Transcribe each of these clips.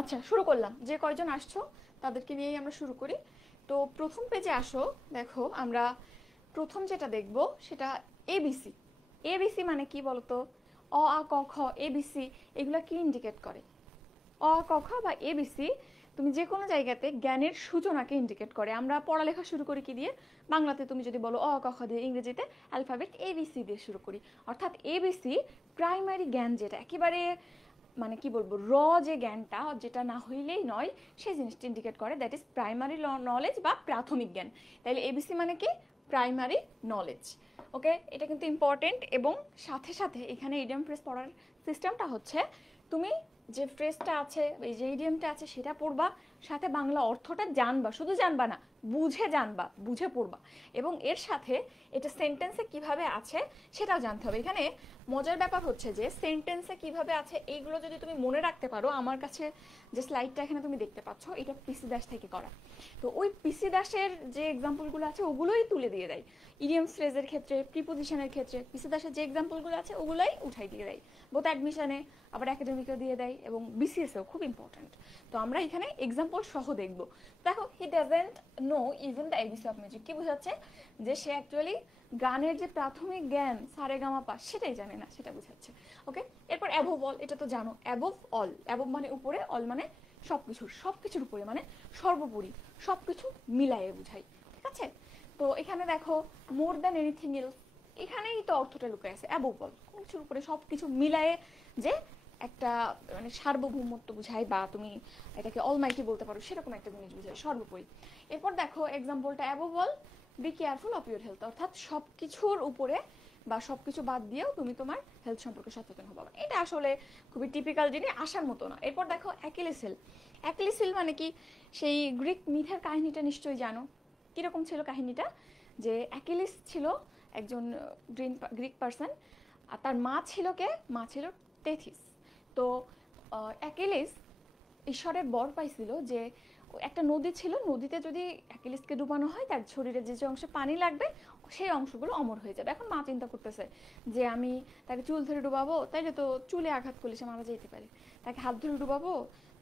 আচ্ছা, শুরু করলাম। যে কয়জন আসছো তাদেরকে নিয়েই আমরা শুরু করি। তো প্রথম পেজে আসো। দেখো আমরা প্রথম যেটা দেখব সেটা এবিসি। এবিসি মানে কি বলতো? অ আ ক খ এবিসি, এগুলা কি ইন্ডিকেট করে? অ আ ক খ বা এবিসি তুমি যে কোনো জায়গাতে জ্ঞানের সূচনাকে ইন্ডিকেট করে। আমরা পড়ালেখা শুরু করি কি দিয়ে? বাংলাতে তুমি যদি বলো অ আ ক খ দিয়ে, ইংরেজিতে অ্যালফাবেট এবিসি দিয়ে শুরু করি। অর্থাৎ এবিসি প্রাইমারি জ্ঞান, যেটা একেবারে মানে কি বলবো, যে জ্ঞানটা, যেটা না হইলেই নয়, সেই জিনিসটা ইন্ডিকেট করে, দ্যাট ইজ প্রাইমারি নলেজ বা প্রাথমিক জ্ঞান। তাইলে এবিসি মানে কি? Primary knowledge. ওকে, এটা কিন্তু ইম্পর্টেন্ট। এবং সাথে সাথে এখানে ইডিয়াম ফ্রেজ পড়ার সিস্টেমটা হচ্ছে, তুমি যে ফ্রেজটা আছে, এই যে ইডিয়ামটা আছে সেটা পড়বা, সাথে বাংলা অর্থটা জানবা, শুধু জানবা না, বুঝে জানবা, বুঝে পড়বা। এবং এর সাথে এটা সেন্টেন্সে কিভাবে আছে সেটাও জানতে হবে। এখানে মজার ব্যাপার হচ্ছে যে সেন্টেন্সে কিভাবে আছে এইগুলো যদি তুমি মনে রাখতে পারো, আমার কাছে যে স্লাইডটা এখানে তুমি দেখতে পাচ্ছ, এটা পিসি দাস থেকে করা। তো ওই পিসি দাসের যে এক্সাম্পলগুলো আছে ওগুলোই তুলে দিয়ে দেয়। ইডিয়াম ফ্রেজের ক্ষেত্রে, প্রিপোজিশনের ক্ষেত্রে পিসি দাসের যে এক্সাম্পলগুলো আছে ওগুলোই উঠাই দিয়ে দেয়। বোথ অ্যাডমিশনে, আবার একাডেমিকেও দিয়ে দেয়, এবং বিসিএসেও খুব ইম্পর্ট্যান্ট। তো আমরা এখানে এক্সাম্পল সহ দেখব। দেখো, he doesn't know even the ABC of music. কি বোঝাচ্ছে? যে সে অ্যাকচুয়ালি গানের যে প্রাথমিক জ্ঞান সারে গামা পা সেটাই জানে না, সেটা বোঝাচ্ছে। ওকে, এরপর অ্যাবোভ অল, এটা তো জানো। অ্যাবোভ অল, অ্যাবোভ মানে উপরে, অল মানে সবকিছুর, সবকিছুর উপরে মানে সর্বোপরি, সবকিছু মিলায়ে বুঝাই। ঠিক আছে? তো এখানে দেখো, মোর দ্যান এনিথিং এলস, এখানেই তো অর্থটা লুকায় আছে। অ্যাবোভ অল, কোন কিছুর উপরে, সবকিছু মিলায়ে যে একটা মানে সার্বভৌমত্ব বুঝায়, বা তুমি এটাকে অলমাইটি বলতে পারো, সেরকম একটা জিনিস বুঝায়, সর্বোপরি। এরপর দেখো এক্সাম্পলটা, above all be careful of your health, অর্থাৎ সবকিছুর উপরে বা সবকিছু বাদ দিয়েও তুমি তোমার হেলথ সম্পর্কে সচেতন হবা। এটা আসলে খুবই টিপিক্যাল জিনিস, আসার মতো না। এরপর দেখো অ্যাকিলিস হিল। অ্যাকিলিস হিল মানে কি? সেই গ্রিক মিথের কাহিনীটা নিশ্চয়ই জানো। কিরকম ছিল কাহিনীটা? যে অ্যাকিলিস ছিল একজন গ্রিক পার্সন, আর তার মা ছিল কে? মা ছিল টেথিস। তো অ্যাকিলিস ঈশ্বরের বর পাইছিল যে একটা নদী ছিল, নদীতে যদি অ্যাকিলিসকে ডুবানো হয়, তার শরীরে যে যে অংশে পানি লাগবে সেই অংশগুলো অমর হয়ে যাবে। এখন মা চিন্তা করতেছে যে আমি তাকে চুল ধরে ডুবাবো, তাইলে তো চুলে আঘাত করলে সে মারা যেতে পারে। তাকে হাত ধরে ডুবাবো,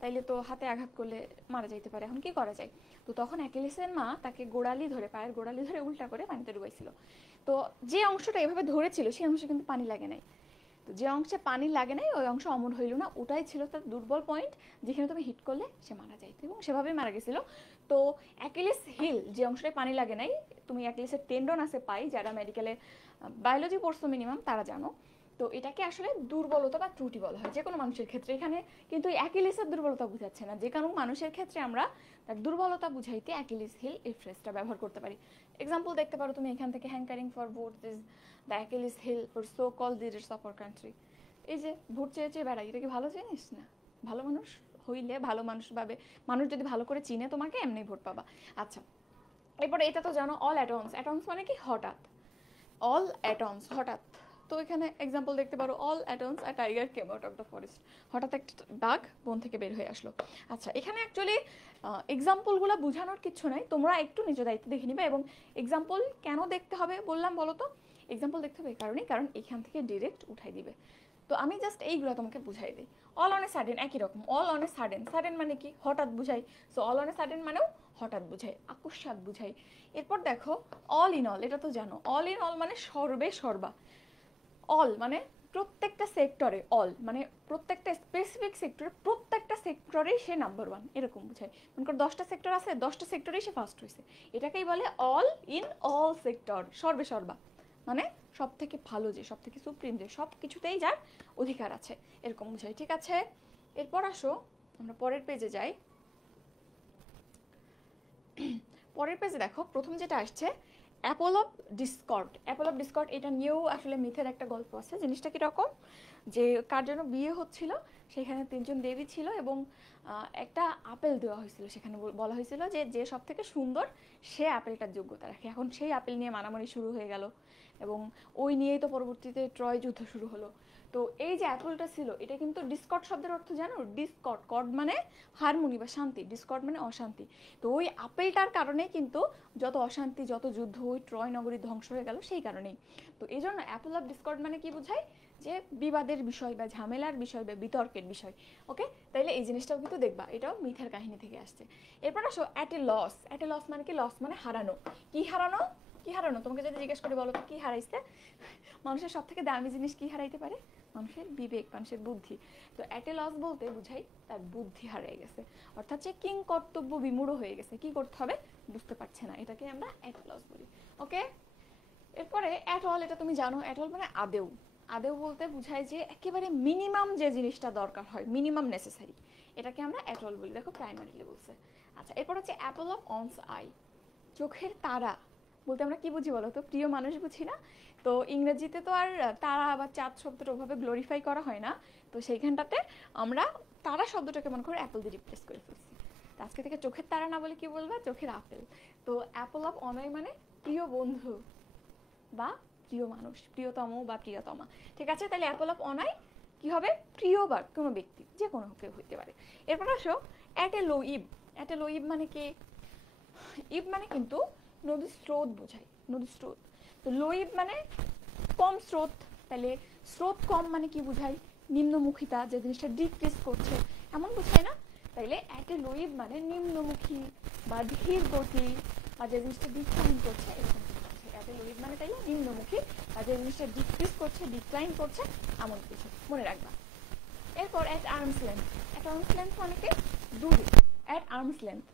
তাইলে তো হাতে আঘাত করলে মারা যেতে পারে। এখন কি করা যায়? তো তখন অ্যাকিলিসের মা তাকে গোড়ালি ধরে, পায়ের গোড়ালি ধরে উল্টা করে পানিতে ডুবাইছিল। তো যে অংশটা এভাবে ধরেছিল সেই অংশে কিন্তু পানি লাগে নাই। তো যে অংশে পানি লাগে নাই ওই অংশ অমর হইল না, ওটাই ছিল তার দুর্বল পয়েন্ট, যেখানে তুমি হিট করলে সে মারা যাইত, এবং সেভাবেই মারা গেছিল। তো অ্যাকিলিস হিল, যে অংশটায় পানি লাগে নাই, তুমি অ্যাকিলিসের টেন্ডন আছে পাই, যারা মেডিকেলে বায়োলজি পড়ছো মিনিমাম তারা জানো। তো এটাকে আসলে দুর্বলতা বা ত্রুটি বলা হয় যে কোনো মানুষের ক্ষেত্রে। এখানে কিন্তু অ্যাকিলিসের দুর্বলতা বুঝাচ্ছে না, যে কোনো মানুষের ক্ষেত্রে আমরা তার দুর্বলতা বুঝাইতে অ্যাকিলিস হিল এই ফ্রেজটা ব্যবহার করতে পারি। এক্সাম্পল দেখতে পারো তুমি এখান থেকে, hankering for vote is the Achilles heel for so called leaders of our country. এই যে ভোট চেয়ে চেয়ে বেড়াই, এটা কি ভালো জিনিস না? ভালো মানুষ হইলে, ভালো মানুষ ভাবে, মানুষ যদি ভালো করে চিনে তোমাকে, এমনি ভোট পাবা। আচ্ছা, এরপরে এটা তো জানো, অল অ্যাটমস। অ্যাটমস মানে কি? হঠাৎ। অল অ্যাটমস, হঠাৎ। তো এখানে এক্সাম্পল দেখতে পারো, all atoms a tiger came out of the forest. হঠাৎ একটা বাঘ বন থেকে বের হয়ে আসলো। আচ্ছা, এখানে অ্যাকচুয়ালি এক্সাম্পলগুলো বোঝানোর কিছু নাই, তোমরা একটু নিজ দায়িত্ব দেখে নিবে। এবং এক্সাম্পল কেন দেখতে হবে বললাম বলো তো? এক্সাম্পল দেখতে হবে এই কারণেই, কারণ এখান থেকে ডিরেক্ট উঠাই দিবে। তো আমি জাস্ট এইগুলো তোমাকে বুঝাই দিই। অল অন এ সাডেন একই রকম, all on a sudden, sudden মানে কি? হঠাৎ বুঝাই। So all on a sudden মানেও হঠাৎ বুঝাই, আকস্মাত বুঝাই। এরপর দেখো অল ইন অল, এটা তো জানো। অল ইন অল মানে সর্বে সর্বা। অল মানে প্রত্যেকটা সেক্টরে, অল মানে প্রত্যেকটা স্পেসিফিক সেক্টরে, প্রত্যেকটা সেক্টরেই সে নাম্বার ওয়ান, এরকম বুঝায়। মনে করো 10টা সেক্টর আছে, 10টা সেক্টরেই সে ফার্স্ট হয়েছে, এটাকেই বলে অল ইন অল সেক্টর, সর্বে সর্বা। মানে সব থেকে ভালো, যে সব থেকে সুপ্রিম, যে সব কিছুতেই যার অধিকার আছে, এরকম বুঝাই। ঠিক আছে, এরপর আসো আমরা পরের পেজে যাই। পরের পেজে দেখো প্রথম যেটা আসছে, Apple of Discord. Apple of Discord, এটা নিয়েও আসলে মিথের একটা গল্প আছে। জিনিসটা কিরকম? যে কার জন্য বিয়ে হচ্ছিল, সেখানে 3জন দেবী ছিল, এবং একটা আপেল দেওয়া হয়েছিল। সেখানে বলা হয়েছিল যে যে সব থেকে সুন্দর সে আপেলটার যোগ্যতা রাখে। এখন সেই আপেল নিয়ে মারামারি শুরু হয়ে গেল, এবং ওই নিয়েই তো পরবর্তীতে ট্রয় যুদ্ধ শুরু হলো। তো এই যে অ্যাপলটা ছিল, এটা কিন্তু ডিসকর্ড শব্দের অর্থ জানো? ডিসকর্ড, কর্ড মানে হারমোনি বা শান্তি, ডিসকর্ড মানে অশান্তি। তো ওই আপেলটার কারণেই কিন্তু যত অশান্তি, যত যুদ্ধ, ওই ট্রয় নগরী ধ্বংস হয়ে গেল সেই কারণেই। তো এই জন্য অ্যাপল অফ ডিসকর্ড মানে কি বোঝায়? যে বিবাদের বিষয় বা ঝামেলার বিষয় বা বিতর্কের বিষয়। ওকে, তাইলে এই জিনিসটাও কিন্তু দেখবা, এটাও মিথের কাহিনী থেকে আসছে। এরপর আসো at a loss. At a loss মানে কি? লস মানে হারানো। কি হারানো? কি হারানো? তোমাকে যদি জিজ্ঞেস করে বলো তো কি হারাইছে, মানুষের সব থেকে দামি জিনিস কি হারাইতে পারে? মানুষের বিবেক, মানুষের বুদ্ধি। তো অ্যাট এ লস বলতে বুঝাই তার বুদ্ধি হারিয়ে গেছে, অর্থাৎ যে কিং কর্তব্য বিমূঢ় হয়ে গেছে, কি করতে হবে বুঝতে পারছে না, এটাকে আমরা অ্যাট লস বলি। ওকে, এরপরে অ্যাট অল, এটা তুমি জানো, অ্যাট অল মানে আদেও। আদেও বলতে বুঝায় যে একেবারে মিনিমাম যে জিনিসটা দরকার হয়, মিনিমাম নেসেসারি, এটাকে আমরা অ্যাট অল বলি। দেখো প্রাইমারিলি বলছে। আচ্ছা, এরপর হচ্ছে অ্যাপল অফ অনস আই, চোখের তারা বলতে আমরা কি বুঝি বলো তো? প্রিয় মানুষ বুঝি না? তো ইংরেজিতে তো আর তারা বা চাঁদ শব্দটা ওভাবে গ্লোরিফাই করা হয় না, তো সেইখানটাতে আমরা তারা শব্দটাকে মনে করো অ্যাপল দিয়ে রিপ্লেস করে ফেলছি। আজকে থেকে চোখের তারা না বলে কি বলবা? চোখের আপেল। তো অ্যাপল অফ অনাই মানে প্রিয় বন্ধু বা প্রিয় মানুষ, প্রিয়তম বা প্রিয়তমা। ঠিক আছে, তাহলে অ্যাপল অফ অনাই কি হবে? প্রিয় বা কোনো ব্যক্তি, যে কোনো কেউ হইতে পারে। এরপর আসো at A low ইব। At a লো ইব মানে কি? ইব মানে কিন্তু নদীর স্রোত বোঝায়, নদীর স্রোত। তো লো ইব মানে কম স্রোত, তাহলে স্রোত কম মানে কি বোঝায়? নিম্নমুখিতা, যে জিনিসটা ডিক্রিজ করছে এমন বোঝায় না? তাইলে অ্যাট এ লো ইব মানে নিম্নমুখী বা ধীর গতি, বা যে জিনিসটা ডিক্লাইন করছে এরকম কিছু। অ্যাট এ লো ইব মানে তাইলে নিম্নমুখী, বা যে জিনিসটা ডিক্রিজ করছে, ডিক্লাইন করছে এমন কিছু, মনে রাখবা। এরপর at arms length. At arms length মানে কি? দূরে। At arms length,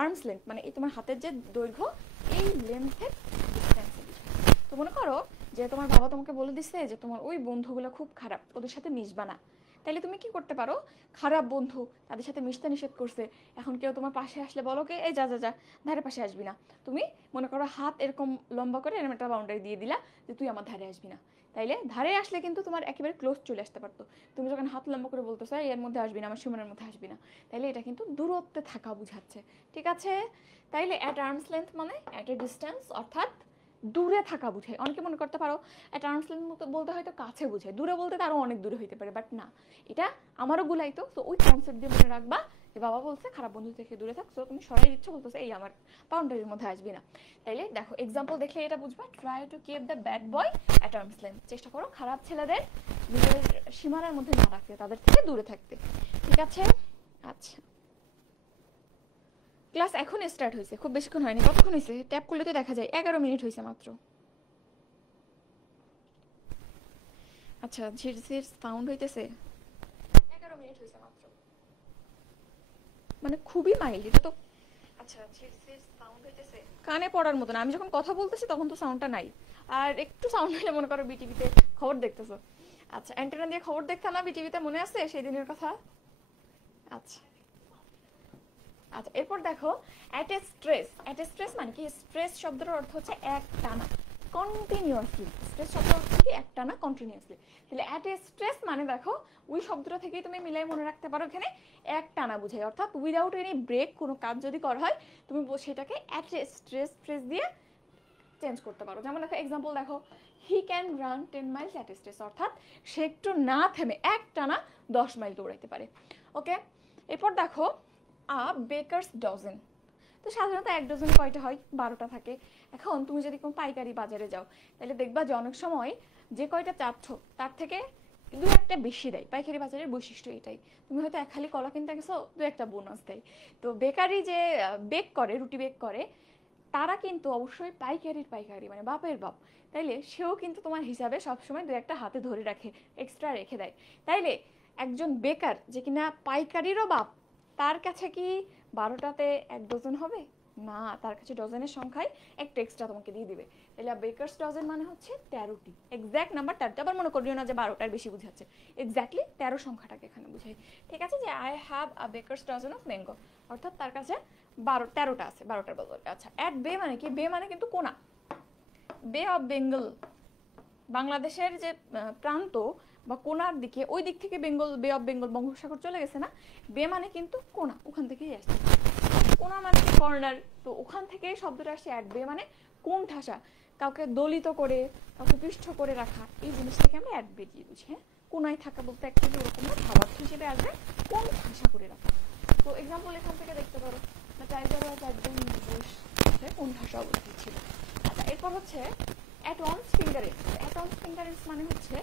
arms length মানে এই তোমার হাতের যে দৈর্ঘ্য, এই লেন্থের ডিস্টেন্সের বিষয়। তো মনে করো যে তোমার বাবা তোমাকে বলে দিচ্ছে যে তোমার ওই বন্ধুগুলো খুব খারাপ, ওদের সাথে মিশবা না। তাইলে তুমি কি করতে পারো? খারাপ বন্ধু, তাদের সাথে মিশতে নিষেধ করছে, এখন কেউ তোমার পাশে আসলে বলো কে এই যা যা যা, ধারে পাশে আসবি না। তুমি মনে করো হাত এরকম লম্বা করে এরকম একটা বাউন্ডারি দিয়ে দিলা যে তুই আমার ধারে আসবি না। তাইলে ধারে আসলে কিন্তু তোমার একেবারে ক্লোজ চলে আসতে পারতো। তুমি যখন হাত লম্বা করে বলতেছো এর মধ্যে আসবি না, আমার সীমানার মধ্যে আসবি না, তাইলে এটা কিন্তু দূরত্বে থাকা বুঝাচ্ছে। ঠিক আছে, তাইলে অ্যাট আর্মস লেন্থ মানে অ্যাট এ ডিস্টেন্স, অর্থাৎ দূরে থাকা বুঝায়। অনেকে মনে করতে পারো অ্যাট আর্মস লেন্থ বলতে হয়তো কাছে বুঝায়, দূরে বলতে তারও অনেক দূরে হইতে পারে, বাট না, এটা আমারও গুলাইতো। তো ওই কনসেপ্ট দিয়ে মনে রাখবা যে বাবা বলছে খারাপ বন্ধু থেকে দূরে থাকছো, তুমি সরাই দিচ্ছ, বলতেছে এই আমার বাউন্ডারির মধ্যে আসবি না। তাইলে দেখো এক্সাম্পল দেখলে এটা বুঝবা। Try to keep the bad boy at arms length, চেষ্টা করো খারাপ ছেলেদের নিজের সীমানার মধ্যে না রাখতে, তাদের থেকে দূরে থাকতে। ঠিক আছে, আচ্ছা ক্লাস এখন স্টার্ট হয়েছে, খুব বেশিক্ষণ হয়নি। কতক্ষণ হয়েছে? ট্যাপ করলে তো দেখা যায় 11 মিনিট হয়েছে মাত্র। আচ্ছা, ঝিরঝির সাউন্ড হইতেছে, 11 মিনিট হয়েছে মাত্র, মানে খুবই মাইল্ড এটা তো। আচ্ছা, ঝিরঝির সাউন্ড হইতেছে, কানে পড়ার মতো না। আমি যখন কথা বলতেছি তখন তো সাউন্ডটা নাই, আর একটু সাউন্ড হলে মনে করো বিটিভিতে খবর দেখতেছো। আচ্ছা, অ্যান্টেনা দিয়ে খবর দেখতাম না বিটিভিতে, মনে আছে সেই দিনের কথা? আচ্ছা আচ্ছা, এরপর দেখো at a stress. At a stress মানে কি? স্ট্রেস শব্দের অর্থ হচ্ছে এক টানা, কন্টিনিউয়াসলি। স্ট্রেস শব্দের অর্থ কি? এক টানা, কন্টিনিউয়াসলি। তাহলে অ্যাট এ স্ট্রেস মানে দেখো ওই শব্দটা থেকেই তুমি মিলাই মনে রাখতে পারো, এখানে এক টানা বুঝায়, অর্থাৎ উইদাউট এনি ব্রেক কোনো কাজ যদি করা হয় তুমি সেটাকে অ্যাট এ স্ট্রেস ফ্রেজ দিয়ে চেঞ্জ করতে পারো। যেমন দেখো এক্সাম্পল দেখো, he can run 10 Miles at a stress, অর্থাৎ সে একটু না থেমে এক টানা 10 মাইল দৌড়াইতে পারে। ওকে, এরপর দেখো আ বেকারস ডজন। তো সাধারণত এক ডজনে কয়টা হয়? 12টা থাকে। এখন তুমি যদি কোনো পাইকারি বাজারে যাও তাহলে দেখবা যে অনেক সময় যে কয়টা চাচ্ছ তার থেকে দু একটা বেশি দেয়। পাইকারি বাজারের বৈশিষ্ট্য এটাই। তুমি হয়তো এক খালি কলা কিনতে গেছো, দু একটা বোনাস দেয়। তো বেকারি যে বেক করে, রুটি বেক করে, তারা কিন্তু অবশ্যই পাইকারি মানে বাপের বাপ। তাইলে সেও কিন্তু তোমার হিসাবে সবসময় দু একটা হাতে ধরে রাখে, এক্সট্রা রেখে দেয়। তাইলে একজন বেকার যে কিনা পাইকারিরও বাপ, তার কাছে কি 12টাতে এক ডজন হবে? না, তার কাছে ডজনের সংখ্যায় একটা এক্সট্রা তোমাকে দিয়ে দিবে। তাহলে বেকারস ডজন মানে হচ্ছে 13টি, এক্স্যাক্ট নাম্বার 13টা। আবার মনে করিও না যে 12টার বেশি বুঝাচ্ছে, এক্স্যাক্টলি 13 সংখ্যাটাকে এখানে বুঝাই। ঠিক আছে, যে I have a baker's dozen of mango, অর্থাৎ তার কাছে 13টা আছে, 12টার বদলে। আচ্ছা, অ্যাট বে মানে কি? বে মানে কিন্তু কোনা, বে অফ বেঙ্গল, বাংলাদেশের যে প্রান্ত বা কোনার দিকে, ওই দিক থেকে বেঙ্গল, বে অফ বেঙ্গল, বঙ্গোপসাগর চলে গেছে না? বে মানে কিন্তু কোনা, ওখান থেকেই আসছে। কোনা মানে কর্নার, তো ওখান থেকেই শব্দটা আসছে। অ্যাট বে মানে কোন ঠাসা, কাউকে দলিত করে, কাউকে পৃষ্ঠ করে রাখা, এই জিনিসটাকে আমরা অ্যাট বে দিয়ে বুঝি। হ্যাঁ, কোনায় থাকা বলতে অ্যাকচুয়ালি ওরকম না, ভাবার্থ হিসেবে আসবে কোন ঠাসা করে রাখা। তো এক্সাম্পল এখান থেকে দেখতে পারো, tiger was at the bush, কোন ঠাসা অবস্থিত ছিল। আচ্ছা, এরপর হচ্ছে at one's finger ends. At one's finger ends মানে হচ্ছে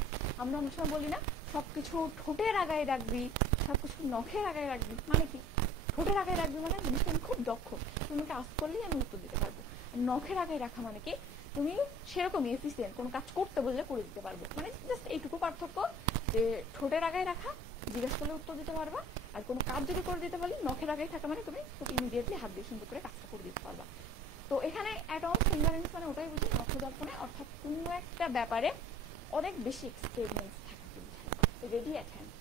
আমরা অনেক সময় বলি না সবকিছু ঠোঁটের আগায় রাখবি, সবকিছু নখের আগায় রাখবি, মানে কি ঠোঁটের আগায় রাখবি মানে জিনিসটা আমি খুব দক্ষ, তুমি আমাকে আস্ক করলেই আমি উত্তর দিতে পারবো। নখের আগায় রাখা মানে কি তুমি সেরকমই এফিসিয়েন্ট, কোনো কাজ করতে বললে করে দিতে পারবো, মানে জাস্ট এইটুকু পার্থক্য যে ঠোঁটের আগায় রাখা জিজ্ঞেস করলে উত্তর দিতে পারবা, আর কোনো কাজ যদি করে দিতে বলি নখের আগায় থাকা মানে তুমি খুব ইমিডিয়েটলি হাত দিয়ে সুন্দর করে কাজটা করে দিতে পারবা। তো এখানে অ্যাট অন ফিঙ্গারিংস মানে ওটাই বুঝি নখদর্পণে, অর্থাৎ কোনো একটা ব্যাপারে অনেক বেশি এক্সপেরিয়েন্স থাকতে বোঝায়। Ready at hand.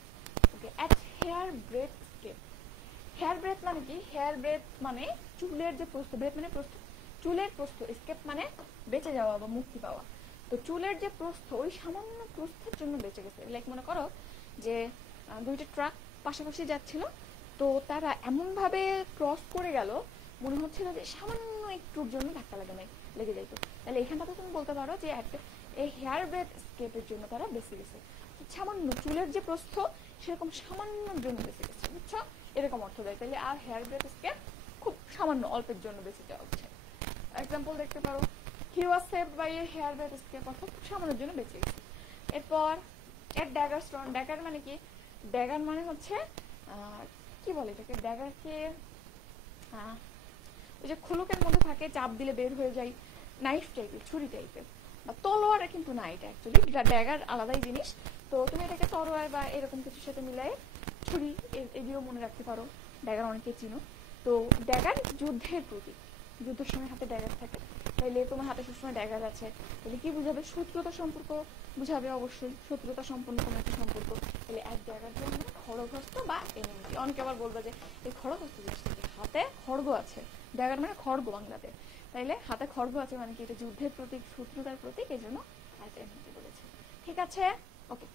Okay, at hair breadth escape. Hair breadth মানে কি? হেয়ার ব্রেথ মানে চুলের যে প্রস্থ, ব্রেথ মানে প্রস্থ, চুলের প্রস্থ, স্কেপ মানে বেঁচে যাওয়া বা মুক্তি পাওয়া। তো চুলের যে প্রস্থ ওই সামান্য প্রস্থের জন্য বেঁচে গেছে। লাইক মনে করো যে দুইটা ট্রাক পাশাপাশি যাচ্ছিল, তো তারা এমন ভাবে ক্রস করে গেল মনে হচ্ছিল যে সামান্য একটুর জন্য ধাক্কা লেগে যাইতো। তাহলে এখানটাতে তুমি বলতে পারো যে এই হেয়ার ব্রেথ স্কেপের জন্য তারা বেঁচে গেছে। সামান্য চুলের যে প্রস্থ সেরকম সামান্যর জন্য বেঁচে গেছে, বুঝছো? এরকম অর্থ দেয়। তাহলে আর হেয়ার ব্রেথ স্কেপ খুব সামান্য অল্পের জন্য বেঁচে যাওয়া হচ্ছে। এক্সাম্পল দেখতে পারো, he was saved by a hair breadth escape, অর্থাৎ খুব সামান্যের জন্য বেঁচে গেছে। এরপর এট ড্যাগার স্টোন। ড্যাগার মানে কি? ড্যাগার মানে হচ্ছে কি বলে এটাকে, ড্যাগারকে ওই যে খোলকের মধ্যে থাকে, চাপ দিলে বের হয়ে যায়, নাইফ টাইপের, ছুরি টাইপের। তলোয়ার কিন্তু না, এটা অ্যাকচুয়ালি ড্যাগার আলাদাই জিনিস। তো তুমি এটাকে তলোয়ার বা এরকম কিছুর সাথে মিলাই ছুরি এগুলো মনে রাখতে পারো। ড্যাগার অনেকে চিনো। তো ড্যাগার যুদ্ধের প্রতীক, যুদ্ধের সময় হাতে ড্যাগার থাকে। তাইলে তোমার হাতে সবসময় ড্যাগার আছে, তাহলে কি বুঝাবে? শত্রুতা সম্পর্ক বুঝাবে, অবশ্যই শত্রুতা সম্পন্ন কোনো একটা সম্পর্ক। তাহলে এক ড্যাগার দিয়ে মানে খড়গহস্ত বা এনিমি। অনেকে আবার বলবে যে এই খড়গহস্ত জিনিসটা কি? হাতে খড়গ আছে, ড্যাগার মানে খড়গ বাংলাতে, তাইলে হাতে খড়গ আছে মানে কি এটা যুদ্ধের প্রতীক, শত্রুতার প্রতীক, এই জন্য এনিমি বলেছে। ঠিক আছে, ওকে।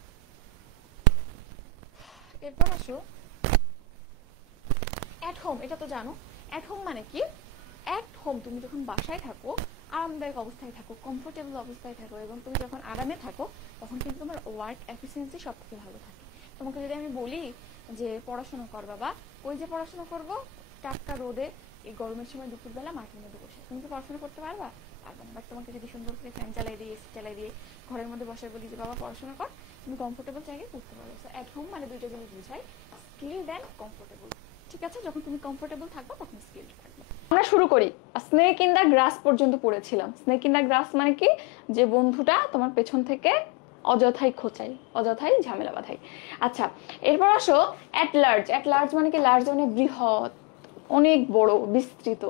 এরপর আসো অ্যাট হোম। এটা তো জানো, অ্যাট হোম মানে কি? অ্যাট হোম তুমি যখন বাসায় থাকো, আরামদায়ক অবস্থায় থাকো, কমফোর্টেবল অবস্থায় থাকো, এবং তুমি যখন আরামে থাকো তখন কিন্তু তোমার ওয়ার্ক এফিসিয়েন্সি সব থেকে ভালো থাকে। তোমাকে যদি আমি বলি যে পড়াশোনা কর বাবা, ওই যে পড়াশোনা করবো টাটকা রোদে এই গরমের সময় দুপুরবেলা মাটির মধ্যে বসে, তুমি কি পড়াশোনা করতে পারবা? পারবে না। বাট তোমাকে যদি সুন্দর করে ফ্যান চালাই দিয়ে, এসি চালাই দিয়ে ঘরের মধ্যে বসে বলি যে বাবা পড়াশোনা কর, তুমি কমফোর্টেবল জায়গায় করতে পারো। সো অ্যাট হোম মানে দুইটা জিনিস বুঝায়, স্কিলড অ্যান্ড কমফোর্টেবল। ঠিক আছে, যখন তুমি কমফোর্টেবল থাকবে তখন স্কিলড থাকবে। আমরা শুরু করি। স্নেক ইন দ্য গ্রাস পর্যন্ত পড়েছিলাম। স্নেক ইন দ্য গ্রাস মানে কি? যে বন্ধুটা তোমার পেছন থেকে অযথাই খোঁচাই, অযথাই ঝামেলা বাঁধাই। আচ্ছা, এরপর আসো অ্যাট লার্জ। অ্যাট লার্জ মানে কি? লার্জ মানে বৃহৎ, অনেক বড়, বিস্তৃত।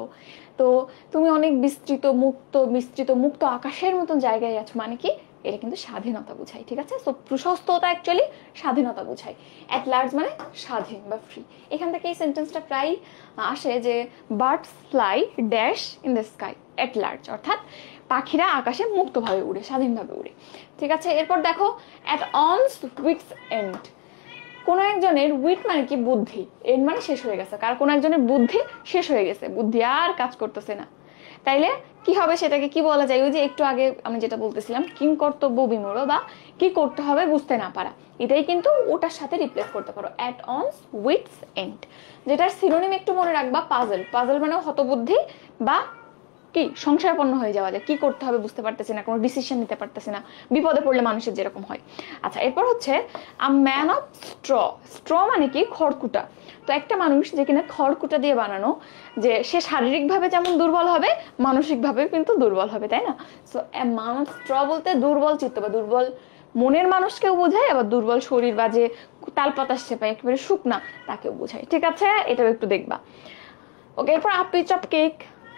তো তুমি অনেক বিস্তৃত মুক্ত আকাশের মতন জায়গায় আছো, মানে কি? এটা কিন্তু স্বাধীনতা বোঝায়। ঠিক আছে, সো প্রশস্ততা অ্যাকচুয়ালি স্বাধীনতা বোঝায়। অ্যাট লার্জ মানে স্বাধীন বা ফ্রি। এখান থেকে এই সেন্টেন্সটা প্রায় আসে যে birds fly dash in the sky at large, অর্থাৎ পাখিরা আকাশে মুক্তভাবে উড়ে, স্বাধীনভাবে উড়ে। ঠিক আছে, এরপর দেখো অ্যাট অনস উইটস এন্ড। কোনো একজনের উইট মানে কি? বুদ্ধি, এন্ড মানে শেষ হয়ে গেছে। কার কোনো একজনের বুদ্ধি শেষ হয়ে গেছে, বুদ্ধি আর কাজ করতেছে না। তাইলে কি হবে? সেটাকে কি বলা যায়? ওই যে একটু আগে আমি যেটা বলতেছিলাম, কিং কর্তব্য বিমূঢ় বা কি করতে হবে বুঝতে না পারা, এটাই কিন্তু ওটার সাথে রিপ্লেস করতে পারো, অ্যাট অনস উইটস এন্ড। যেটার সিনোনিম একটু মনে রাখবা, পাজল। পাজল মানে হতবুদ্ধি বা কি সংশয়াপন্ন হয়ে যাওয়া, যায় কি করতে হবে বুঝতে পারতেছি না, কোনো ডিসিশন নিতে পারতেছি না, বিপদে পড়লে মানুষের যেরকম হয়। আচ্ছা, এরপর হচ্ছে a man of straw. Straw মানে কি? খড়কুটা। তো একটা মানুষ যে কিনা খড়কুটা দিয়ে বানানো, যে সে শারীরিকভাবে যেমন দুর্বল হবে মানসিকভাবে কিন্তু দুর্বল হবে, তাই না? So a man of straw বলতে দুর্বল চিত্ত বা দুর্বল মনের মানুষকেও বোঝায়, আবার দুর্বল শরীর বা যে তালপাতাস চেপায় একেবারে শুকনা তাকেও বোঝায়। ঠিক আছে, এটাও একটু দেখবা। ওকে, এরপর আ পিস অফ কেক।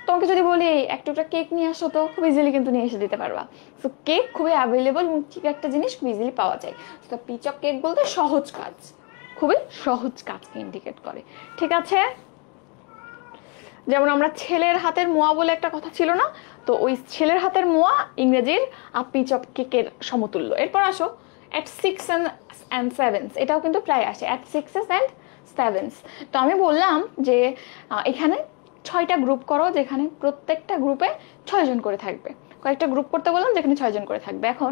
তোমাকে যদি বলি একটা কেক নিয়ে আসো, তো খুব ইজিলি কিন্তু নিয়ে এসে দিতে পারবা। সো কেক খুবই অ্যাভেলেবল, ঠিক একটা জিনিস খুব ইজিলি পাওয়া যায়। তো পিচ অফ কেক বলতে সহজ কাজ, খুবই সহজ কাজকে ইন্ডিকেট করে। ঠিক আছে, যেমন আমরা ছেলের হাতের মোয়া বলে একটা কথা ছিল না, তো ওই ছেলের হাতের মোয়া ইংরেজির আ পিচ অফ কেকের সমতুল্য। এরপর আসো অ্যাট 6 and 7, এটাও কিন্তু প্রায় আসে, অ্যাট 6 and 7। তো আমি বললাম যে এখানে 6টা গ্রুপ করো, যেখানে প্রত্যেকটা গ্রুপে 6 জন করে থাকবে। কয়েকটা গ্রুপ করতে বললাম যেখানে 6 জন করে থাকবে। এখন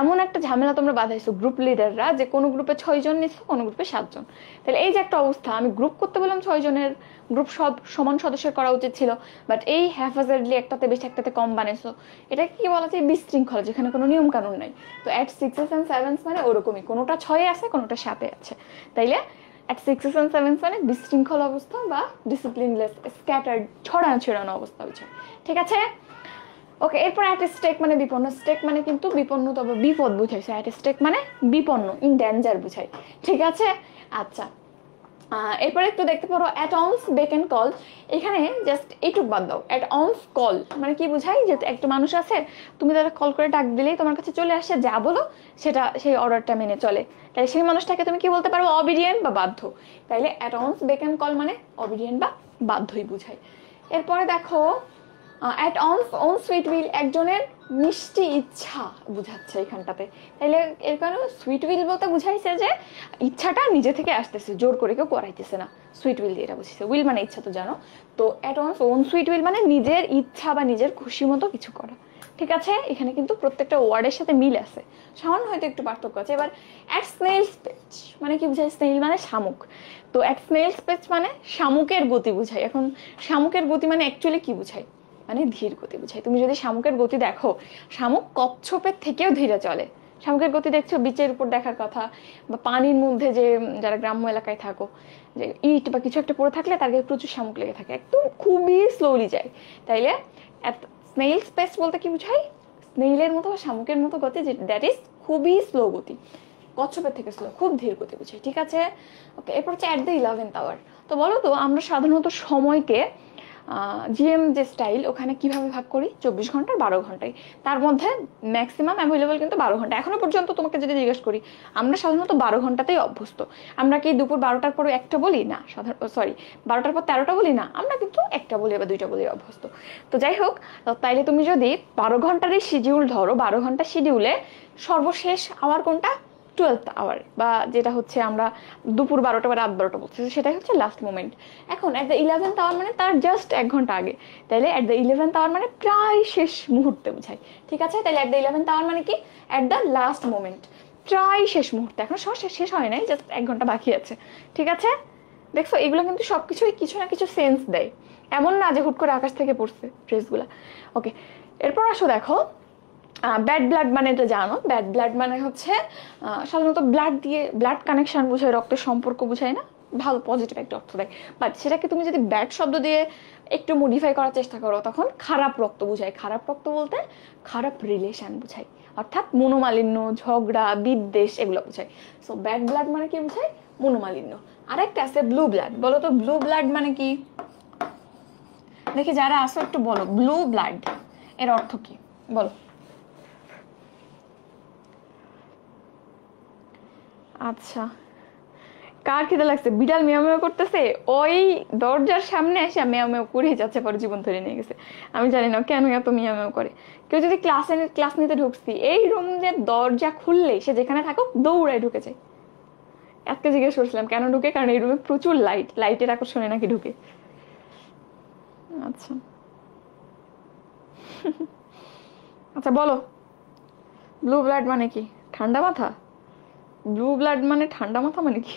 এমন একটা ঝামেলা তোমরা বাঁধাইছো গ্রুপ লিডাররা, যে কোনো গ্রুপে 6 জন নিচ্ছ, কোনো গ্রুপে 7 জন। তাহলে এই যে একটা অবস্থা, আমি গ্রুপ করতে বললাম 6 জনের, গ্রুপ সব সমান সদস্যের করা উচিত ছিল, বাট এই হ্যাফাজার্ডলি একটাতে বেশি একটাতে কম বানাইছো। এটা কি বলা যায়? বিশৃঙ্খলা, যেখানে কোনো নিয়ম কানুন নাই। তো অ্যাট 6s and 7s মানে ওরকমই, কোনোটা 6-এ আছে, কোনোটা 7-এ আছে। তাইলে অ্যাট 6s and 7s মানে বিশৃঙ্খল অবস্থা বা ডিসিপ্লিনলেস, স্ক্যাটার্ড, ছড়ানো অবস্থা হচ্ছে। ঠিক আছে? ওকে, এরপর অ্যাট স্টেক মানে বিপন্ন। স্টেক মানে কিন্তু বিপন্ন, তবে বিপদ বুঝাইছে। অ্যাট স্টেক মানে বিপন্ন, ইন ডেঞ্জার বুঝাই। ঠিক আছে? আচ্ছা, এরপর একটু দেখতে পারো at one's beck and call. এখানে জাস্ট এইটুক বাদ দাও। অ্যাট অনস কল মানে কি বুঝাই? যে একটা মানুষ আছে, তুমি তারা কল করে ডাক দিলেই তোমার কাছে চলে আসে, যা বলো সেটা, সেই অর্ডারটা মেনে চলে। তাই সেই মানুষটাকে তুমি কি বলতে পারো? অবিডিয়েন্ট বা বাধ্য। তাইলে at one's beck and call মানে অবিডিয়েন্ট বা বাধ্যই বুঝায়। এরপরে দেখো at one's own sweet will, একজনের মিষ্টি ইচ্ছা বুঝাচ্ছে এখানটাতে। তাইলে এর কারণে সুইট উইল বলতে বুঝাইছে যে ইচ্ছাটা নিজে থেকে আসতেছে, জোর করে কেউ করাইতেছে না। সুইট উইল দিয়ে এটা বুঝিয়েছে। উইল মানে ইচ্ছা তো জানো। তো at one's own sweet will মানে নিজের ইচ্ছা বা নিজের খুশি মতো কিছু করা। ঠিক আছে? এখানে কিন্তু প্রত্যেকটা ওয়ার্ডের সাথে মিল আছে, সামান্য হয়তো একটু পার্থক্য আছে। এবার অ্যাট স্নেইলস পেচ মানে কি বুঝায়? স্নেইল মানে শামুক। তো অ্যাট স্নেইলস পেচ মানে শামুকের গতি বুঝায়। এখন শামুকের গতি মানে অ্যাকচুয়ালি কি বুঝায়? মানে ধীর গতি বুঝায়। তুমি যদি শামুকের গতি দেখো, শামুক কচ্ছপের থেকেও ধীরে চলে। শামুকের গতি দেখছো বিচের উপর দেখার কথা, বা পানির মধ্যে, যে যারা গ্রাম্য এলাকায় থাকো, যে ইট বা কিছু একটা পড়ে থাকলে তার গায়ে প্রচুর শামুক লেগে থাকে, একদম খুবই স্লোলি যায়। তাইলে স্নেইল স্পেস বলতে কি বুঝাই? স্নেইলের মতো বা শামুকের মতো গতি, যে দ্যাট ইজ খুবই স্লো গতি, কচ্ছপের থেকে স্লো, খুব ধীর গতি বুঝাই। ঠিক আছে? ওকে, এরপর হচ্ছে অ্যাট দ্য 11th আওয়ার। তো বলো তো, আমরা সাধারণত সময়কে জিএম যে স্টাইল, ওখানে কিভাবে ভাগ করি? 24 ঘন্টার 12 ঘন্টায়। তার মধ্যে ম্যাক্সিমাম অ্যাভেলেবল কিন্তু 12 ঘন্টা। এখনো পর্যন্ত তোমাকে যদি জিজ্ঞেস করি, আমরা সাধারণত 12 ঘন্টাতেই অভ্যস্ত। আমরা কি দুপুর 12টার পরে একটা বলি না? 12টার পর 13টা বলি না, আমরা কিন্তু একটা বলি বা দুইটা বলি অভ্যস্ত। তো যাই হোক, তাইলে তুমি যদি 12 ঘন্টারই শিডিউল ধরো, 12 ঘন্টা শিডিউলে সর্বশেষ আওয়ার কোনটা? 12th আওয়ার, বা যেটা হচ্ছে আমরা দুপুর 12টা বা রাত 12টা বলছি, সেটাই হচ্ছে লাস্ট মোমেন্ট। এখন অ্যাট দ্য 11th আওয়ার মানে তার জাস্ট 1 ঘন্টা আগে। তাইলে অ্যাট দ্য 11th আওয়ার মানে প্রায় শেষ মুহূর্তে বোঝায়। ঠিক আছে? তাহলে অ্যাট দ্য 11th আওয়ার মানে কি? অ্যাট দ্য লাস্ট মোমেন্ট, প্রায় শেষ মুহূর্তে, এখন শেষ হয় নাই, জাস্ট 1 ঘন্টা বাকি আছে। ঠিক আছে? দেখছো, এগুলো কিন্তু সবকিছুই কিছু না কিছু সেন্স দেয়, এমন না যে হুট করে আকাশ থেকে পড়ছে ফ্রেজগুলা। ওকে, এরপর আসো দেখো ব্যাড ব্লাড মানে, এটা জানো, ব্যাড ব্লাড মানে হচ্ছে সাধারণত ব্লাড দিয়ে, ব্লাড কানেকশন বোঝায়, রক্তের সম্পর্ক বোঝায় না, ভালো পজিটিভ একটা অর্থ দেয়। বাট সেটাকে তুমি যদি ব্যাড শব্দ দিয়ে একটু মডিফাই করার চেষ্টা করো, তখন খারাপ রক্ত বোঝায়। খারাপ রক্ত বলতে খারাপ রিলেশন বোঝায়, অর্থাৎ মনোমালিন্য, ঝগড়া, বিদ্বেষ, এগুলো বোঝায়। সো ব্যাড ব্লাড মানে কি বোঝায়? মনোমালিন্য। আরেকটা আছে ব্লু ব্লাড। বলো তো ব্লু ব্লাড মানে কি? দেখি যারা আসো একটু বলো, ব্লু ব্লাড এর অর্থ কি বলো। আচ্ছা, কার খিদে লাগছে? বিড়াল মেও মেও করতেছে, ওই দরজার সামনে এসে মেও মেও করে যাচ্ছে, পরে জীবন ধরে নিয়ে গেছে। আমি জানি না কেন এত মেও মেও করে। কেউ যদি ক্লাস নিতে ঢুকছি, এই রুমের দরজা খুললে সে যেখানে থাকুক দৌড়ায় ঢুকে যায়। আজকে জিজ্ঞেস করছিলাম কেন ঢুকে, কারণ এই রুমে প্রচুর লাইটের আকর্ষণে নাকি ঢুকে। আচ্ছা আচ্ছা, বলো ব্লু ব্লাড মানে কি? ঠান্ডা মাথা? ব্লু ব্লাড মানে ঠান্ডা মাথা মানে কি?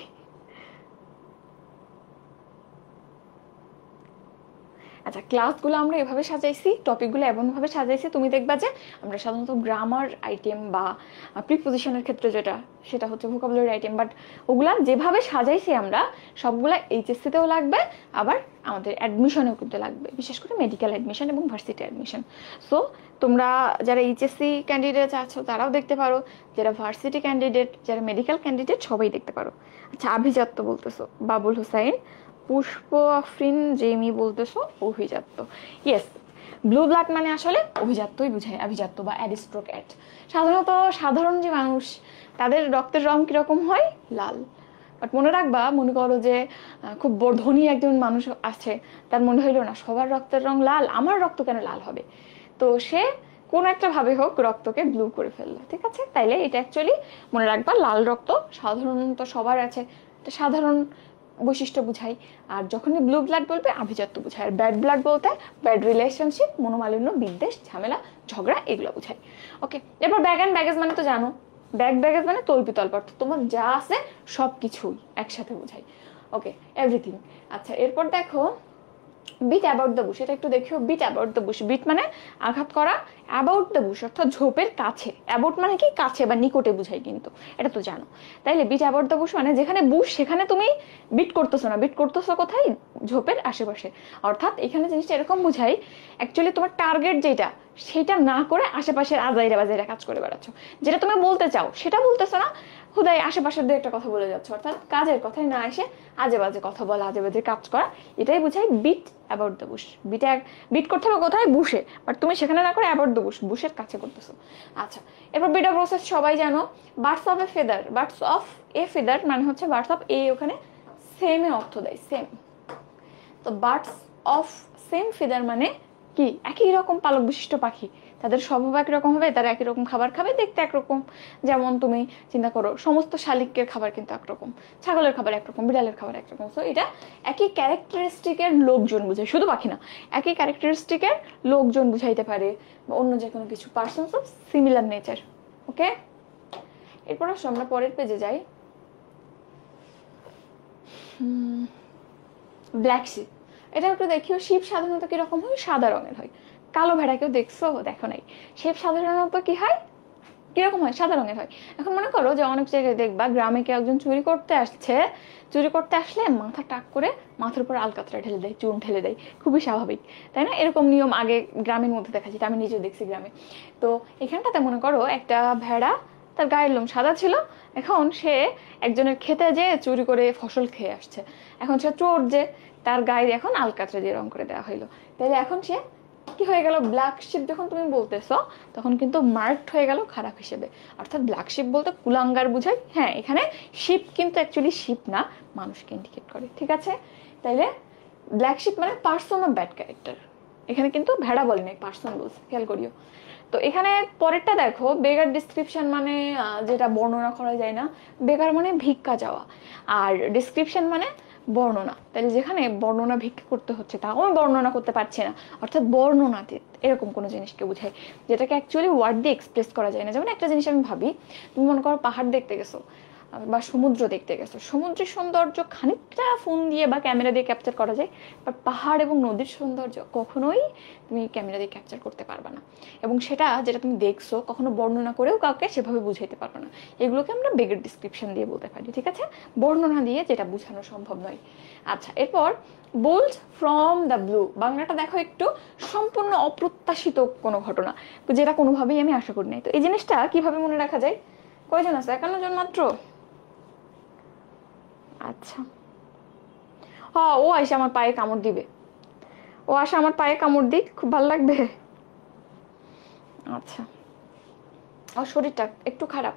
আচ্ছা, ক্লাসগুলো আমরা এভাবে সাজাইছি, টপিকগুলো এমনভাবে সাজাইছি, তুমি দেখবা যে আমরা সাধারণত গ্রামার আইটেম বা প্রিপোজিশনের ক্ষেত্রে সেটা হচ্ছে ভোকাবুলারি আইটেম, বাট ওগুলা যেভাবে সাজাইছি আমরা, সবগুলা এইচএসসিতেও লাগবে, আবার আমাদের অ্যাডমিশনেও কিন্তু লাগবে, বিশেষ করে মেডিকেল অ্যাডমিশন এবং ভার্সিটি অ্যাডমিশন। সো তোমরা যারা এইচএসসি ক্যান্ডিডেট আছো তারাও দেখতে পারো, যারা ভার্সিটি ক্যান্ডিডেট, যারা মেডিকেল ক্যান্ডিডেট, সবাই দেখতে পারো। আচ্ছা, আভিজাত্য বলতেছো, বাবুল হুসাইন, পুষ্প আফরিন জেমি বলতেছো অভিজাত্য। ইয়েস, ব্লু ব্লাড মানে আসলে অভিজাত্যই বুঝায়, আভিজাত্য বা অ্যারিস্টোক্র্যাট। সাধারণত সাধারণ যে মানুষ, তাদের রক্তের রং কিরকম হয়? লাল। বাট মনে রাখবা, মনে করো যে খুব ধনী একজন মানুষ আছে, তার মনে হইলো না সবার রক্তের রং লাল, আমার রক্ত কেন লাল হবে? তো সে কোন একটা ভাবে হোক রক্তকে ব্লু করে ফেললো। ঠিক আছে? তাইলে এটা অ্যাকচুয়ালি মনে রাখবা, লাল রক্ত সাধারণত সবার আছে, এটা সাধারণ বৈশিষ্ট্য বুঝাই, আর যখনই ব্লু ব্লাড বলবে আভিজাত্য বুঝায়, আর ব্যাড ব্লাড বলতে ব্যাড রিলেশনশিপ, মনোমালিন্য, বিদ্বেষ, ঝামেলা, ঝগড়া এগুলো বুঝাই। ওকে, এরপর ব্যাগ অ্যান্ড ব্যাগেজ মানে তো জানো, ব্যাগ ব্যাগেজ মানে তল্পিতল্প, অর্থাৎ তোমার যা আছে সব কিছুই একসাথে বুঝাই। ওকে, এভরিথিং। আচ্ছা, এরপর দেখো বিট অ্যাবাউট দ্য বুশ, এটা একটু দেখিও। Beat about the bush, beat মানে আঘাত করা, অ্যাবাউট দ্য বুশ অর্থাৎ ঝোপের কাছে, অ্যাবাউট মানে কি কাছে বা নিকটে বুঝাই, কিন্তু এটা তো জানো। তাইলে বিট অ্যাবাউট দ্য বুশ মানে যেখানে বুশ সেখানে তুমি বিট করতেছো না, বিট করতেছো কোথায়, ঝোপের আশেপাশে। অর্থাৎ এখানে জিনিসটা এরকম বুঝাই, অ্যাকচুয়ালি তোমার টার্গেট যেটা সেটা না করে আশেপাশের আজাইরা বাজাইরা কাজ করে বেড়াচ্ছ, যেটা তুমি বলতে চাও সেটা বলতেছো না, হুদাই আশেপাশের দু একটা কথা বলে যাচ্ছ, অর্থাৎ কাজের কথাই না এসে আজে বাজে কথা বলা, আজে বাজে কাজ করা, এটাই বুঝাই beat about the bush. Beat করতে হবে কোথায়, বুশে, বাট তুমি সেখানে না করে অ্যাবাউট দ্য বুশ, বুশের কাছে করতেছো। আচ্ছা, এরপর বিট অফ প্রসেস সবাই জানো। Birds of A feather, birds of A feather মানে হচ্ছে বার্ডস অফ এ, ওখানে সেমে অর্থ দেয়, সেম। তো বার্ডস অফ সেম ফেদার মানে কি, একই রকম পালক বিশিষ্ট পাখি, তাদের স্বভাব একরকম হবে, তারা একই রকম খাবার খাবে, দেখতে একরকম। যেমন তুমি চিন্তা করো সমস্ত শালিকের খাবার কিন্তু একরকম, ছাগলের খাবার একরকম, বিড়ালের খাবার একরকম। সো এটা একই ক্যারেক্টারিস্টিকের লোকজন বুঝায়, শুধু পাখি না, একই ক্যারেক্টারিস্টিকের লোকজন বুঝাইতে পারে, বা অন্য যে কোনো কিছু, পার্সনস অফ সিমিলার নেচার। ওকে, এরপর আসো আমরা পরের পেজে যাই। ব্ল্যাক শিপ, এটা একটু দেখিও। শিপ সাধারণত কিরকম হয়, সাদা রঙের হয়। কালো ভেড়া কেউ দেখছো, দেখো নাই। শিপ সাধারণত কি হয়, কিরকম হয়, সাদা রঙের হয়। এখন মনে করো যে অনেক জায়গায় দেখবা গ্রামে কেউ একজন চুরি করতে আসছে, চুরি করতে আসলে মাথা টাক করে মাথার উপর আলকাতরা ঢেলে দেয়, চুন ঢেলে দেয়, খুবই স্বাভাবিক তাই না? এরকম নিয়ম আগে গ্রামের মধ্যে দেখা যেত, আমি নিজেও দেখছি গ্রামে। তো এখানটাতে মনে করো একটা ভেড়া, তার গায়ের লোম সাদা ছিল, এখন সে একজনের খেতে যেয়ে চুরি করে ফসল খেয়ে আসছে। এখন সে চোর, যে তার গায়ে এখন আলকাতরা দিয়ে রং করে দেওয়া হইলো, তাহলে এখন সে কি হয়ে গেল, ব্ল্যাক শিপ যখন তুমি বলতেছো তখন কিন্তু মার্কড হয়ে গেল খারাপ হিসেবে। অর্থাৎ ব্ল্যাক শিপ বলতে কুলাঙ্গার বুঝায়। হ্যাঁ, এখানে শিপ কিন্তু অ্যাকচুয়ালি শিপ না, মানুষকে ইন্ডিকেট করে, ঠিক আছে? তাইলে ব্ল্যাক শিপ মানে পার্সন অফ ব্যাড ক্যারেক্টার, এখানে কিন্তু ভেড়া বলেনি, পার্সন বলছে, খেয়াল করিও। তো এখানে পরেরটা দেখো, বেগার ডিসক্রিপশন মানে যেটা বর্ণনা করা যায় না, বেগার মানে ভিক্ষা চাওয়া, আর ডিসক্রিপশন মানে বর্ণনা। তাহলে যেখানে বর্ণনা ভিক্ষা করতে হচ্ছে, তাও আমি বর্ণনা করতে পারছি না, অর্থাৎ বর্ণনাতে এরকম কোনো জিনিসকে বোঝায় যেটাকে অ্যাকচুয়ালি ওয়ার্ড দিয়ে এক্সপ্রেস করা যায় না। যেমন একটা জিনিস আমি ভাবি, তুমি মনে করো পাহাড় দেখতে গেছো বা সমুদ্র দেখতে গেছো, সমুদ্রের সৌন্দর্য খানিকটা ফোন দিয়ে বা ক্যামেরা দিয়ে ক্যাপচার করা যায়, বাট পাহাড় এবং নদীর সৌন্দর্য কখনোই তুমি ক্যামেরা দিয়ে ক্যাপচার করতে পারবে না, এবং সেটা যেটা তুমি দেখছো কখনো বর্ণনা করেও কাউকে সেভাবে বুঝাইতে পারবে না। এগুলোকে আমরা বেগের ডিসক্রিপশন দিয়ে বলতে পারি, ঠিক আছে? বর্ণনা দিয়ে যেটা বোঝানো সম্ভব নয়। আচ্ছা, এরপর বোল্ড ফ্রম দ্য ব্লু, বাংলাটা দেখো একটু, সম্পূর্ণ অপ্রত্যাশিত কোনো ঘটনা, যেটা কোনোভাবেই আমি আশা করি নাই। তো এই জিনিসটা কিভাবে মনে রাখা যায়? কয়জন আছে? 51 জন মাত্র। আচ্ছা, হ্যাঁ, ও আইসা আমার পায়ে কামড় দিবে, ও আসা আমার পায়ে কামড় দিক, খুব ভালো লাগবে। আচ্ছা, ওর শরীরটা একটু খারাপ।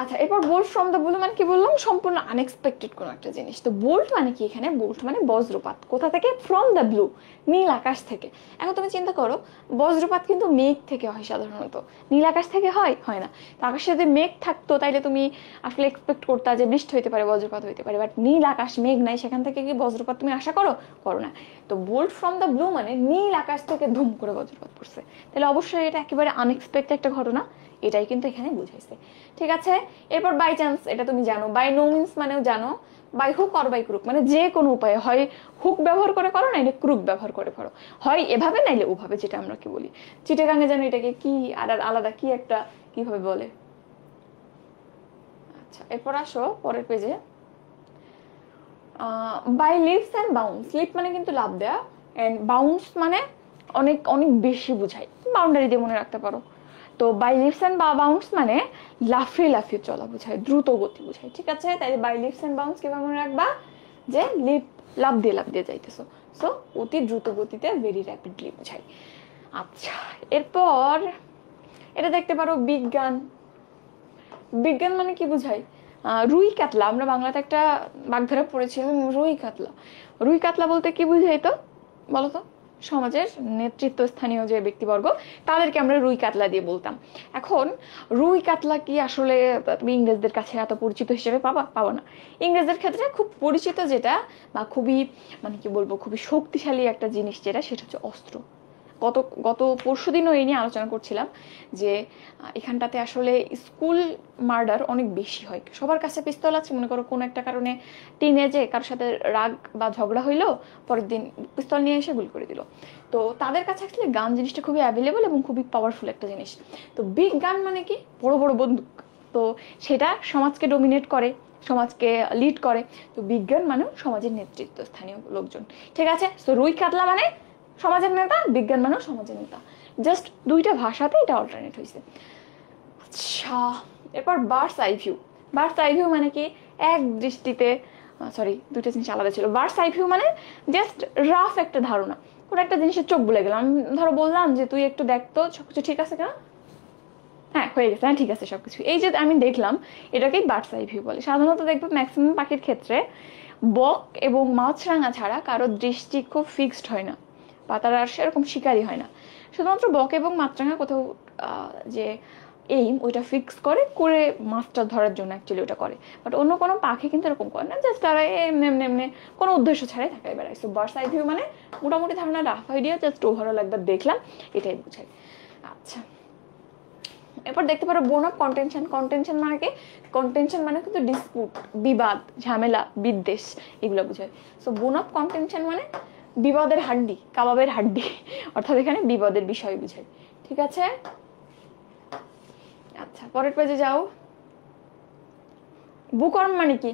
আচ্ছা, এরপর বোল্ট ফ্রম দ্য ব্লু মানে কি বললাম, সম্পূর্ণ আনএক্সপেক্টেড কোনো একটা জিনিস। তো বোল্ট মানে কি, এখানে বোল্ট মানে বজ্রপাত। কোথা থেকে? ফ্রম দ্য ব্লু, নীল আকাশ থেকে। এখন তুমি চিন্তা করো, বজ্রপাত কিন্তু মেঘ থেকে হয় সাধারণত, নীল আকাশ থেকে হয় হয় না। তো আকাশে যদি মেঘ থাকতো তাইলে তুমি আসলে এক্সপেক্ট করতে যে বৃষ্টি হইতে পারে, বজ্রপাত হইতে পারে, বাট নীল আকাশ, মেঘ নাই, সেখান থেকে কি বজ্রপাত তুমি আশা করো? করো না। তো বোল্ট ফ্রম দ্য ব্লু মানে নীল আকাশ থেকে ধুম করে বজ্রপাত পড়ছে, তাহলে অবশ্যই এটা একেবারে আনএক্সপেক্টেড একটা ঘটনা, এটাই কিন্তু এখানে বুঝাইছে, ঠিক আছে? এরপর বাই চান্স, এটা তুমি জানো। বাই নো মিন্স মানেও জানো, by hook or by crook মানে যে কোনো উপায়ে, হয় হুক ব্যবহার করে করো, নাইলে ক্রুক ব্যবহার করে করো, হয় এভাবে নাইলে ওভাবে, যেটা আমরা কি বলি চিটাগাঙে জানো এটাকে কি আর আলাদা কি একটা কিভাবে বলে। আচ্ছা, এরপর আসো পরের পেজে। By leaps and bounds, leap মানে কিন্তু লাভ দেয়া, অ্যান্ড বাউন্স মানে অনেক অনেক বেশি বুঝায়, বাউন্ডারি দিয়ে মনে রাখতে পারো। তো বাই লিভস অ্যান্ড বাউন্স মানে লাফিয়ে লাফিয়ে চলা বোঝায়, দ্রুত গতি বোঝায়, ঠিক আছে? তাই বাই লিভস অ্যান্ড বাউন্স কিভাবে মনে রাখবা, যে লিভ লাফ দিয়ে যাইতেছো, সো অতি দ্রুত গতিতে, ভেরি র্যাপিডলি বোঝায়। আচ্ছা, এরপর এটা দেখতে পারো বিজ্ঞান। বিজ্ঞান মানে কি বুঝায়, রুই কাতলা, আমরা বাংলাতে একটা বাগধারা পড়েছিলাম, রুই কাতলা। রুই কাতলা বলতে কি বুঝাই তো, বলো তো? সমাজের নেতৃত্বস্থানীয় যে ব্যক্তিবর্গ তাদেরকে আমরা রুই কাতলা দিয়ে বলতাম। এখন রুই কাতলা কি আসলে তুমি ইংরেজদের কাছে এত পরিচিত হিসেবে পাবা না। ইংরেজদের ক্ষেত্রে খুব পরিচিত যেটা বা খুবই মানে কি বলবো খুবই শক্তিশালী একটা জিনিস যেটা, সেটা হচ্ছে অস্ত্র। গত গত পরশুদিনও এই নিয়ে আলোচনা করছিলাম যে এখানটাতে আসলে স্কুল মার্ডার অনেক বেশি হয়। সবার কাছে পিস্তল আছে, মনে করো কোনো একটা কারণে টিনেজে কারোর সাথে রাগ বা ঝগড়া হইলো, পরের দিন পিস্তল নিয়ে এসে গুলি করে দিল। তো তাদের কাছে আসলে গান জিনিসটা খুবই অ্যাভেলেবল এবং খুবই পাওয়ারফুল একটা জিনিস। তো বিগ গান মানে কি, বড় বড় বন্দুক। তো সেটা সমাজকে ডোমিনেট করে, সমাজকে লিড করে। তো বিজ্ঞান মানেও সমাজের নেতৃত্ব স্থানীয় লোকজন। ঠিক আছে, তো রুই কাতলা মানে সমাজের নেতা, বিজ্ঞান মানেও সমাজের নেতা। জাস্ট দুইটা ভাষাতে এটা অল্টারনেট হয়েছে। আচ্ছা, এরপর birds eye view. Birds eye view মানে কি, এক দৃষ্টিতে সরি দুইটা জিনিস আলাদা ছিল। বার্ডস আই ভিউ মানে জাস্ট রাফ একটা ধারণা, কোনো একটা জিনিসের চোখ বলে গেলাম। ধরো বললাম যে তুই একটু দেখতো সবকিছু ঠিক আছে কেন, হ্যাঁ হয়ে গেছে, হ্যাঁ ঠিক আছে সবকিছু, এই যে আমি দেখলাম, এটাকেই বার্ডস আই ভিউ বলে। সাধারণত দেখবে ম্যাক্সিমাম পাখির ক্ষেত্রে বক এবং মাছরাঙা ছাড়া কারো দৃষ্টি খুব ফিক্সড হয় না, বা তারা সেরকম শিকারী হয় না। শুধুমাত্র বক এবং মাছরাঙা কোথাও যে এইম ওইটা ফিক্স করে করে মাছটা ধরার জন্য অ্যাকচুয়ালি ওটা করে। বাট অন্য কোনো পাখি কিন্তু এরকম করে না, জাস্ট তারা এমনি এমনি এমনি কোনো উদ্দেশ্য ছাড়াই থাকাই বেড়ায়। সো বার্ডস আই ভিউ মানে মোটামুটি ধারণা, রাফ আইডিয়া, জাস্ট ওভারঅল একবার দেখলাম এটাই বোঝায়। আচ্ছা, এরপর দেখতে পারো বোন অফ কন্টেনশন। কন্টেনশন মানে কি, কন্টেনশন মানে কিন্তু ডিসপুট, বিবাদ, ঝামেলা, বিদ্বেষ, এগুলো বোঝায়। সো বোন অফ কন্টেনশন মানে বিবাদের হাড্ডি, কাবাবের হাড্ডি, অর্থাৎ এখানে বিবাদের বিষয় বোঝায়। ঠিক আছে, আচ্ছা পরের পেজে যাও। বুকওয়ার্ম মানে কি,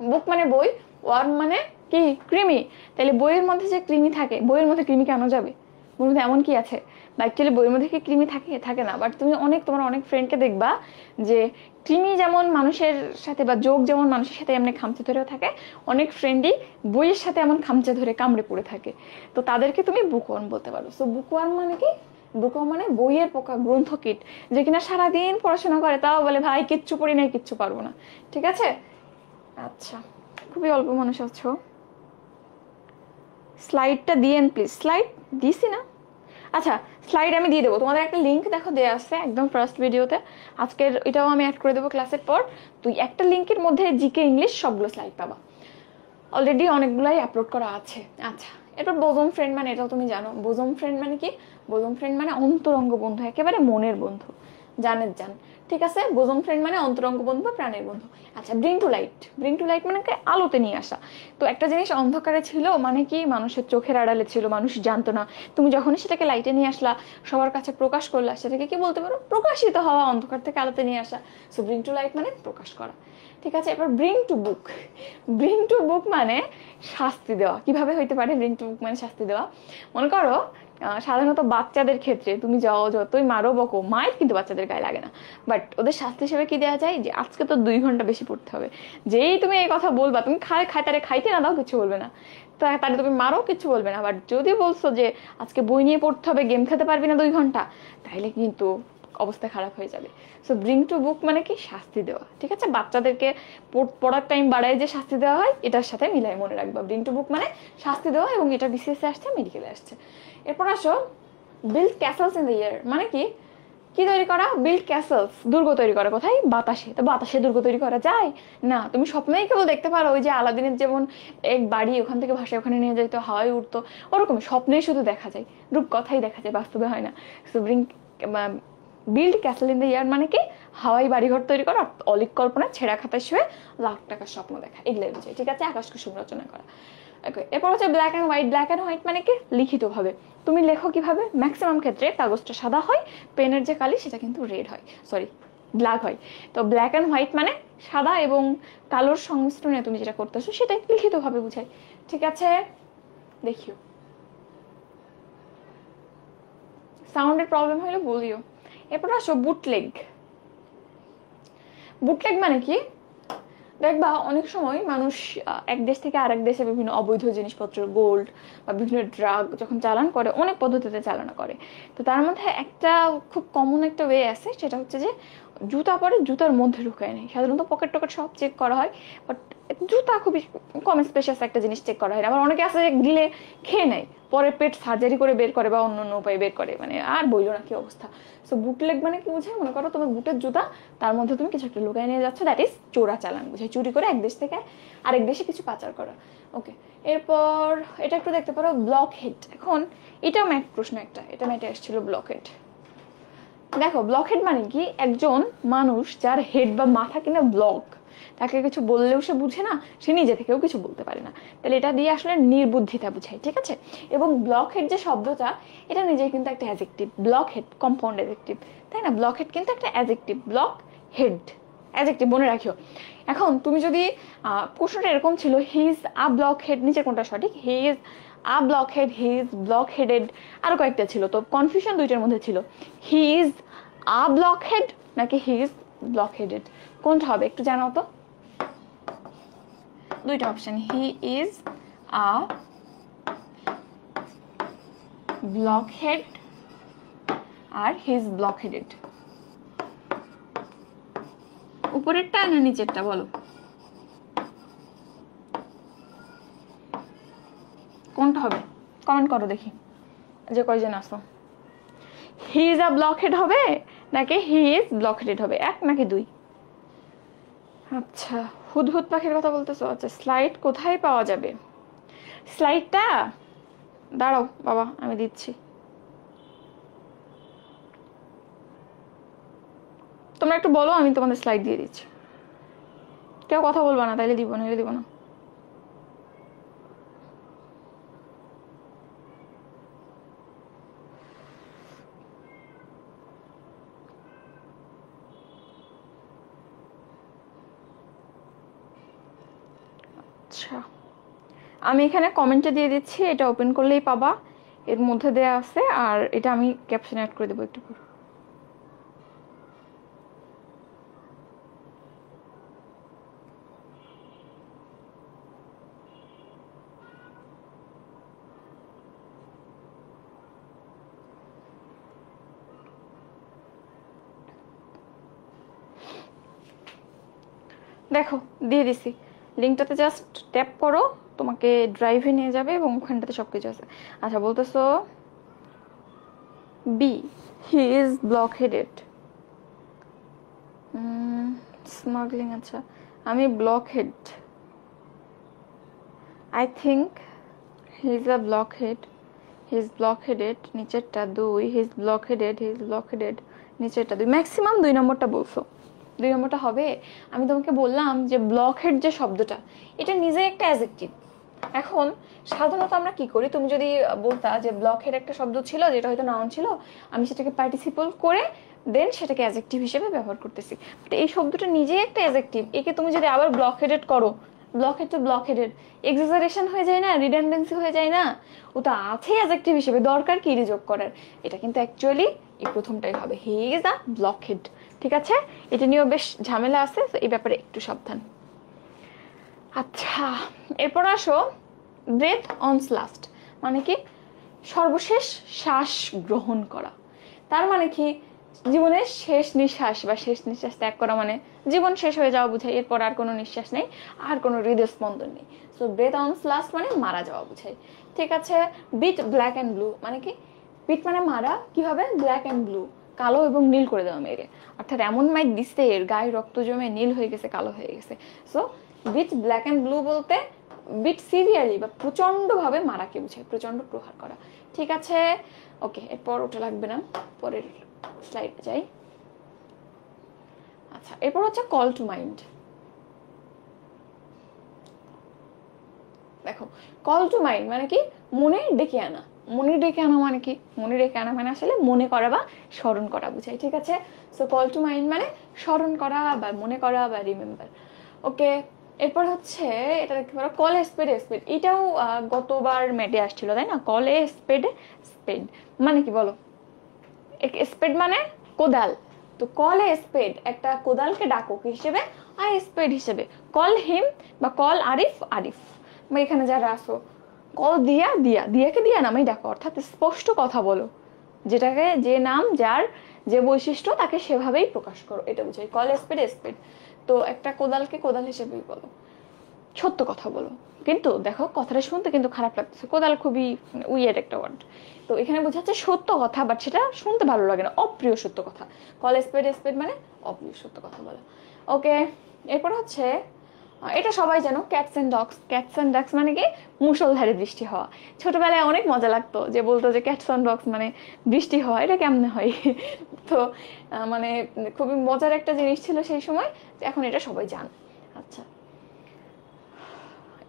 বুক মানে বই, ওয়ার্ম মানে কি কৃমি। তাহলে বইয়ের মধ্যে যে কৃমি থাকে, বইয়ের মধ্যে কৃমি কেন যাবে, বইয়ের মধ্যে এমন কি আছে? বা অ্যাকচুয়ালি বইয়ের মধ্যে কি কৃমি থাকে, থাকে না। বাট তুমি তোমার অনেক ফ্রেন্ডকে দেখবা যে কৃমি যেমন মানুষের সাথে বা যোগ যেমন মানুষের সাথে এমনি খামচে ধরেও থাকে, অনেক ফ্রেন্ডই বইয়ের সাথে এমন খামচে ধরে কামড়ে পড়ে থাকে। তো তাদেরকে তুমি বুকওয়ার্ম বলতে পারো। সো বুকওয়ার্ম মানে কি, বুকওয়ার্ম মানে বইয়ের পোকা, গ্রন্থকীট, যে কিনা সারাদিন পড়াশোনা করে তাও বলে ভাই কিচ্ছু পড়ি নাই, কিচ্ছু পারবো না। ঠিক আছে, আচ্ছা খুবই অল্প মানুষ আছো। স্লাইডটা দিয়েন প্লিজ, স্লাইড দিছি না? আচ্ছা স্লাইড আমি দিয়ে দেবো, তোমাদের একটা লিঙ্ক দেখো দেওয়া আছে একদম ফার্স্ট ভিডিওতে, আজকের এটাও আমি অ্যাড করে দেবো ক্লাসের পর। তুই একটা লিঙ্কের মধ্যে জিকে ইংলিশ সবগুলো স্লাইড পাবা, অলরেডি অনেকগুলাই আপলোড করা আছে। আচ্ছা, এরপর বোজম ফ্রেন্ড মানে এটাও তুমি জানো। বোজম ফ্রেন্ড মানে কি, বোজম ফ্রেন্ড মানে অন্তরঙ্গ বন্ধু, একেবারে মনের বন্ধু, জানের জান। ঠিক আছে, বোজম ফ্রেন্ড মানে অন্তরঙ্গ বন্ধু, প্রাণের বন্ধু। আচ্ছা, bring to light. Bring to light মানে আলোতে নিয়ে আসা। তো একটা জিনিস অন্ধকারে ছিল মানে কি, মানুষের চোখের আড়ালে ছিল, মানুষ জানতো না, তুমি যখনই সেটাকে লাইটে নিয়ে আসলা, সবার কাছে প্রকাশ করলা, সেটাকে কি বলতে পারো, প্রকাশিত হওয়া, অন্ধকার থেকে আলোতে নিয়ে আসা। সো ব্রিং টু লাইট মানে প্রকাশ করা। ঠিক আছে, এবার bring to book. Bring to book মানে শাস্তি দেওয়া। কিভাবে হইতে পারে ব্রিং টু বুক মানে শাস্তি দেওয়া? মনে করো সাধারণত বাচ্চাদের ক্ষেত্রে তুমি যতই মারো বকো, মায়ের কিন্তু বাচ্চাদের গায়ে লাগে না, বাট ওদের শাস্তি হিসেবে কি দেওয়া যায়, যে আজকে তো 2 ঘন্টা বেশি পড়তে হবে। যেই তুমি এই কথা বলবা, তুমি তারে খাইতে না দাও কিছু বলবে না, তো তারে তুমি মারো কিছু বলবে না। বাট যদি বলছো যে আজকে বই নিয়ে পড়তে হবে, গেম খেতে পারবি না 2 ঘন্টা, তাহলে কিন্তু অবস্থা খারাপ হয়ে যাবে। সো ব্রিং টু বুক মানে কি, শাস্তি দেওয়া। ঠিক আছে, বাচ্চাদেরকে পড়ার টাইম বাড়ায় যে শাস্তি দেওয়া হয়, এটার সাথে মিলাই মনে রাখবা। ব্রিং টু বুক মানে শাস্তি দেওয়া, এবং এটা বিসিএস আসছে, মেডিকেলে আসছে। এরপর আসো, build castles in the air মানে কি, কি তৈরি করা, বিল্ড ক্যাসেলস, দুর্গ তৈরি করা। কোথায়? বাতাসে। তো বাতাসে দুর্গ তৈরি করা যায় না, তুমি স্বপ্নেই কেবল দেখতে পারো ওই যে আলাদিনের যেমন এক বাড়ি ওখান থেকে ভাষায় ওখানে নিয়ে যাইতো, হাওয়ায় উঠতো, ওরকম স্বপ্নেই শুধু দেখা যায়, রূপকথাই দেখা যায়, বাস্তবে হয় না। So build castle in the air মানে কি, হাওয়াই বাড়িঘর তৈরি করা, অলিক কল্পনা, ছেঁড়া খাতায় শুয়ে লাখ টাকার স্বপ্ন দেখা, এগুলোই বোঝায়। ঠিক আছে, আকাশ কুসুম রচনা করা। এরপর হচ্ছে black and white. Black and white মানে কি, লিখিত ভাবে। তুমি লেখো কিভাবে, ম্যাক্সিমাম ক্ষেত্রে কাগজটা সাদা হয়, পেনের যে কালি সেটা কিন্তু রেড হয়, সরি ব্ল্যাক হয়। তো ব্ল্যাক অ্যান্ড হোয়াইট মানে সাদা এবং কালোর সংমিশ্রণে তুমি যেটা করতেছো সেটাই লিখিত ভাবে বোঝায়। ঠিক আছে, দেখিও সাউন্ডের প্রবলেম হলে বলিও। এরপর আসো বুটলেগ। বুটলেগ মানে কি, দেখবা অনেক সময় মানুষ এক দেশ থেকে আরেক দেশে বিভিন্ন অবৈধ জিনিসপত্র, গোল্ড বা বিভিন্ন ড্রাগ যখন চালান করে, অনেক পদ্ধতিতে চালনা করে। তো তার মধ্যে একটা খুব কমন একটা ওয়ে আছে, সেটা হচ্ছে যে জুতা পরে জুতার মধ্যে ঢুকায় নেই, সাধারণত পকেট টকেট সব চেক করা হয়, বাট জুতা খুবই কম স্পেশাস একটা জিনিস চেক করা হয় না। আবার অনেকে আছে গিলে খেয়ে নেয়, পরে পেট সার্জারি করে বের করে বা অন্য অন্য উপায়ে বের করে, মানে আর বইলো না কি অবস্থা। সো বুটলেগ মানে কি বোঝায়, মনে করো তোমার বুটের জুতা, তার মধ্যে তুমি কিছু একটা লুকায় নিয়ে যাচ্ছ, দ্যাট ইজ চোরা চালান বোঝায়, চুরি করে এক দেশ থেকে আরেক দেশে কিছু পাচার করা। ওকে, এরপর এটা একটু দেখতে পারো ব্লক হেড। এখন এটাও ম্যাথ প্রশ্ন একটা, এটা ম্যাথে আসছিল ব্লক হেড। দেখো ব্লক হেড মানে কি, একজন মানুষ যার হেড বা মাথা কিনা ব্লক, তাকে কিছু বললেও সে বুঝে না, সে নিজে থেকেও কিছু বলতে পারে না, তাহলে এটা দিয়ে আসলে নির্বুদ্ধিতা বুঝায়, ঠিক আছে। এবং ব্লক হেড যে শব্দটা, এটা নিজেই কিন্তু একটা adjective, block head compound adjective, তাই না। ব্লক হেড কিন্তু একটা অ্যাডজেক্টিভ, ব্লক হেড অ্যাডজেক্টিভ, মনে রাখিও। এখন তুমি যদি প্রশ্নটা এরকম ছিল হি ইজ আ ব্লক হেড, নিচের কোনটা সঠিক, হি is a block head, he is block headed, আরো কয়েকটা ছিল, তো কনফিউশন দুইটার মধ্যে ছিল, হি ইজ আ ব্লক হেড নাকি হি ইজ ব্লক হেডেড, কোনটা হবে একটু জানাও তো। দুইটা option, he is a block head আর হি ইজ ব্লক হেডেড, উপরেরটা না নিচেরটা বলো, কোনটা হবে কমেন্ট করো দেখি, যে কয়জন আসো। হি ইজ আ ব্লক হেড হবে নাকি হি ইজ ব্লক হেডেড হবে, এক নাকি দুই। আচ্ছা, হুদহুদ পাখির কথা বলতেছো, আচ্ছা স্লাইড কোথায় পাওয়া যাবে, স্লাইডটা দাঁড়াও বাবা আমি দিচ্ছি, তোমরা একটু বলো আমি তোমাদের স্লাইড দিয়ে দিচ্ছি, কেউ কথা বলবা না তাইলে দিব না, দিব না। আচ্ছা আমি এখানে কমেন্টে দিয়ে দিচ্ছি, এটা ওপেন করলেই পাবা, এর মধ্যে দেয়া আছে, আর এটা আমি ক্যাপশন অ্যাড করে দেবো একটু পর। দেখো দিয়ে দিছি, লিঙ্কটাতে জাস্ট ট্যাপ করো, তোমাকে ড্রাইভে নিয়ে যাবে এবং ওখানটাতে সবকিছু আছে। আচ্ছা বলতেছো B, he is block headed, smuggling, আচ্ছা আমি block head, I think he is a block head, he is block headed, নিচেরটা দুই, he is block headed, he is block headed, নিচেরটা দুই, ম্যাক্সিমাম দুই নম্বরটা বলছো, দুই নম্বরটা হবে। আমি তোমাকে বললাম যে ব্লক হেড যে শব্দটা, এটা নিজে একটা অ্যাডজেক্টিভ। এখন সাধারণত আমরা কি করি, তুমি যদি বলতা যে ব্লক হেড একটা শব্দ ছিল যেটা হয়তো নাউন ছিল, আমি সেটাকে পার্টিসিপল করে দেন সেটাকে অ্যাডজেক্টিভ হিসেবে ব্যবহার করতেছি, বাট এই শব্দটা নিজেই একটা অ্যাডজেক্টিভ, একে তুমি যদি আবার ব্লক হেডেড করো, block head to block headed, exaggeration হয়ে যায় না, রিডান্ডেন্সি হয়ে যায় না, ওটা আছে অ্যাডজেক্টিভ হিসেবে, দরকার কি রিযোগ করার। এটা কিন্তু অ্যাকচুয়ালি এই প্রথমটাই হবে, হি ইজ আ ব্লক হেড, ঠিক আছে। এটা নিয়েও বেশ ঝামেলা আছে, তো এই ব্যাপারে একটু সাবধান। আচ্ছা এরপর আসো ব্রেথ অনস লাস্ট, মানে কি সর্বশেষ শ্বাস গ্রহণ করা, তার মানে কি জীবনের শেষ নিঃশ্বাস বা শেষ নিঃশ্বাস ত্যাগ করা, মানে জীবন শেষ হয়ে যাওয়া বুঝায়, এরপর আর কোনো নিঃশ্বাস নেই, আর কোনো হৃদয় স্পন্দন নেই। সো ব্রেথ অনস লাস্ট মানে মারা যাওয়া বুঝায়, ঠিক আছে। বিট ব্ল্যাক অ্যান্ড ব্লু মানে কি, বিট মানে মারা, কিভাবে ব্ল্যাক অ্যান্ড ব্লু কালো এবং নীল করে দেওয়া মেরে, অর্থাৎ এমন মাইট দিচ্ছে এর গায়ে রক্ত জমে নীল হয়ে গেছে, কালো হয়ে গেছে। So beat black and blue বলতে বিট সিভিয়ারলি বা প্রচন্ড ভাবে মারাকে বুঝায়, প্রচন্ড প্রহার করা, ঠিক আছে। ওকে এরপর ওটা লাগবে না, পরের স্লাইড যাই। আচ্ছা এরপর হচ্ছে কল টু মাইন্ড। দেখো কল টু মাইন্ড মানে কি, মনে ডেকে আনা, মনে ডেকে আনা মানে কি, মনে ডেকে আনা মানে আসলে মনে করা বা স্মরণ করা বুঝায়, ঠিক আছে। সো কল টু মাইন্ড মানে স্মরণ করা বা মনে করা বা রিমেম্বার। ওকে এরপর হচ্ছে এটা দেখতে পারো কল এ স্পেড এ স্পেড, এটাও গতবার ম্যাটে আসছিল তাই না, কল এ স্পেড স্পেড মানে কি বলো, স্পেড মানে কোদাল, তো কল এ স্পেড একটা কোদালকে ডাকো কি হিসেবে, আই স্পেড হিসেবে, কল হিম বা কল আরিফ আরিফ, বা এখানে যারা আসো কল দিয়াকে দিয়া নামাই ডাকো, অর্থাৎ স্পষ্ট কথা বলো, যেটাকে যে নাম যার যে বৈশিষ্ট্য তাকে সেভাবেই প্রকাশ করো, এটা বুঝাই। কল স্পেড স্পেড, তো একটা কোদালকে কোদাল হিসেবেই বলো, সত্য কথা বলো। কিন্তু দেখো কথাটা শুনতে কিন্তু খারাপ লাগতেছে, কোদাল খুবই উইয়ার্ড একটা ওয়ার্ড, তো এখানে বোঝাচ্ছে সত্য কথা, বাট সেটা শুনতে ভালো লাগে না, অপ্রিয় সত্য কথা। কল স্পেড স্পেড মানে অপ্রিয় সত্য কথা বলা। ওকে, এরপর হচ্ছে এটা সবাই জানো, cats and dogs. Cats and dogs মানে কি মুষলধারে বৃষ্টি হওয়া। ছোটবেলায় অনেক মজা লাগতো যে বলতো যে ক্যাটস এন্ড ডগস মানে বৃষ্টি হওয়া, এটা কেমনে হয় তো মানে খুবই মজার একটা জিনিস ছিল সেই সময়, এখন এটা সবাই জানে। আচ্ছা,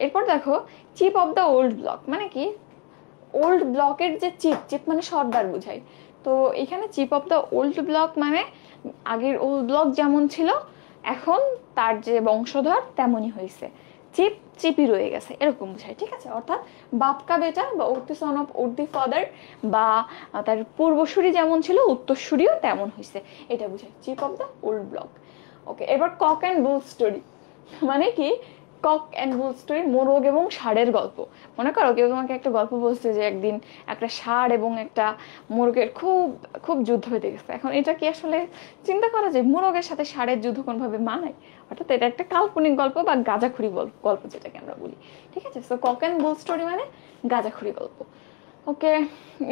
এরপর দেখো chip of the old block মানে কি, ওল্ড ব্লকের যে চিপ, চিপ মানে সর্দার বুঝাই। তো এখানে chip of the old block মানে আগের ওল্ড ব্লক যেমন ছিল এখন তার যে বংশধর তেমনই হয়েছে, চিপ চিপই রয়ে গেছে এরকম বুঝায়, ঠিক আছে। অর্থাৎ বাপকা বেটা বা উর্দি সন অফ উর্দি ফাদার, বা তার পূর্বসূরি যেমন ছিল উত্তরসূরিও তেমন হয়েছে, এটা বুঝায় chip of the old block. Okay, এবার কক অ্যান্ড বুল স্টোরি মানে কি, কক অ্যান্ড বুল স্টোরি মোরগ এবং ষাঁড়ের গল্প। মনে করো কেউ তোমাকে একটা গল্প বলছে যে একদিন একটা ষাঁড় এবং একটা মোরগের খুব খুব যুদ্ধ হতে গেছে। এখন এটা কি আসলে চিন্তা করা যায় মোরগের সাথে ষাঁড়ের যুদ্ধ কোনোভাবে মানায়? অর্থাৎ এটা একটা কাল্পনিক গল্প বা গাঁজাখুরি গল্প যেটাকে আমরা বলি, ঠিক আছে। So cock and bull story মানে গাঁজাখুরি গল্প। ওকে,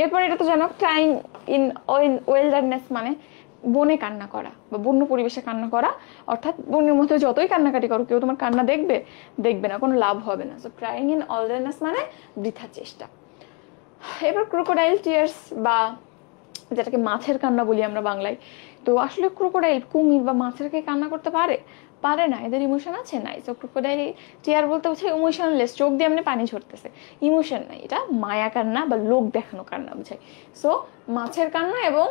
এরপর এটা তো জানো ক্রাইং ইন ওয়েলডারনেস মানে বনে কান্না করা বা বন্য পরিবেশে কান্না করা। অর্থাৎ বনের মধ্যে যতই কান্নাকাটি করো কেউ তোমার কান্না দেখবে দেখবে না, কোনো লাভ হবে না। সো ক্রাইং ইন ওয়েলডারনেস মানে বৃথা চেষ্টা। এবার ক্রোকোডাইল টিয়ার্স বা যেটাকে মাছের কান্না বলি আমরা বাংলায়। তো আসলে ক্রোকোডাইল কুমির বা মাছেরকে কান্না করতে পারে? পারে না, এদের ইমোশন আছে নাই। সো ক্রোকোডাইল টিয়ার বলতে বোঝায় ইমোশনলেস, চোখ দিয়ে এমনি পানি ঝরতেছে, ইমোশন নাই, এটা মায়া কান্না বা লোক দেখানো কান্না বোঝায়। সো মাছের কান্না এবং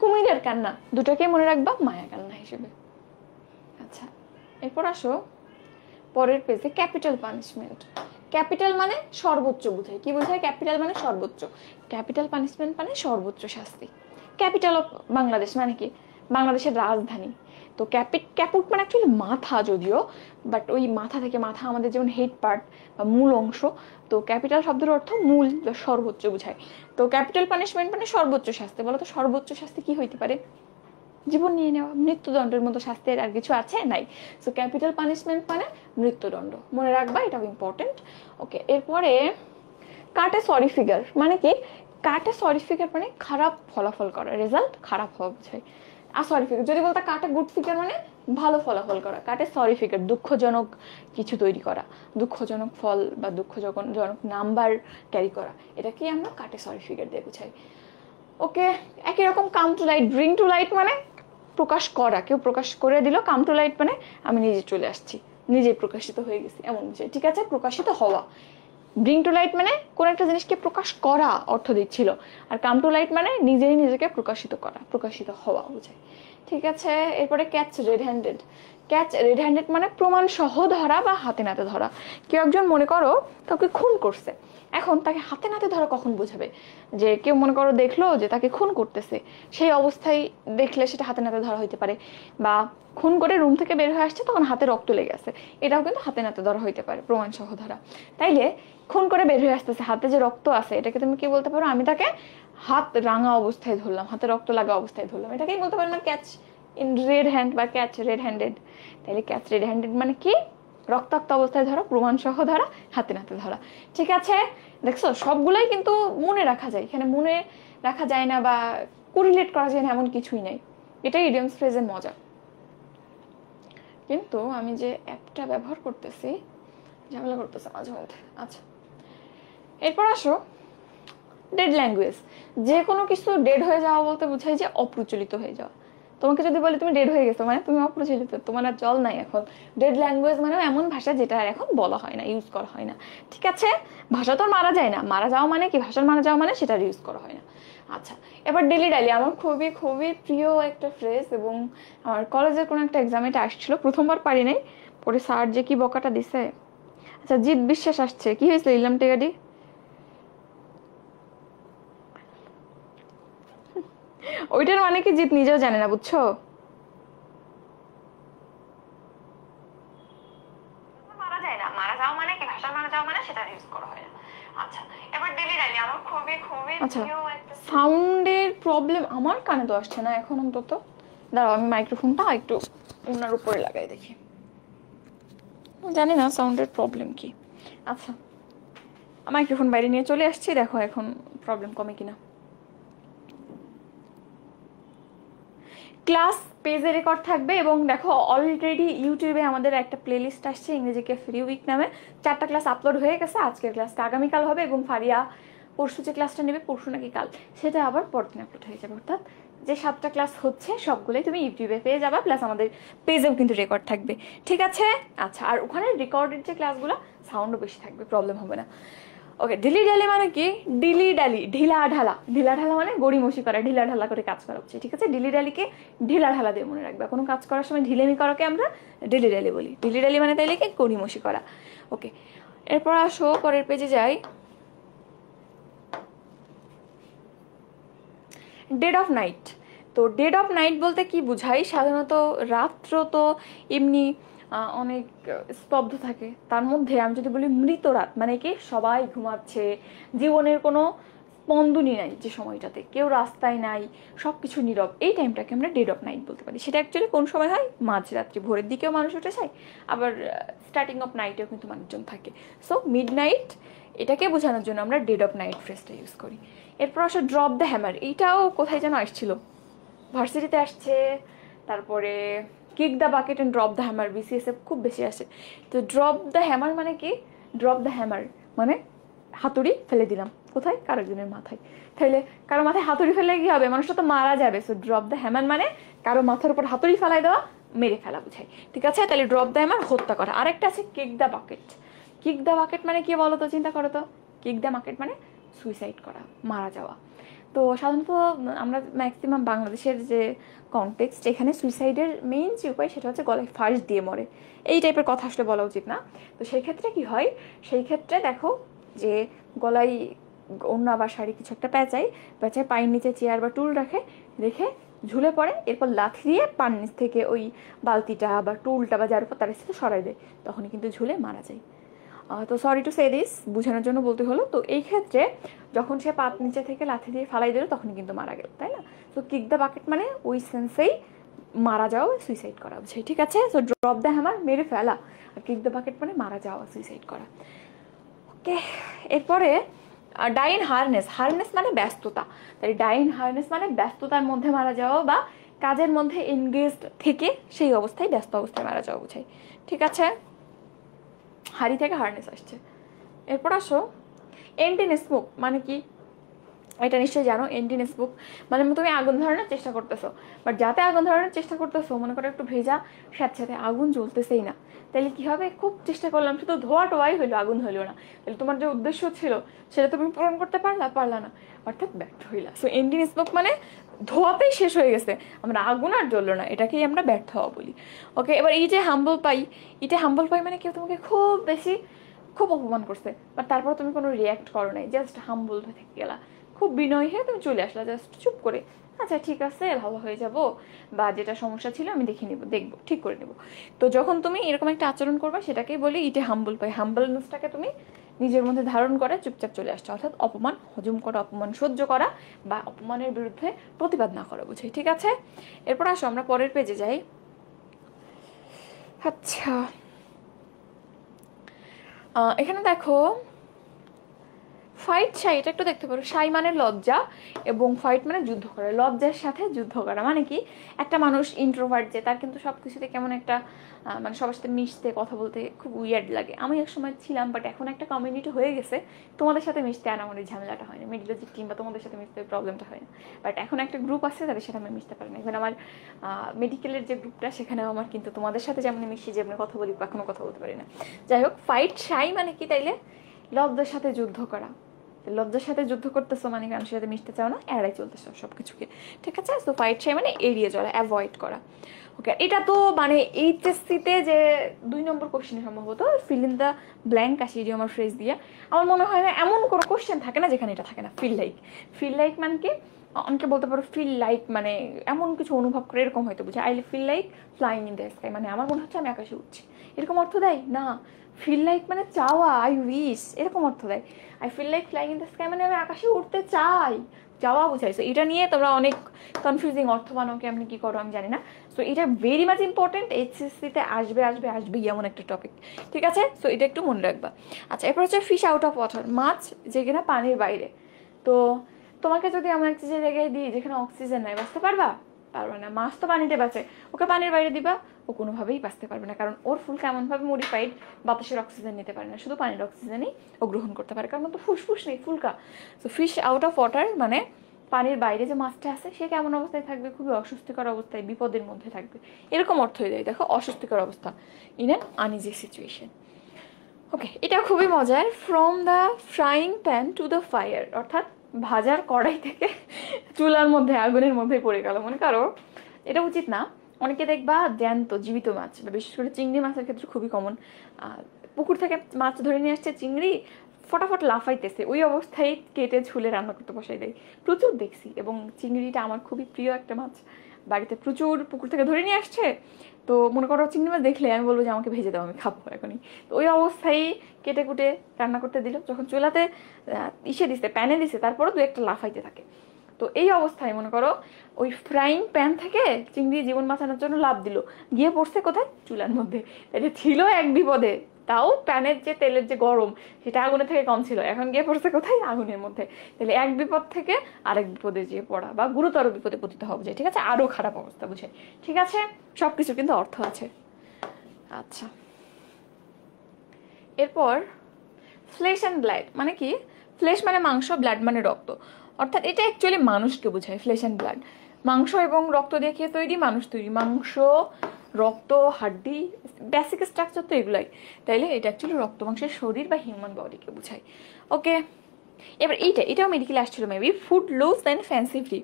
কুমিরের কান্না দুটাকে মনে রাখবা মায়া কান্না হিসেবে। আচ্ছা, এরপর আসো পরের পেজে ক্যাপিটাল পানিশমেন্ট। ক্যাপিটাল মানে সর্বোচ্চ বোঝায়, কি বোঝায়? ক্যাপিটাল মানে সর্বোচ্চ, ক্যাপিটাল পানিশমেন্ট মানে সর্বোচ্চ শাস্তি। ক্যাপিটাল অফ বাংলাদেশ মানে কি বাংলাদেশের রাজধানী। তো ক্যাপুট মানে অ্যাকচুয়ালি মাথা যদিও, বাট ওই মাথা থেকে, মাথা আমাদের যেমন হেড পার্ট বা মূল অংশ, তো ক্যাপিটাল শব্দের অর্থ মূল বা সর্বোচ্চ বোঝায়। তো ক্যাপিটাল পানিশমেন্ট মানে সর্বোচ্চ শাস্তি। বলো তো সর্বোচ্চ শাস্তি কি হইতে পারে? জীবন নিয়ে নেওয়া, মৃত্যুদণ্ডের মতো শাস্তির আর কিছু আছে? নাই। সো ক্যাপিটাল পানিশমেন্ট মানে মৃত্যুদণ্ড, মনে রাখবা, এটাও ইম্পর্টেন্ট। ওকে, এরপরে কাটে সরি ফিগার মানে কি, কাটে সরি ফিগার মানে খারাপ ফলাফল করা, রেজাল্ট খারাপ হওয়া বোঝায়। আর সরি ফিগার যদি বলতে কাটে গুড ফিগার মানে ভালো ফলাফল করা, কাটে সরি ফিগার দুঃখজনক কিছু তৈরি করা, দুঃখজনক ফল বা দুঃখজনক নাম্বার ক্যারি করা, এটা কি আমরা কাটে সরি ফিগার দিয়ে বুঝাই। ওকে, একই রকম come to light bring to light মানে প্রকাশ করা, কেউ প্রকাশ করে দিল, কাম টু লাইট মানে আমি নিজে চলে আসছি, নিজে প্রকাশিত হয়ে গেছি এমন বুঝাই, ঠিক আছে। প্রকাশিত হওয়া, ব্রিং টু লাইট মানে কোন একটা জিনিসকে প্রকাশ করা অর্থ দিচ্ছিল, আর কাম টু লাইট মানে নিজেই নিজেকে প্রকাশিত করা, প্রকাশিত হওয়া বোঝায়, ঠিক আছে। এরপরে catch red handed. Catch red handed মানে প্রমাণ সহ ধরা বা হাতে নাতে ধরা। কেউ একজন মনে করো কাউকে খুন করছে, এখন তাকে হাতে নাতে ধরা কখন বোঝাবে? যে কেউ মনে করো দেখলো যে তাকে খুন করতেছে, সেই অবস্থায় দেখলে সেটা হাতে নাতে ধরা হইতে পারে, বা খুন করে রুম থেকে বের হয়ে আসছে তখন হাতে রক্ত লেগে আছে, এটাও কিন্তু হাতে নাতে ধরা হইতে পারে, প্রমাণ সহ ধরা। তাইলে খুন করে বের হয়ে আসতেছে, হাতে যে রক্ত আছে, এটাকে তুমি কি বলতে পারো? আমি তাকে হাত রাঙা অবস্থায় ধরলাম, হাতে রক্ত লাগা অবস্থায় ধরলাম, এটাকেই বলতে পারলাম ক্যাচ ইন রেড হ্যান্ড বা ক্যাচ রেড হ্যান্ডেড। তাইলে ক্যাচ রেড হ্যান্ডেড মানে কি? রক্তাক্ত অবস্থায় ধরা, প্রমাণ সহ ধরা, হাতে নাতে ধরা, ঠিক আছে। দেখছো সবগুলাই কিন্তু মনে রাখা যায়, এখানে মনে রাখা যায় না বা কোরিলেট করা যায় না এমন কিছুই নাই, এটাই ইডিয়মস ফ্রেজের মজা। কিন্তু আমি যে অ্যাপটা ব্যবহার করতেছি ঝামেলা করতেছে মাঝে মধ্যে। আচ্ছা, এরপর আসো ডেড ল্যাঙ্গুয়েজ। যে কোনো কিছু ডেড হয়ে যাওয়া বলতে বোঝায় যে অপ্রচলিত হয়ে যাওয়া। তোমাকে যদি বলে তুমি ডেড হয়ে গেছো মানে তুমি অপ্রচলিত, তোমার আর চল নাই এখন। ডেড ল্যাঙ্গুয়েজ মানে এমন ভাষা যেটা আর এখন বলা হয় না, ইউজ করা হয় না, ঠিক আছে। ভাষা তো মারা যায় না, মারা যাওয়া মানে কি, ভাষার মারা যাওয়া মানে সেটা ইউজ করা হয় না। আচ্ছা, এবার ডেলি ডাইলি আমার খুবই খুবই প্রিয় একটা ফ্রেজ, এবং আমার কলেজের কোনো একটা এক্সামে এটা আসছিল, প্রথমবার পারি নাই, পরে স্যার যে কি বকাটা দিছে। আচ্ছা, জিৎ বিশ্বাস আসছে, কি হয়েছিল ইলাম টেগাডি? ওইটার মানে কি জিৎ নিজেও জানে না, বুঝছো। মারা যায় না, মারা যাওয়া মানে কি, ভাষার মারা যাওয়া মানে সেটা ইউজ করা হয় না। আচ্ছা, এবার ডেলি ডাইলি আমার খুবই খুবই প্রিয় একটা সাউন্ডের প্রবলেম আমার কানে তো আসছে না এখন অন্তত। দাঁড়াও আমি মাইক্রোফোনটা একটু ওনার উপরে লাগাই দেখি, জানি না সাউন্ডের প্রবলেম কি। আচ্ছা মাইক্রোফোন বাইরে নিয়ে চলে আসছি, দেখো এখন প্রবলেম কমে কিনা। ক্লাস পেজে রেকর্ড থাকবে এবং দেখো অলরেডি ইউটিউবে আমাদের একটা প্লেলিস্ট আসছে ইংরেজিকে ফ্রি উইক নামে। 4টা ক্লাস আপলোড হয়ে গেছে, আজকের ক্লাসটা আগামীকাল হবে এবং ফারিয়া পরশু যে ক্লাসটা নেবে, পরশু নাকি কাল, সেটা আবার পরদিন আপলোড হয়ে যাবে। অর্থাৎ যে 7টা ক্লাস হচ্ছে সবগুলোই তুমি ইউটিউবে পেয়ে যাবে, প্লাস আমাদের পেজেও কিন্তু রেকর্ড থাকবে, ঠিক আছে? আচ্ছা, আর ওখানে রেকর্ডেড যে ক্লাসগুলো সাউন্ডও বেশি থাকবে, প্রবলেম হবে না। ওকে, ডিলি ডালি মানে কি? ডিলি ডালি ঢিলা ঢালা, ঢিলা ঢালা মানে গড়িমসি করা, ঢিলা ঢালা করে কাজ করা হচ্ছে, ঠিক আছে? ডিলি ডালিকে ঢিলা ঢালা দিয়ে মনে রাখবে। কোনো কাজ করার সময় ঢিলেমি করাকে আমরা ডিলি ডালি বলি। ডিলি ডালি মানে তাইলে কি? গড়িমসি করা। ওকে, এরপর আসো পরের পেজে যাই। Dead of night. তো ডেড অফ নাইট বলতে কি বুঝাই? সাধারণত রাত্র তো এমনি অনেক স্তব্ধ থাকে, তার মধ্যে আমি যদি বলি মৃত রাত মানে কি? সবাই ঘুমাচ্ছে, জীবনের কোনো স্পন্দনই নাই, যে সময়টাতে কেউ রাস্তায় নাই, সব কিছু নীরব, এই টাইমটাকে আমরা ডেড অফ নাইট বলতে পারি। সেটা অ্যাকচুয়ালি কোন সময় হয়? মাঝরাত্রি, ভোরের দিকেও মানুষ উঠে যায়, আবার স্টার্টিং অফ নাইটেও কিন্তু মানুষজন থাকে। সো মিড নাইট, এটাকে বোঝানোর জন্য আমরা ডেড অফ নাইট ফ্রেজটা ইউজ করি। এরপর আসলে ড্রপ দ্য হ্যামার, এইটাও কোথায় যেন আসছিল, ভার্সিটিতে আসছে, তারপরে kick the bucket and drop the hammer, বিসিএসএ খুব বেশি আসে। তো ড্রপ দ্য হ্যামার মানে কি? ড্রপ দ্য হ্যামার মানে হাতুড়ি ফেলে দিলাম, কোথায়? কারো একজনের মাথায়। তাহলে কারো মাথায় হাতুড়ি ফেলে কি হবে? মানুষটা তো মারা যাবে। সো ড্রপ দ্য হ্যামার মানে কারো মাথার উপর হাতুড়ি ফেলাই দেওয়া, মেরে ফেলা বোঝায়, ঠিক আছে? তাহলে ড্রপ দ্য হ্যামার হত্যা করা। আরেকটা আছে kick the bucket. Kick the bucket মানে কি বলো তো? চিন্তা করো তো। কিক দ্য বাকেট মানে সুইসাইড করা, মারা যাওয়া। তো সাধারণত আমরা ম্যাক্সিমাম বাংলাদেশের যে কনটেক্সট, এখানে সুইসাইডের মেইন যে উপায় সেটা হচ্ছে গলায় ফাঁস দিয়ে মরে, এই টাইপের কথা আসলে বলা উচিত না। তো সেই ক্ষেত্রে কি হয়? সেই ক্ষেত্রে দেখো যে গলায় ওড়না বা শাড়ি কিছু একটা পেঁচায়, পায়ের নিচে চেয়ার বা টুল রেখে ঝুলে পড়ে, এরপর লাথি দিয়ে পান নিচ থেকে ওই বালতিটা বা টুলটা বা যার উপর তার সাথে সরাই দেয়, তখনই কিন্তু ঝুলে মারা যায়। তো সরি টু সে দিস, বোঝানোর জন্য বলতে হলো। তো এই ক্ষেত্রে যখন সে পাত নিচে থেকে লাথি দিয়ে ফালাই দিল তখনই কিন্তু মারা গেল, তাই না? তো কিক দ্য বাকেট মানে ওই সেন্সেই মারা যাওয়া, সুইসাইড করা বুঝাই, ঠিক আছে? সো ড্রপ দ্য হ্যামার মেরে ফেলা, আর কিক দ্য বাকেট মানে মারা যাওয়া, সুইসাইড করা। ওকে, এরপরে ডাইন হারনেস। হারনেস মানে ব্যস্ততা, তাই ডাইন হারনেস মানে ব্যস্ততার মধ্যে মারা যাওয়া বা কাজের মধ্যে এনগেজড থেকে সেই অবস্থায়, ব্যস্ত অবস্থায় মারা যাওয়া বুঝাই, ঠিক আছে? হাড়ি থেকে হারনেস আসছে। এরপর আসো এন্টিনেস স্মোক মানে কি? এটা নিশ্চয়ই জানো। এন্টিনেস স্মোক মানে তুমি আগুন ধরানোর চেষ্টা করতেছো, বাট যাতে আগুন ধরানোর চেষ্টা করতেছো মনে করো একটু ভেজা স্যাঁতস্যাঁতে, আগুন জ্বলতেছেই না, তাহলে কি হবে? খুব চেষ্টা করলাম, শুধু ধোয়া টোয়াই হইলো, আগুন হইলো না, তাহলে তোমার যে উদ্দেশ্য ছিল সেটা তুমি পূরণ করতে পারলা না, অর্থাৎ ব্যর্থ হইলা। সো এন্টিনেস স্মোক মানে ধোয়াতেই শেষ হয়ে গেছে, আমরা আগুন আর জ্বললো না, এটাকেই আমরা ব্যর্থ হওয়া বলি। ওকে, এবার এই যে হাম্বল পাই, এটা হাম্বল পাই মানে কেউ তোমাকে খুব অপমান করছে, বাট তারপর তুমি কোনো রিয়াক্ট করো নাই, জাস্ট হাম্বল হয়ে থেকে গেলা, খুব বিনয় হয়ে তুমি চলে আসলা, জাস্ট চুপ করে, আচ্ছা ঠিক আছে ভালো হয়ে যাব, বা যেটা সমস্যা ছিল আমি দেখবো ঠিক করে নেব। তো যখন তুমি এরকম একটা আচরণ করবে সেটাকেই বলি ইটে হাম্বল পাই। হাম্বলনেসটাকে তুমি নিজের মধ্যে ধারণ করে চুপচাপ চলে আসছো, অর্থাৎ অপমান হজম করা, অপমান সহ্য করা বা অপমানের বিরুদ্ধে প্রতিবাদ না করা বুঝাই, ঠিক আছে? এরপর আসো আমরা পরের পেজে যাই। আচ্ছা, এখানে দেখো ফাইট শাই, এটা একটু দেখতে পারো। শাই মানে লজ্জা এবং ফাইট মানে যুদ্ধ করা। লজ্জার সাথে যুদ্ধ করা মানে কি? একটা মানুষ ইন্ট্রোভার্ট যে, তার কিন্তু সব কিছুতে কেমন একটা মানে সবার সাথে মিশতে, কথা বলতে খুব উইয়ার্ড লাগে। আমি এক সময় ছিলাম, বাট এখন একটা কমিউনিটি হয়ে গেছে, তোমাদের সাথে মিশতে আর আমার এই ঝামেলাটা হয় না, মিডিল যে টিম বা তোমাদের সাথে মিশতে প্রবলেমটা হয় না। বাট এখন একটা গ্রুপ আছে তাদের সাথে আমি মিশতে পারি না। ইভেন আমার মেডিকেলের যে গ্রুপটা সেখানেও আমার কিন্তু তোমাদের সাথে যেমন মিশি, যেমন কথা বলি, এখনও কথা বলতে পারি না। যাই হোক, ফাইট শাই মানে কি তাইলে? লজ্জার সাথে যুদ্ধ করা। লজ্জার সাথে যুদ্ধ করতেছো মানে মানুষের সাথে মিশতে চাও না, এড়াই চলতেছো সব কিছুকে, ঠিক আছে? সো ফাইট শাই মানে এড়িয়ে চলা, অ্যাভয়েড করা। ওকে, এটা তো মানে এইচএসসিতে যে 2 নম্বর কোশ্চেনে সম্ভবত ফিল ইন দ্য ব্ল্যাঙ্ক আসে ইডিয়মার ফ্রেজ দিয়ে। আমার মনে হয় না এমন কোনো কোশ্চেন থাকে না যেখানে এটা থাকে না। ফিল লাইক মানে কি? অনেকে বলতে পারো ফিল লাইক মানে এমন কিছু অনুভব করে, এরকম হয়তো বুঝে। I feel like flying in the sky মানে আমার মনে হচ্ছে আমি আকাশে উঠছি, এরকম অর্থ দেয় না। ফিল লাইক মানে চাওয়া, আই উইশ এরকম অর্থ দেয়। I feel like flying in the sky মানে আমি আকাশে উঠতে চাই, চাওয়া বুঝাইছো। এটা নিয়ে তোমরা অনেক কনফিউজিং অর্থ বানাও, কেমনি কি করো আমি জানি না। সো এটা ভেরি মাচ ইম্পর্টেন্ট, এইচএসসিতে আসবেই এমন একটা টপিক, ঠিক আছে? সো এটা একটু মনে রাখবা। আচ্ছা, এরপর হচ্ছে ফিশ আউট অফ ওয়াটার, মাছ যে কিনা পানির বাইরে। তো তোমাকে যদি এমন একটা জায়গায় দিই যেখানে অক্সিজেন নাই, বাঁচতে পারবা? পারবে না। মাছ তো পানিতে বাঁচে, ওকে পানির বাইরে দিবা, ও কোনোভাবেই বাঁচতে পারবে না, কারণ ওর ফুলকা এমনভাবে মডিফাইড, বাতাসের অক্সিজেন নিতে পারে না, শুধু পানির অক্সিজেনই ও গ্রহণ করতে পারে, কারণ তো ফুসফুস নেই, ফুলকা। So fish out of water মানে পানির বাইরে যে মাছটা আছে সে কেমন অবস্থায় থাকবে? খুবই অস্বস্তিকর অবস্থায়, বিপদের মধ্যে থাকবে, এরকম অর্থ হয়ে যায়। দেখো, অস্বস্তিকর অবস্থা, ইন অ্যান আনইজি সিচুয়েশন। ওকে, এটা খুবই মজার। From the frying pan to the fire, অর্থাৎ ভাজার কড়াই থেকে চুলার মধ্যে, আগুনের মধ্যে পড়ে গেল। মনে করো, এটা উচিত না। অনেকে দেখবা জ্যান্ত জীবিত মাছ, বা বিশেষ করে চিংড়ি মাছের ক্ষেত্রে খুবই কমন, পুকুর থেকে মাছ ধরে নিয়ে আসছে চিংড়ি, ফটাফট লাফাইতেছে, ওই অবস্থায় কেটে ঝুলে রান্না করতে বসাই দেয়, প্রচুর দেখছি। এবং চিংড়িটা আমার খুবই প্রিয় একটা মাছ, বাড়িতে প্রচুর পুকুর থেকে ধরে নিয়ে আসছে। তো মনে করো চিংড়ি মাছ দেখলে আমি বলবো যে আমাকে ভেজে দাও, আমি খাবো এখনই। তো ওই অবস্থায় কেটে কুটে রান্না করতে দিল, যখন চুলাতে দিছে, প্যানে দিছে, তারপরও দু একটা লাফাইতে থাকে। তো এই অবস্থায় মনে করো ওই ফ্রাইং প্যান থেকে চিংড়ি জীবন বাঁচানোর জন্য লাফ দিল, গিয়ে পড়ছে কোথায়? চুলার মধ্যে। তাহলে ছিল এক বিপদে, তাও প্যানের যে তেলের যে গরম সেটা আগুনের থেকে কম ছিল, এখন গিয়ে পড়ছে কোথায়? আগুনের মধ্যে। তাহলে এক বিপদ থেকে আরেক বিপদে যেয়ে পড়া, বা গুরুতর বিপদে পতিত হওয়া বুঝায়, ঠিক আছে? আরো খারাপ অবস্থা বুঝায়, ঠিক আছে? সবকিছু কিন্তু অর্থ আছে। আচ্ছা, এরপর ফ্লেশ অ্যান্ড ব্লাড মানে কি? ফ্লেশ মানে মাংস, ব্লাড মানে রক্ত, অর্থাৎ এটা অ্যাকচুয়ালি মানুষকে বোঝায়। ফ্লেশ অ্যান্ড ব্লাড, মাংস এবং রক্ত দিয়ে খেয়ে তৈরি মানুষ তৈরি, মাংস, রক্ত, হাড্ডি, বেসিক স্ট্রাকচার তো এগুলাই। তাইলে এটা অ্যাকচুয়ালি রক্ত মাংসের শরীর বা হিউম্যান বডিকে বোঝায়। ওকে, এবার এটাও মেডিকেলে আসছিল maybe. Foot loose and fancy free.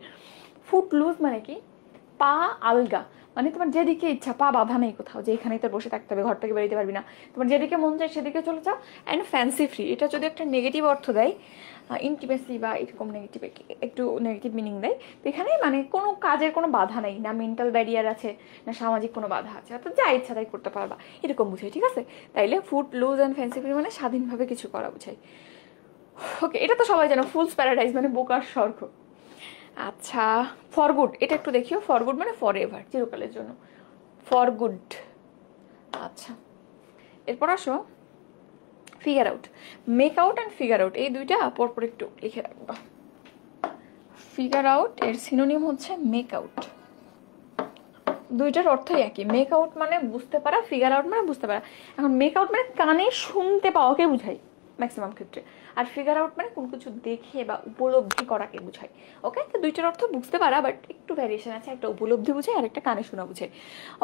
Foot loose মানে কি? পা আলগা, মানে তোমার যেদিকে ইচ্ছা, পা বাঁধা নেই কোথাও যে এখানেই তোর বসে থাকতে হবে, ঘর থেকে বেরোতে পারবি না, তোমার যেদিকে মন চায় সেদিকে চলে যাও। অ্যান্ড ফ্যান্সি ফ্রি, এটা যদি একটা নেগেটিভ অর্থ দেয়, ইন্টিমেসি বা এরকম নেগেটিভ, একটু নেগেটিভ মিনিং দেয়, তো এখানে মানে কোনো কাজের কোনো বাধা নেই, না মেন্টাল ব্যারিয়ার আছে, না সামাজিক কোনো বাধা আছে, অর্থাৎ যা ইচ্ছা তাই করতে পারবা, এরকম বুঝাই, ঠিক আছে? তাইলে foot loose and fancy free মানে স্বাধীনভাবে কিছু করা বুঝাই। ওকে, এটা তো সবাই জানো। ফুলস প্যারাডাইজ মানে বোকার স্বর্গ। আচ্ছা, ফর গুড, এটা একটু দেখিও। ফর গুড মানে ফর এভার, চিরকালের জন্য, ফর গুড। আচ্ছা, এরপর আসো figure out. Make out and figure out, এই দুইটা পরপর একটু লিখে রাখবা। ফিগার আউট এর সিনোনিম হচ্ছে মেক আউট, দুইটার অর্থই একই। মেক আউট মানে বুঝতে পারা, ফিগার আউট মানে বুঝতে পারা। এখন মেক আউট মানে কানে শুনতে পাওয়াকে বুঝাই ম্যাক্সিমাম ক্ষেত্রে, আর ফিগার আউট মানে কোনো কিছু দেখে বা উপলব্ধি করাকে বুঝায়। ওকে, তো দুইটার অর্থ বুঝতে পারা, বাট একটু ভ্যারিয়েশন আছে, একটা উপলব্ধি বুঝায় আর একটা কানে শোনা বুঝায়।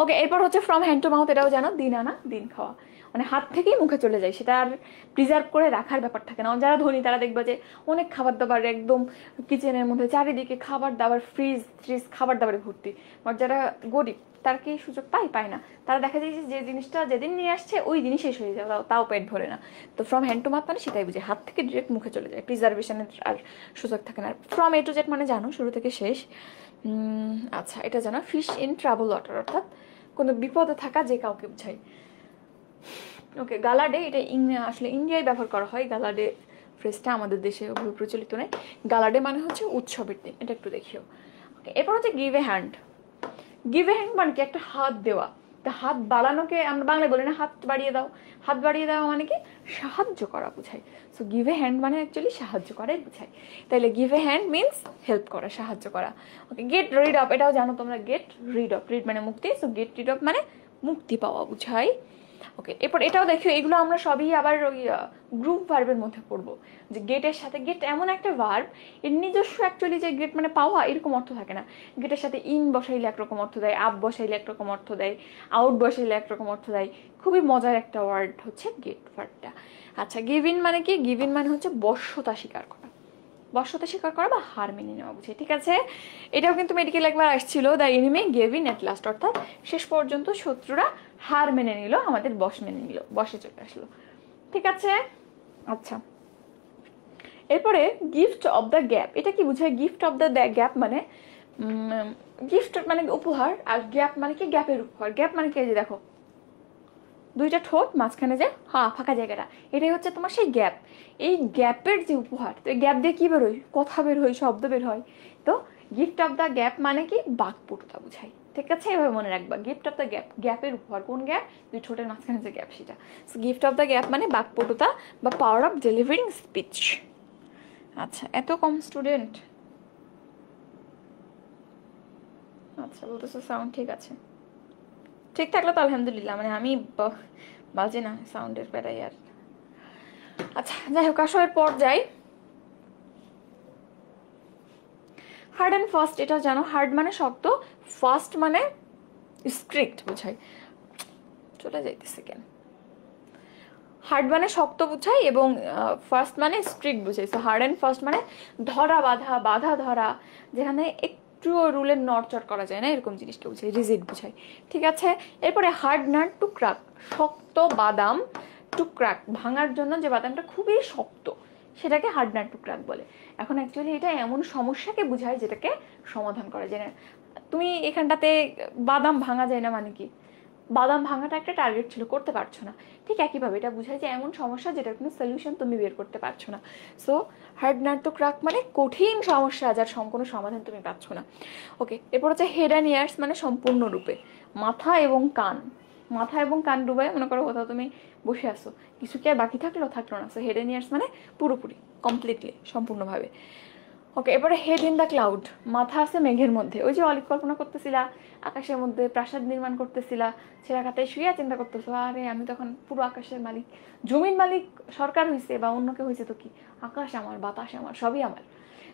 ওকে, এরপর হচ্ছে ফ্রম হ্যান্ড টু মাউথ, এটাও জানো, দিন আনা দিন খাওয়া, মানে হাত থেকেই মুখে চলে যায়, সেটা আর প্রিজার্ভ করে রাখার ব্যাপার থাকে না। যারা ধনী তারা দেখবা যে অনেক খাবার দাবার একদম কিচেনের মধ্যে চারিদিকে খাবার দাবার, ফ্রিজ ট্রিজ খাবার দাবারে ভর্তি। আর যারা গরিব তার কি সুযোগ পায় না, তারা দেখা যায় যে জিনিসটা যেদিন নিয়ে আসছে ওই দিনই শেষ হয়ে যায়, তাও পেট ভরে না। তো ফ্রম হ্যান্ড টু মাউথ মানে সেটাই বুঝে, হাত থেকে ডিরেক্ট মুখে চলে যায়, প্রিজার্ভেশনের আর সুযোগ থাকে না। ফ্রম এ টু জেড মানে জানো, শুরু থেকে শেষ। আচ্ছা, এটা জানো, ফিশ ইন ট্রাবল ওয়াটার, অর্থাৎ কোনো বিপদে থাকা যে কাউকে বোঝায়। ওকে, গালাডে, এটা আসলে ইন্ডিয়ায় ব্যবহার করা হয়। গালাডে ফ্রেজটা আমাদের দেশে ওভাবে প্রচলিত নেই। গালাডে মানে হচ্ছে উৎসবের দিন, এটা একটু দেখিও। ওকে, এরপর হচ্ছে give a hand. Give a hand মানে কি? একটা হাত দেওয়া। তা হাত বাড়ানোকে আমরা বাংলায় বলি না, হাত বাড়িয়ে দাও। হাত বাড়িয়ে দেওয়া মানে কি? সাহায্য করা বোঝায়। সো গিভ এ হ্যান্ড মানে অ্যাকচুয়ালি সাহায্য করাই বোঝায়। তাইলে give a hand means help করা, সাহায্য করা। ওকে, গেট রিড অফ, এটাও জানো তোমরা, গেট রিড অফ, রিড মানে মুক্তি, সো গেট রিড অফ মানে মুক্তি পাওয়া বোঝায়। ওকে, এরপর এটাও দেখো, এগুলো আমরা সবই আবার ওই গ্রুপ ভার্বের মধ্যে পড়বো, যে গেটের সাথে, গেট এমন একটা ভার্ব, এর নিজস্ব অ্যাকচুয়ালি যে গেট মানে পাওয়া এরকম অর্থ থাকে না। গেটের সাথে ইন বসাইলে একরকম অর্থ দেয়, আপ বসাইলে একরকম অর্থ দেয়, আউট বসাইলে একরকম অর্থ দেয়। খুবই মজার একটা ওয়ার্ড হচ্ছে গেট ভার্বটা। আচ্ছা, গিভ ইন মানে কি? গিভ ইন মানে হচ্ছে বশ্যতা স্বীকার করা, বশ্যতা স্বীকার করা বা হার মেনে নেওয়া বুঝে, ঠিক আছে? এটাও কিন্তু মেডিকেল একবার আসছিল, the enemy gave in at last, অর্থাৎ শেষ পর্যন্ত শত্রুরা হার মেনে নিল, আমাদের বশ মেনে নিল, বসে চলে আসলো, ঠিক আছে? আচ্ছা, এরপরে গিফট অফ দ্য গ্যাপ, এটা কি বুঝায়? গিফট অফ দ্য গ্যাপ মানে গিফট মানে উপহার, আর গ্যাপ মানে কি? গ্যাপের উপহার। গ্যাপ মানে কি? এই যে দেখো, দুইটা ঠোঁট, মাঝখানে যে ফাঁকা জায়গাটা, এটাই হচ্ছে তোমার সেই গ্যাপ। এই গ্যাপের যে উপহার, তো এই গ্যাপ দিয়ে কি বেরোয়? কথা বের হয়, শব্দ বের হয়। তো গিফট অফ দ্য গ্যাপ মানে কি? বাকপটুতা বুঝাই। ঠিক আছে, এভাবে মনে রাখবা, গিফট অফ দ্য গ্যাপ, গ্যাপের উপহার। কোন গ্যাপ? দুই ঠোঁটের মাঝখানে যে গ্যাপ, সেটা। So gift of the gap মানে বাকপটুতা বা পাওয়ার অফ ডেলিভারিং স্পিচ। আচ্ছা, এত কম স্টুডেন্ট। আচ্ছা, বলতেছো সাউন্ড ঠিক আছে, ঠিক থাকলে তো আলহামদুলিল্লাহ, মানে আমি বাজে না সাউন্ডের বেড়াই আর। আচ্ছা, যাই হোক, আসো এর পর যাই। হার্ড অ্যান্ড ফাস্ট, এটা জানো, হার্ড মানে শক্ত, ফাস্ট মানে স্ট্রিক্ট বুঝাই। চলে যাইতেছে কেন? হার্ড মানে শক্ত বুঝাই এবং ফাস্ট মানে স্ট্রিক্ট বুঝাই। সো হার্ড অ্যান্ড ফাস্ট মানে ধরা বাঁধা, বাঁধা ধরা, যেখানে একটু রুলের নড়চড় করা যায় না, এরকম জিনিসকে বুঝাই, রিজিড বুঝাই। ঠিক আছে, এরপরে হার্ড নাট টু ক্রাক, শক্ত বাদাম টু ক্রাক, ভাঙার জন্য যে বাদামটা খুবই শক্ত, সেটাকে হার্ড নাট টু ক্রাক বলে। এখন অ্যাকচুয়ালি এটা এমন সমস্যাকে বোঝায় যেটাকে সমাধান করা যায় না। তুমি এখানটাতে বাদাম ভাঙা যায় না মানে কি? বাদাম ভাঙাটা একটা টার্গেট ছিল, করতে পারছো না। ঠিক একইভাবে এটা বোঝায় যে এমন সমস্যা যেটার কোনো সলিউশন তুমি বের করতে পারছো না। So hard nut to crack মানে কঠিন সমস্যা যার কোনো সমাধান তুমি পাচ্ছ না। ওকে, এরপর হচ্ছে হেড অ্যান্ড ইয়ার্স মানে সম্পূর্ণরূপে, মাথা এবং কান। মাথা এবং কান ডুবায়, মনে করো কোথাও তুমি বসে আসো, কিছু কি আর বাকি থাকলো? থাকলো না। সো হেড অ্যান্ড ইয়ার্স মানে পুরোপুরি, কমপ্লিটলি, সম্পূর্ণভাবে। ওকে, এবারে হেড ইন দ্য ক্লাউড, মাথা আছে মেঘের মধ্যে। ওই যে অলিক কল্পনা করতেছিলা, আকাশের মধ্যে প্রাসাদ নির্মাণ করতেছিলা, সেরা খাতায় শুয়ে চিন্তা করতেছো, আরে আমি তখন পুরো আকাশের মালিক, জমির মালিক সরকার হয়েছে বা অন্য কেউ হয়েছে, তো কি, আকাশ আমার, বাতাস আমার, সবই আমার।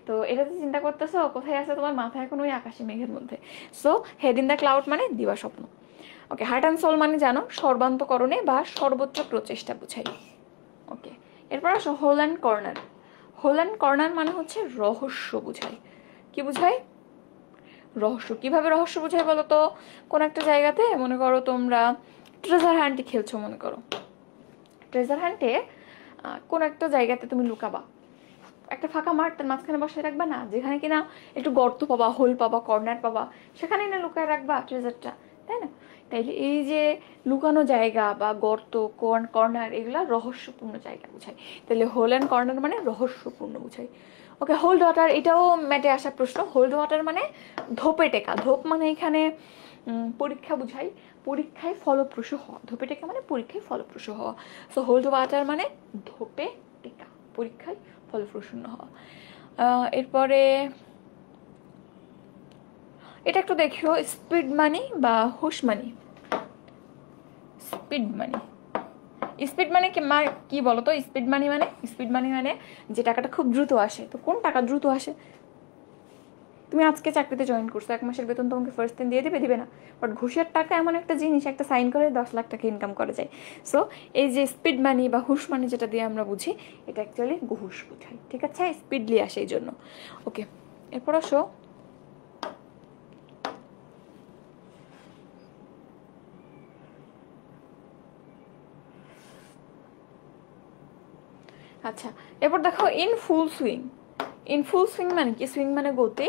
তো এটাতে চিন্তা করতেছো, কোথায় আছে তোমার মাথা? এখন ওই আকাশে মেঘের মধ্যে। So head in the cloud মানে দিবা স্বপ্ন। ওকে, হার্ট অ্যান্ড সোল মানে জানো, সর্বান্তকরণে বা সর্বোচ্চ প্রচেষ্টা বুঝাই। ওকে, এরপর আসো hole and corner. Hole and corner মানে হচ্ছে রহস্য বুঝায়। কি বুঝায়? রহস্য। কিভাবে রহস্য বুঝায় বলো তো? কোন একটা জায়গাতে মনে করো তোমরা ট্রেজার হান্টে খেলছো, মনে করো ট্রেজার হান্টে কোন একটা জায়গাতে তুমি লুকাবা, একটা ফাঁকা মাঠ, তার মাঝখানে বসায় রাখবা না, যেখানে কিনা একটু গর্ত পাবা, হোল পাবা, কর্নার পাবা, সেখানেই না লুকায় রাখবা ট্রেজারটা, তাই না? তাইলে এই যে লুকানো জায়গা বা গর্ত, কর্নার, এগুলা রহস্যপূর্ণ জায়গা বুঝায়। তাহলে হোল অ্যান্ড কর্নার মানে রহস্যপূর্ণ বুঝায়। ওকে, হোল্ড ওয়াটার, এটাও ম্যাটে আসা প্রশ্ন। হোল্ড ওয়াটার মানে ধোপে টেকা। ধোপ মানে এখানে পরীক্ষা বুঝাই, পরীক্ষায় ফলপ্রসূ হওয়া। ধোপে টেকা মানে পরীক্ষায় ফলপ্রসূ হওয়া। সো হোল্ড ওয়াটার মানে ধোপে টেকা, পরীক্ষায় ফলপ্রসূ হওয়া। এরপরে এটা একটু দেখিও, স্পিড মানি বা হুশ মানি। স্পিড মানি, স্পিড মানে কি বলতো? স্পিড মানি মানে, স্পিড মানি মানে যে টাকাটা খুব দ্রুত আসে। তো কোন টাকা দ্রুত আসে? তুমি আজকে চাকরিতে জয়েন করছো, 1 মাসের বেতন তোমাকে ফার্স্ট দিন দিয়ে দিবে? দিবে না। বাট ঘুষের টাকা এমন একটা জিনিস, একটা সাইন করে 10 লাখ টাকা ইনকাম করা যায়। সো এই যে স্পিড মানি বা হুশ মানি যেটা দিয়ে আমরা বুঝি, এটা অ্যাকচুয়ালি ঘুষ বুঝাই। ঠিক আছে, স্পিডলি আসে এই জন্য। ওকে, এরপর আসো আচ্ছা, এরপর দেখো in full swing. In full swing মানে কি? সুইং মানে গতি,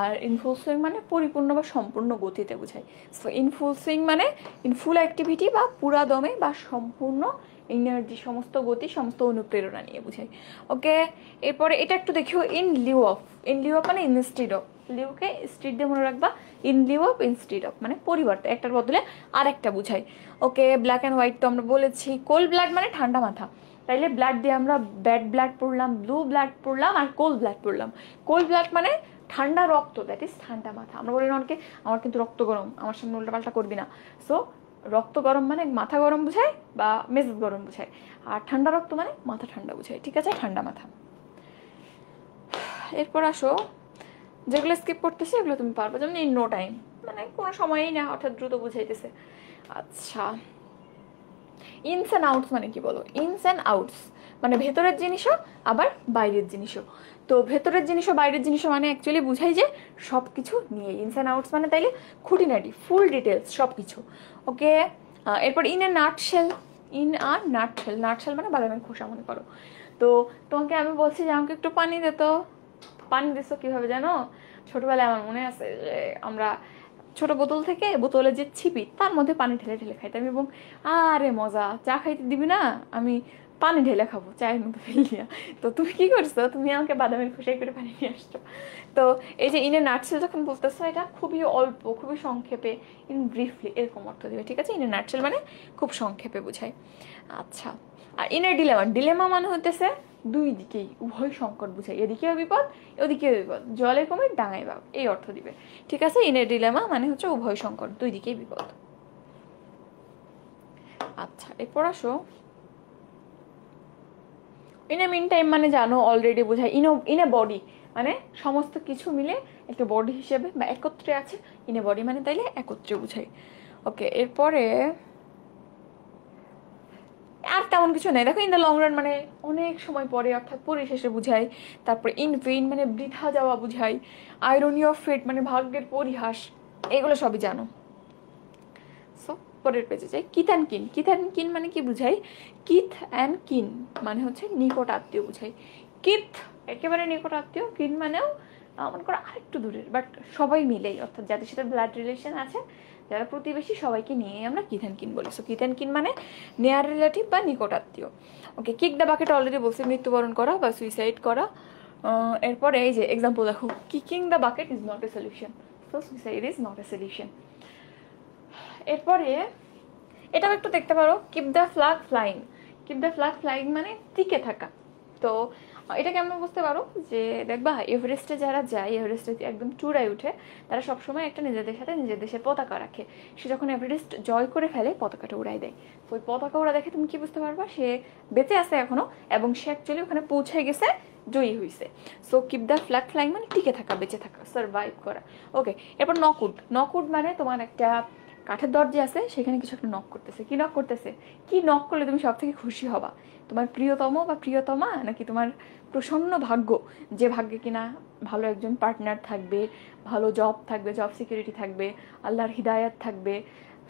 আর ইন ফুল সুইং মানে পরিপূর্ণ বা সম্পূর্ণ গতিতে বোঝায়। সো ইন ফুল সুইং মানে ইন ফুল অ্যাক্টিভিটি বা পুরা দমে বা সম্পূর্ণ এনার্জি, সমস্ত গতি, সমস্ত অনুপ্রেরণা নিয়ে বোঝায়। ওকে, এরপরে এটা একটু দেখিও, in Liu of. In Liu of মানে ইনস্টিড অফ, লিউকে স্ট্রিট দিয়ে মনে রাখবা। In Liu of, instead of মানে পরিবর্তে, একটার বদলে আরেকটা বুঝায়। ওকে, ব্ল্যাক অ্যান্ড হোয়াইট তো আমরা বলেছি। কোল্ড ব্লাড মানে ঠান্ডা মাথা। তাইলে ব্লাড দিয়ে আমরা ব্যাড ব্লাড পড়লাম, ব্লু ব্লাড পড়লাম, আর কোল্ড ব্লাড পড়লাম। কোল্ড ব্লাড মানে ঠান্ডা রক্ত, দ্যাট ইজ ঠান্ডা মাথা। আমরা বলি অনেকে, আমার কিন্তু রক্ত গরম, আমার সামনে উল্টাপাল্টা করবি না। সো রক্ত গরম মানে মাথা গরম বুঝায় বা মেজাজ গরম বুঝায়, আর ঠান্ডা রক্ত মানে মাথা ঠান্ডা বুঝায়। ঠিক আছে, ঠান্ডা মাথা। এরপর আসো, যেগুলো স্কিপ করতেছে এগুলো তুমি পারবে, যেমন ইন নো টাইম মানে কোনো সময়ই না, অর্থাৎ দ্রুত বুঝাইতেছে। আচ্ছা, ইনস অ্যান্ড আউটস মানে কি বলো? ইনস অ্যান্ড আউটস মানে ভেতরের জিনিসও আবার বাইরের জিনিসও। তো ভেতরের জিনিসও বাইরের জিনিসও মানে অ্যাকচুয়ালি বুঝাই যে সব কিছু নিয়ে। ইনস অ্যান্ড আউটস মানে তাইলে খুঁটিনাটি, ফুল ডিটেলস, সব কিছু। ওকে, এরপর in a nutshell. In a nutshell, nutshell মানে বাদামের খোসা মনে করো। তো তোমাকে আমি বলছি যে আমাকে একটু পানি দে তো। পানি দিছো কীভাবে জানো? ছোটবেলায় আমার মনে আছে যে আমরা ছোট বোতল থেকে বোতলের যে ছিপি তার মধ্যে পানি ঢেলে ঢেলে খাইতাম, এবং আরে মজা, চা খাইতে দিবি না, আমি পানি ঢেলে খাবো চায়ের মধ্যে ফেলিয়া। তো তুমি কি করছো, তুমি আমাকে বাদামের খোসাই করে পানি নিয়ে আসছো। তো এই যে ইন এ নাটসেল যখন বলতেছো, এটা খুবই অল্প, খুবই সংক্ষেপে, ইন ব্রিফলি এরকম অর্থ দিবে, ঠিক আছে। ইন এ নাটসেল মানে খুব সংক্ষেপে বোঝায়। আচ্ছা, আর ইন এ ডিলেমা, ডিলেমা মানে হতেছে দুই দিকেই উভয় সংকট বোঝায়, এদিকেও বিপদ ওদিকেও বিপদ, জলে কুমির ডাঙায় বাঘ, এই অর্থ দিবে, ঠিক আছে। ইন এ ডিলেমা মানে হচ্ছে উভয় সংকট, দুই দিকেই বিপদ। আচ্ছা, এরপর আসো ইন এ মিন টাইম মানে জানো অলরেডি বোঝায়। ইন এ বডি মানে সমস্ত কিছু মিলে একটা বডি হিসেবে বা একত্রে আছে, ইন এ বডি মানে তাইলে একত্রে বোঝায়। ওকে, এরপরে আর তেমন কিছু নেই। দেখো ইন দ্য লং রান মানে অনেক সময় পরে, অর্থাৎ পরিশেষে বুঝায়। তারপর ইন ভেইন মানে বৃথা যাওয়া বুঝায়। আইরনি অফ ফেট মানে ভাগ্যের পরিহাস, এগুলো সবই জানো। সো পরের পেজে যাই। Kith and kin, kith and kin মানে কি বুঝাই? কিথ অ্যান্ড কিন মানে হচ্ছে নিকট আত্মীয় বুঝাই। কিথ একেবারে নিকট আত্মীয়, কিন মানেও মনে করো আরেকটু দূরের, বাট সবাই মিলেই, অর্থাৎ যাদের সাথে ব্লাড রিলেশন আছে, যারা প্রতিবেশী, সবাইকে নিয়ে আমরা কিথ অ্যান্ড কিন বলি। সো কিথ অ্যান্ড কিন মানে নিয়ার রিলেটিভ বা নিকট আত্মীয়। ওকে, কিক দ্য বাকেট অলরেডি বলছে, মৃত্যুবরণ করা বা সুইসাইড করা। এরপরে এই যে এক্সাম্পল দেখো, kicking the bucket is not a solution, so suicide is not a solution. এরপরে এটাও একটু দেখতে পারো, keep the flag flying, keep the flag flying মানে টিকে থাকা। তো এটা কেমন বুঝতে পারো, যে দেখবা এভারেস্টে যারা যায়, এভারেস্টে একদম চূড়ায় উঠে, তারা সবসময় একটা নিজেদের সাথে নিজের দেশের পতাকা রাখে। সে যখন এভারেস্ট জয় করে ফেলে, পতাকাটা উড়াই দেয়। তো ওই পতাকা ওরা দেখে তুমি কি বুঝতে পারবা, সে বেঁচে আছে এখনো, এবং সে অ্যাকচুয়ালি ওখানে পৌঁছে গেছে, জয়ী হয়েছে। So keep the flag flying মানে টিকে থাকা, বেঁচে থাকা, সার্ভাইভ করা। ওকে, এরপর নকউড, নকউড মানে তোমার একটা কাঠের দরজা আছে, সেখানে কিছু একটা নক করতেছে। কি নক করতেছে? কি নক করলে তুমি সব থেকে খুশি হবা? তোমার প্রিয়তম বা প্রিয়তমা, নাকি তোমার প্রসন্ন ভাগ্য, যে ভাগ্যে কিনা ভালো একজন পার্টনার থাকবে, ভালো জব থাকবে, জব সিকিউরিটি থাকবে, আল্লাহর হিদায়াত থাকবে,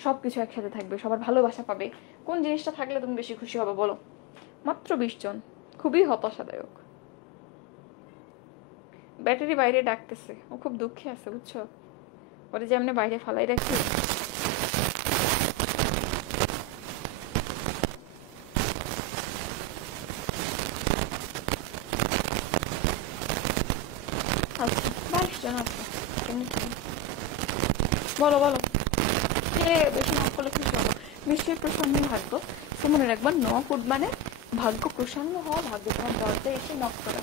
সব কিছু একসাথে থাকবে, সবার ভালোবাসা পাবে, কোন জিনিসটা থাকলে তুমি বেশি খুশি হবে বলো? মাত্র 20 জন, খুবই হতাশাদায়ক। ব্যাটারি বাইরে ডাকতেছে, ও খুব দুঃখে আছে বুঝছো, ওরে যে আমরা বাইরে ফালাই রাখি। আচ্ছা, 22 জন আছে। বলো বলো, কে বেশি নক করলে খুশি হবো? নিশ্চয়ই প্রসন্ন ভাগ্য। তো মনে রাখবা, নকউড মানে ভাগ্য প্রসন্ন হওয়া, ভাগ্য তোমার দরজায় এসে নক করা,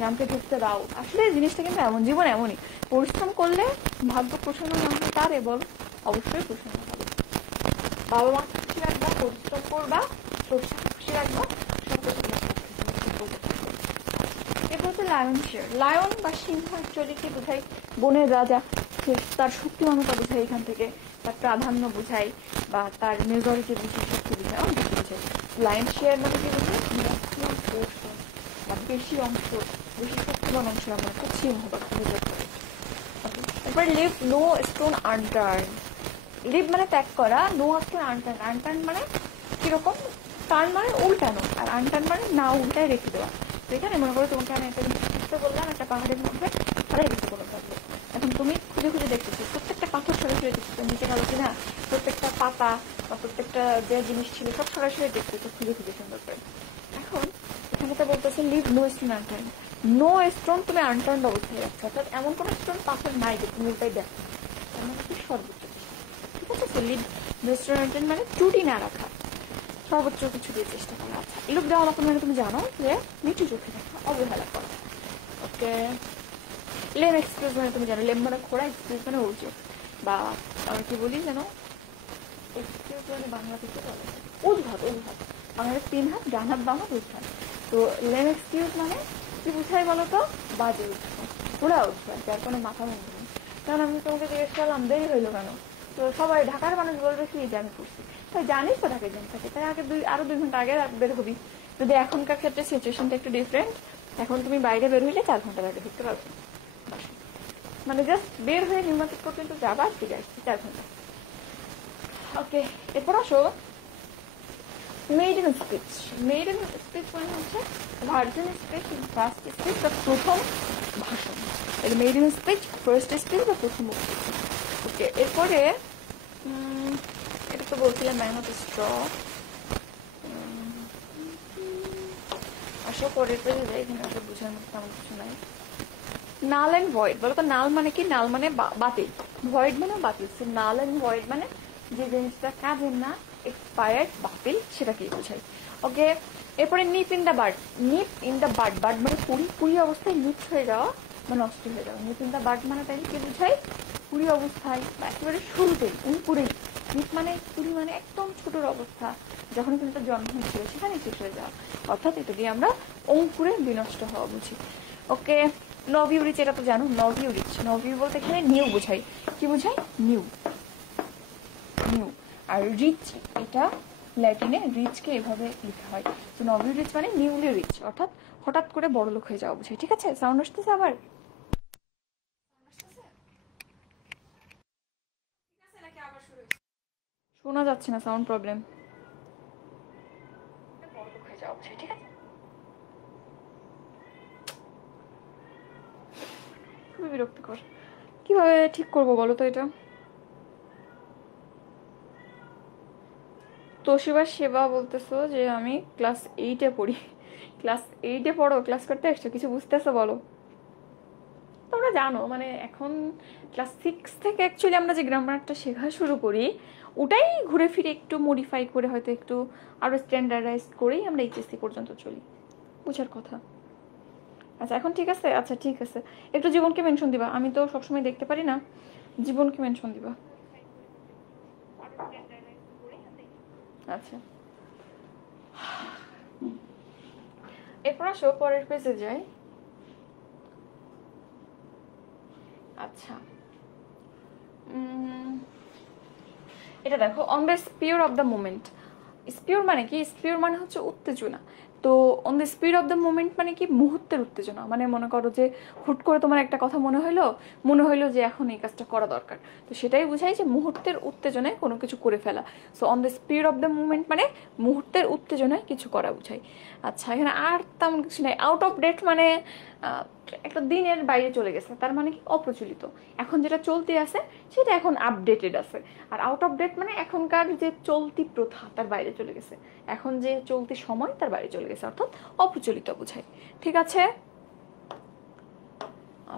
জানতে ঢুকতে দাও। আসলে জিনিসটা কিন্তু এমন, জীবন এমনই, পরিশ্রম করলে ভাগ্য প্রসন্ন না হয় তার বল অবশ্যই প্রসন্ন হবে। বাবা মা খুশি রাখবা, পরিশ্রম করবা, সবসময় খুশি রাখবা, সব কিছু এরপর হচ্ছে লায়ন শেয়ার। লায়ন বা সিংহ অ্যাকচুয়ালি কি বোঝায়? বনের রাজা, তার শক্তিমানতা বোঝায় এখান থেকে, তার প্রাধান্য বোঝায়, বা তার মেজরিটি বুঝে, শক্তি বোঝায়, অনেক কিছু বোঝায়। লায়ন শেয়ার মানে কি বোঝায়? বা বেশি অংশ, বেশি শক্তিমান অংশ আমরা একটা সিংহ বা বোঝায়। এরপর leave no stone unturned, leave মানে ত্যাগ করা, নো স্টোন আনটার্ন, আনটার্ন মানে কিরকম? টার্ন মানে উল্টানো, আর আনটার্ন মানে না উল্টায় রেখে দেওয়া। তো এখানে মনে করো তোমাকে আমি একটা জিনিস বুঝতে বললাম, একটা পাহাড়ের মধ্যে হারাই গেছে কোনো থাকবে, এখন তুমি খুঁজে খুঁজে দেখতেছি প্রত্যেকটা পাথর সরাসরি দেখতেছো নিচে গেল কিনা, প্রত্যেকটা পাতা বা প্রত্যেকটা যে জিনিস ছিল সব সরাসরি দেখতেছো খুঁজে খুঁজে সুন্দর করে। এখন এখানে তো বলতেছে leave no stone unturned, no stone তুমি আনটার্ন অবস্থায় রাখছো, অর্থাৎ এমন কোনো স্টোন পাথর নাই যে তুমি উল্টাই দেখো, এমন কি সর্বোচ্চ, ঠিক আছে। লিভ নো স্টোন আনটার্ন মানে ত্রুটি না রাখা, সর্বোচ্চ কিছু দিয়ে চেষ্টা করা। আচ্ছা, লুক দেওয়া মানে তুমি জানো যে নিচু চোখে দেখা, অবহেলা করা। ওকে, লেম এক্সপ্রেস মানে তুমি জানো, লেম মানে ঘোড়া, এক্সপ্রেস মানে অভিযোগ, বা আমি কি বলি জানো, এক্সপ্রেস মানে বাংলা থেকে বলে উদ্ঘাত, উদ্ঘাত, বাংলাদেশ 3 হাত, ডান হাত বাম হাত, উদ্ঘাত। তো লেম এক্সকিউজ মানে কি বুঝাই বলো তো? বাজে উদ্ঘাত, ঘোড়া উদ্ঘাত, যার কোনো মাথা মুন্ডু নেই। কারণ আমি তোমাকে জিজ্ঞেস করলাম দেরি হইলো কেন, তো সবাই ঢাকার মানুষ বলবে কি যে আমি করছি, তাই জানিস তো ঢাকায় জ্যাম থাকে, তাই আরো 2 ঘন্টা আগে বের হবি। যদি এখনকার ক্ষেত্রে সিচুয়েশনটা একটু ডিফারেন্ট, এখন তুমি বাইরে বের হইলে 4 ঘন্টা আগে ঢুকতে পারবে, মানে জাস্ট বের হয়ে নিউমার্কেট পর্যন্ত যাবা, ফিরে আসছি 4 ঘন্টা। ওকে, এরপর আসো মেইডেন স্পিচ। মেইডেন স্পিচ মানে হচ্ছে ভার্জিন স্পিচ, ফার্স্ট স্পিচ বা প্রথম ভাষণ। মেইডেন স্পিচ, ফার্স্ট স্পিচ বা প্রথম বক্তৃতা। ওকে, এরপরে এটা তো বলছিলাম ম্যান অফ স্ট্র। আসো পরের পেজে যাই, এখানে আসলে বোঝার মতো তেমন কিছু নাই। নাল অ্যান্ড ভয়েড বলো তো, নাল মানে কি? নাল মানে বাতিল, ভয়েড মানে বাতিল। সো নাল অ্যান্ড ভয়েড মানে যে জিনিসটা কাজের না, এক্সপায়ার্ড, বাতিল, সেটাকে বোঝাই। ওকে, এরপরে Nip in the bird. Nip in the bird, bird মানে কুড়ি, কুড়ি অবস্থায় নিপ হয়ে যাওয়া বা নষ্ট হয়ে যাওয়া। নিপ ইন দ্য বার্ড মানে তাই কি বোঝাই? কুড়ি অবস্থায় বা একেবারে শুরুতেই, অঙ্কুরেই। নিপ মানে কুড়ি মানে একদম ছোটোর অবস্থা, যখন কিন্তু তার জন্ম হয়েছিল সেখানে শেষ হয়ে যাওয়া, অর্থাৎ এটা দিয়ে আমরা অঙ্কুরে বিনষ্ট হওয়া বুঝি। ওকে, নভিউ রিচ, এটা তো জানো, নভিউ রিচ। নভিউ বলতে এখানে নিউ বোঝাই। কি বোঝাই? New, new. আর রিচ, এটা ল্যাটিনে রিচকে এভাবে লিখা হয়। তো নভিউ রিচ মানে নিউলি রিচ, অর্থাৎ হঠাৎ করে বড় লোক হয়ে যাওয়া বোঝাই। ঠিক আছে, সাউন্ড আসতেছে আবার? শোনা যাচ্ছে না, সাউন্ড প্রবলেম। বড় লোক হয়ে যাওয়া বোঝাই। ঠিক আছে, খুবই বিরক্তিকর। কিভাবে ঠিক করবো বলো তো এটা? তোশিবা সেবা বলতেছো যে আমি ক্লাস 8-এ পড়ি। ক্লাস 8-এ পড়ো, ক্লাস করতে আসছো, কিছু বুঝতেছো বলো? তোমরা জানো মানে এখন ক্লাস 6 থেকে অ্যাকচুয়ালি আমরা যে গ্রামারটা শেখা শুরু করি, ওটাই ঘুরে ফিরে একটু মডিফাই করে, হয়তো একটু আরও স্ট্যান্ডার্ডাইজ করেই আমরা এইচএসসি পর্যন্ত চলি। বুঝার কথা। আচ্ছা এখন ঠিক আছে, আচ্ছা ঠিক আছে, একটু জীবনকে মেনশন দিবা, আমি তো সবসময় দেখতে পারি না। জীবনকে মেনশন দিবা। আচ্ছা, এরপর আসো পরের পেজে যাই। আচ্ছা, এটা দেখো, on the spur of the moment. Spur মানে কি? স্পিওর মানে হচ্ছে উত্তেজনা। তো on the speed of the moment মানে কি? মুহূর্তের উত্তেজনা। মানে মনে করো যে হুট করে তোমার একটা কথা মনে হইলো যে এখন এই কাজটা করা দরকার, তো সেটাই বোঝাই যে মুহূর্তের উত্তেজনায় কোনো কিছু করে ফেলা। So on the speed of the moment মানে মুহূর্তের উত্তেজনায় কিছু করা বোঝাই। আচ্ছা, এখানে আর তেমন কিছু নাই। আউট অফ ডেট মানে একটা দিনের বাইরে চলে গেছে, তার মানে কি? অপ্রচলিত। এখন যেটা চলতি আছে সেটা এখন আপডেটেড আছে। আর আউট অফ ডেট মানে এখনকার যে চলতি প্রথা তার বাইরে চলে গেছে, এখন যে চলতি সময় তার বাইরে চলে গেছে, অর্থাৎ অপ্রচলিত বোঝায়। ঠিক আছে,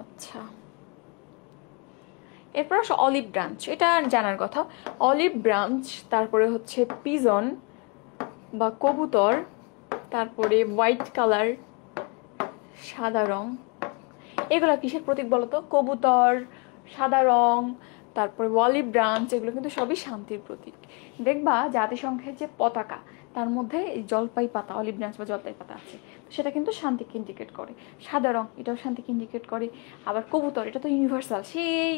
আচ্ছা। এরপর আসো অলিভ ব্রাঞ্চ, এটা জানার কথা। অলিভ ব্রাঞ্চ, তারপরে হচ্ছে পিজন বা কবুতর, তারপরে হোয়াইট কালার, সাদা রং। এগুলো কিসের প্রতীক বলতো? কবুতর, সাদা রং, তারপরে অলিভ ব্রাঞ্চ, এগুলো কিন্তু সবই শান্তির প্রতীক। দেখবা জাতিসংঘের যে পতাকা, তার মধ্যে এই জলপাই পাতা, অলিভ ব্রাঞ্চ বা জলপাই পাতা আছে, সেটা কিন্তু শান্তিকে ইন্ডিকেট করে। সাদা রং, এটাও শান্তিকে ইন্ডিকেট করে। আবার কবুতর, এটা তো ইউনিভার্সাল, সেই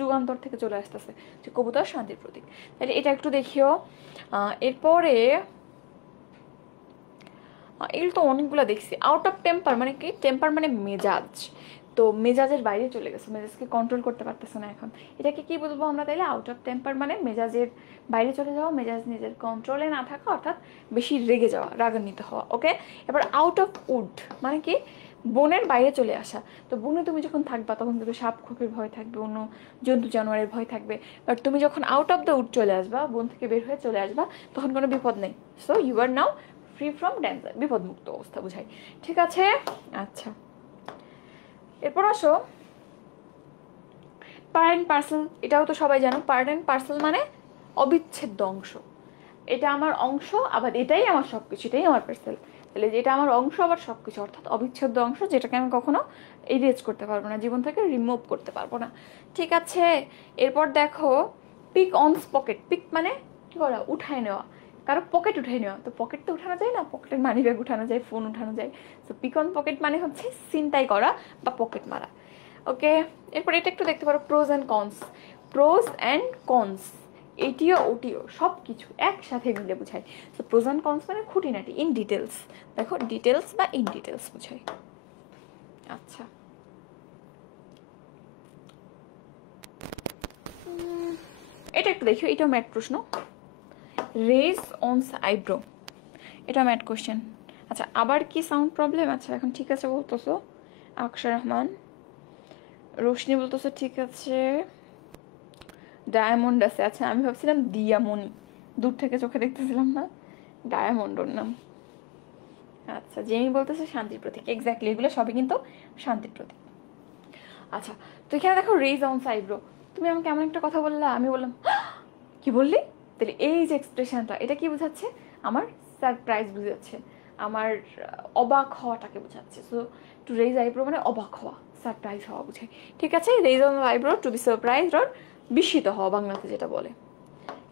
যুগান্তর থেকে চলে আসতেছে যে কবুতর শান্তির প্রতীক। তাহলে এটা একটু দেখিও। এরপরে এগুলো তো অনেকগুলো দেখছি। আউট অফ টেম্পার মানে কি? টেম্পার মানে মেজাজ। তো মেজাজের বাইরে চলে গেছে, মেজাজকে কন্ট্রোল করতে পারতেছে না এখন। এটাকে কি বলবো আমরা তাইলে? আউট অফ টেম্পার মানে মেজাজের বাইরে চলে যাওয়া, মেজাজ নিজের কন্ট্রোলে না থাকা, অর্থাৎ বেশি রেগে যাওয়া, রাগান্বিত হওয়া। ওকে, এবার আউট অফ উড মানে কি? বনের বাইরে চলে আসা। তো বনে তুমি যখন থাকবা তখন কিন্তু সাপ খোপের ভয় থাকবে, অন্য জন্তু জানোয়ারের ভয় থাকবে। বাট তুমি যখন আউট অফ দ্য উড চলে আসবা, বন থেকে বের হয়ে চলে আসবা, তখন কোনো বিপদ নেই। So you are now free from danger, বিপদমুক্ত অবস্থা বোঝায়। ঠিক আছে, আচ্ছা। এরপর আসো পার্ট অ্যান্ড পার্সেল। এটাও তো সবাই জানো, পার্ট অ্যান্ড পার্সেল মানে অবিচ্ছেদ্য অংশ। এটা আমার অংশ, আবার এটাই আমার সব কিছু, এটাই আমার পার্সেল। তাহলে যেটা আমার অংশ আবার সব কিছু, অর্থাৎ অবিচ্ছেদ্য অংশ, যেটাকে আমি কখনো ইরেজ করতে পারবো না, জীবন থেকে রিমুভ করতে পারবো না। ঠিক আছে, এরপর দেখো পিক অনস পকেট। পিক মানে কি করা? উঠায় নেওয়া, কারো পকেট উঠাই নেওয়া। তো পকেট তো উঠানো যায় না, পকেটের মানি ব্যাগ উঠানো যায়, ফোন উঠানো যায়। তো পিক অন পকেট মানে হচ্ছে ছিনতাই করা বা পকেট মারা। ওকে, এরপর এটা একটু দেখতে পারো, pros and cons. Pros and cons, এটিও ওটিও সব কিছু একসাথে মিলে বোঝায়। তো প্রোজ অ্যান্ড কনস মানে খুঁটিনাটি, ইন ডিটেলস। দেখো ডিটেলস বা ইন ডিটেলস বোঝায়। আচ্ছা, এটা একটু দেখো, এটাও ম্যাথ প্রশ্ন। রেজ অনস আইব্রো, এটা ম্যাথ কোশ্চেন। আচ্ছা, আবার কি সাউন্ড প্রবলেম? আচ্ছা এখন ঠিক আছে বলতেছো। আকশা রহমান, রোশনি বলতেছো ঠিক আছে। ডায়মন্ড আছে। আচ্ছা আমি ভাবছিলাম দিয়ামণি, দূর থেকে চোখে দেখতেছিলাম না, ডায়মন্ড ওর নাম। আচ্ছা জেমি বলতেছে শান্তির প্রতীক, এক্স্যাক্টলি এগুলো সবই কিন্তু শান্তির প্রতীক। আচ্ছা তো এখানে দেখো রেজ অন সাইব্রো, তুমি আমাকে এমন একটা কথা বললা, আমি বললাম কি বললি, তাহলে এই যে এক্সপ্রেশনটা এটা কি বোঝাচ্ছে, আমার সারপ্রাইজ বোঝাচ্ছে, আমার অবাক হওয়াটাকে বোঝাচ্ছে। সো টু রেজ আইব্রো মানে অবাক হওয়া, সারপ্রাইজ হওয়া বোঝায়। ঠিক আছে, raise an eyebrow to be surprise or বিস্মিত হওয়া বাংলাতে যেটা বলে।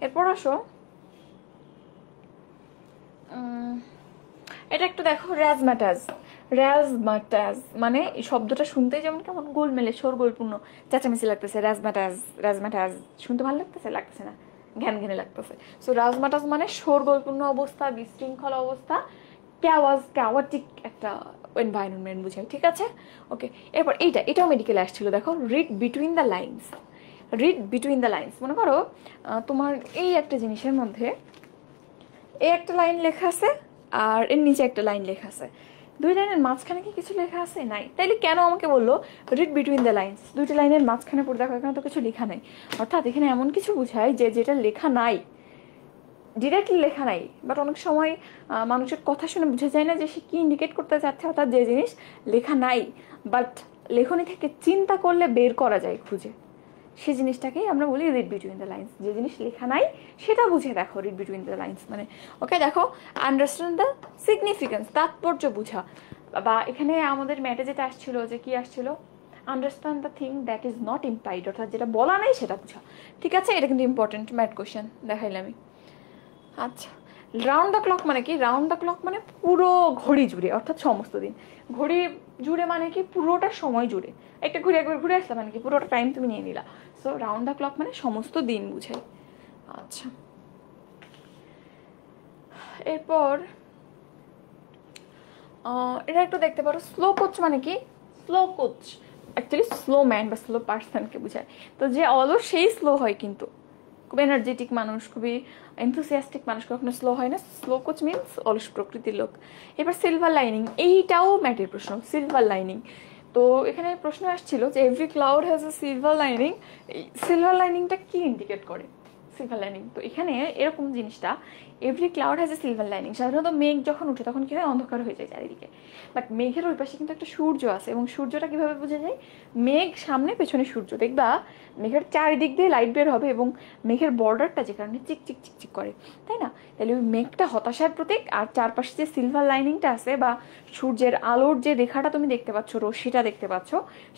এরপর আসো এটা একটু দেখো, র্যাজম্যাটাজ। র্যাজম্যাটাজ মানে এই শব্দটা শুনতেই যেমন কেমন গোলমেলে শোরগোলপূর্ণ চেঁচামেচি লাগতেছে, র্যাজম্যাটাজ র্যাজম্যাটাজ শুনতে ভালো লাগতেছে, লাগতেছে না, ঘ্যান ঘ্যানে লাগতেছে। সো রাজমাটাজ মানে শোরগোলপূর্ণ অবস্থা, বিশৃঙ্খল অবস্থা, ক্যাওয়াটিক একটা এনভায়রনমেন্ট বুঝাই। ঠিক আছে, ওকে। এরপর এটাও মেডিকেলে আসছিল, দেখো read between the lines. Read between the lines মনে করো তোমার এই একটা জিনিসের মধ্যে এই একটা লাইন লেখা আছে আর এর নিচে একটা লাইন লেখা আছে, দুই লাইনের মাঝখানে কি কিছু লেখা আছে? নাই। তাইলে কেন আমাকে বললো রিড বিটুইন দ্য লাইন্স? দুইটা লাইনের মাঝখানে পড়ে দেখো এখানে তো কিছু লেখা নাই, অর্থাৎ এখানে এমন কিছু বোঝায় যে যেটা লেখা নাই, ডিরেক্টলি লেখা নাই, বাট অনেক সময় মানুষের কথা শুনে বোঝা যায় না যে সে কি ইন্ডিকেট করতে চাচ্ছে, অর্থাৎ যে জিনিস লেখা নাই বাট লেখনী থেকে চিন্তা করলে বের করা যায় খুঁজে, সেই জিনিসটাকেই আমরা বলি রিড বিটুইন দ্য লাইন্স। যে জিনিস লেখা নাই সেটা বুঝে দেখো, রিড বিটুইন দ্য লাইন্স মানে ওকে। দেখো আন্ডারস্ট্যান্ড দ্য সিগনিফিকেন্স, তাৎপর্য বুঝা, বা এখানে আমাদের ম্যাটে যেটা আসছিল, যে কি আসছিল, understand the thing that is not implied, অর্থাৎ যেটা বলা নাই সেটা বুঝা। ঠিক আছে, এটা কিন্তু ইম্পর্টেন্ট ম্যাট কোয়েশ্চেন দেখাইলাম আমি। আচ্ছা রাউন্ড দ্য ক্লক মানে কি? রাউন্ড দ্য ক্লক মানে পুরো ঘড়ি জুড়ে, অর্থাৎ সমস্ত দিন। ঘড়ি জুড়ে মানে কি? পুরোটা সময় জুড়ে। একটা ঘুরে একবার ঘুরে আসলাম মানে কি পুরোটা টাইম তুমি নিয়ে নিলা। সো রাউন্ড দ্য ক্লক মানে সমস্ত দিন বুঝাই। আচ্ছা এরপর এটা একটু দেখতে পারো, স্লো কোচ মানে কি? Slow coach actually slow man বা স্লো পার্সনকে বোঝায়। তো যে অলস সেই স্লো হয়, কিন্তু খুব এনার্জেটিক মানুষ, খুবই এনথুসিয়াস্টিক মানুষ কখনো স্লো হয় না। স্লো কোচ মিনস অলস প্রকৃতির লোক। এবার সিলভার লাইনিং, এইটাও ম্যাটের প্রশ্ন, সিলভার লাইনিং। তো এখানে প্রশ্ন আসছিল যে every cloud has a silver lining, এই সিলভার লাইনিংটা কি ইন্ডিকেট করে? সিলভার লাইনিং তো এখানে এরকম জিনিসটা, every cloud has a silver lining. সাধারণত মেঘ যখন উঠে তখন কি হয়? অন্ধকার হয়ে যায় চারিদিকে, বাট মেঘের ওই পাশে কিন্তু একটা সূর্য আছে, এবং সূর্যটা কিভাবে বোঝা যায়? মেঘ সামনে পেছনে সূর্য, দেখবা মেঘের চারিদিক দিয়ে লাইট বের হবে এবং মেঘের বর্ডারটা যে কারণে চিক চিক চিক চিক করে, তাই না? তাহলে ওই মেঘটা হতাশার প্রতীক, আর চারপাশে যে সিলভার লাইনিংটা আছে বা সূর্যের আলোর যে রেখাটা তুমি দেখতে পাচ্ছ, রশ্মিটা দেখতে পাচ্ছ,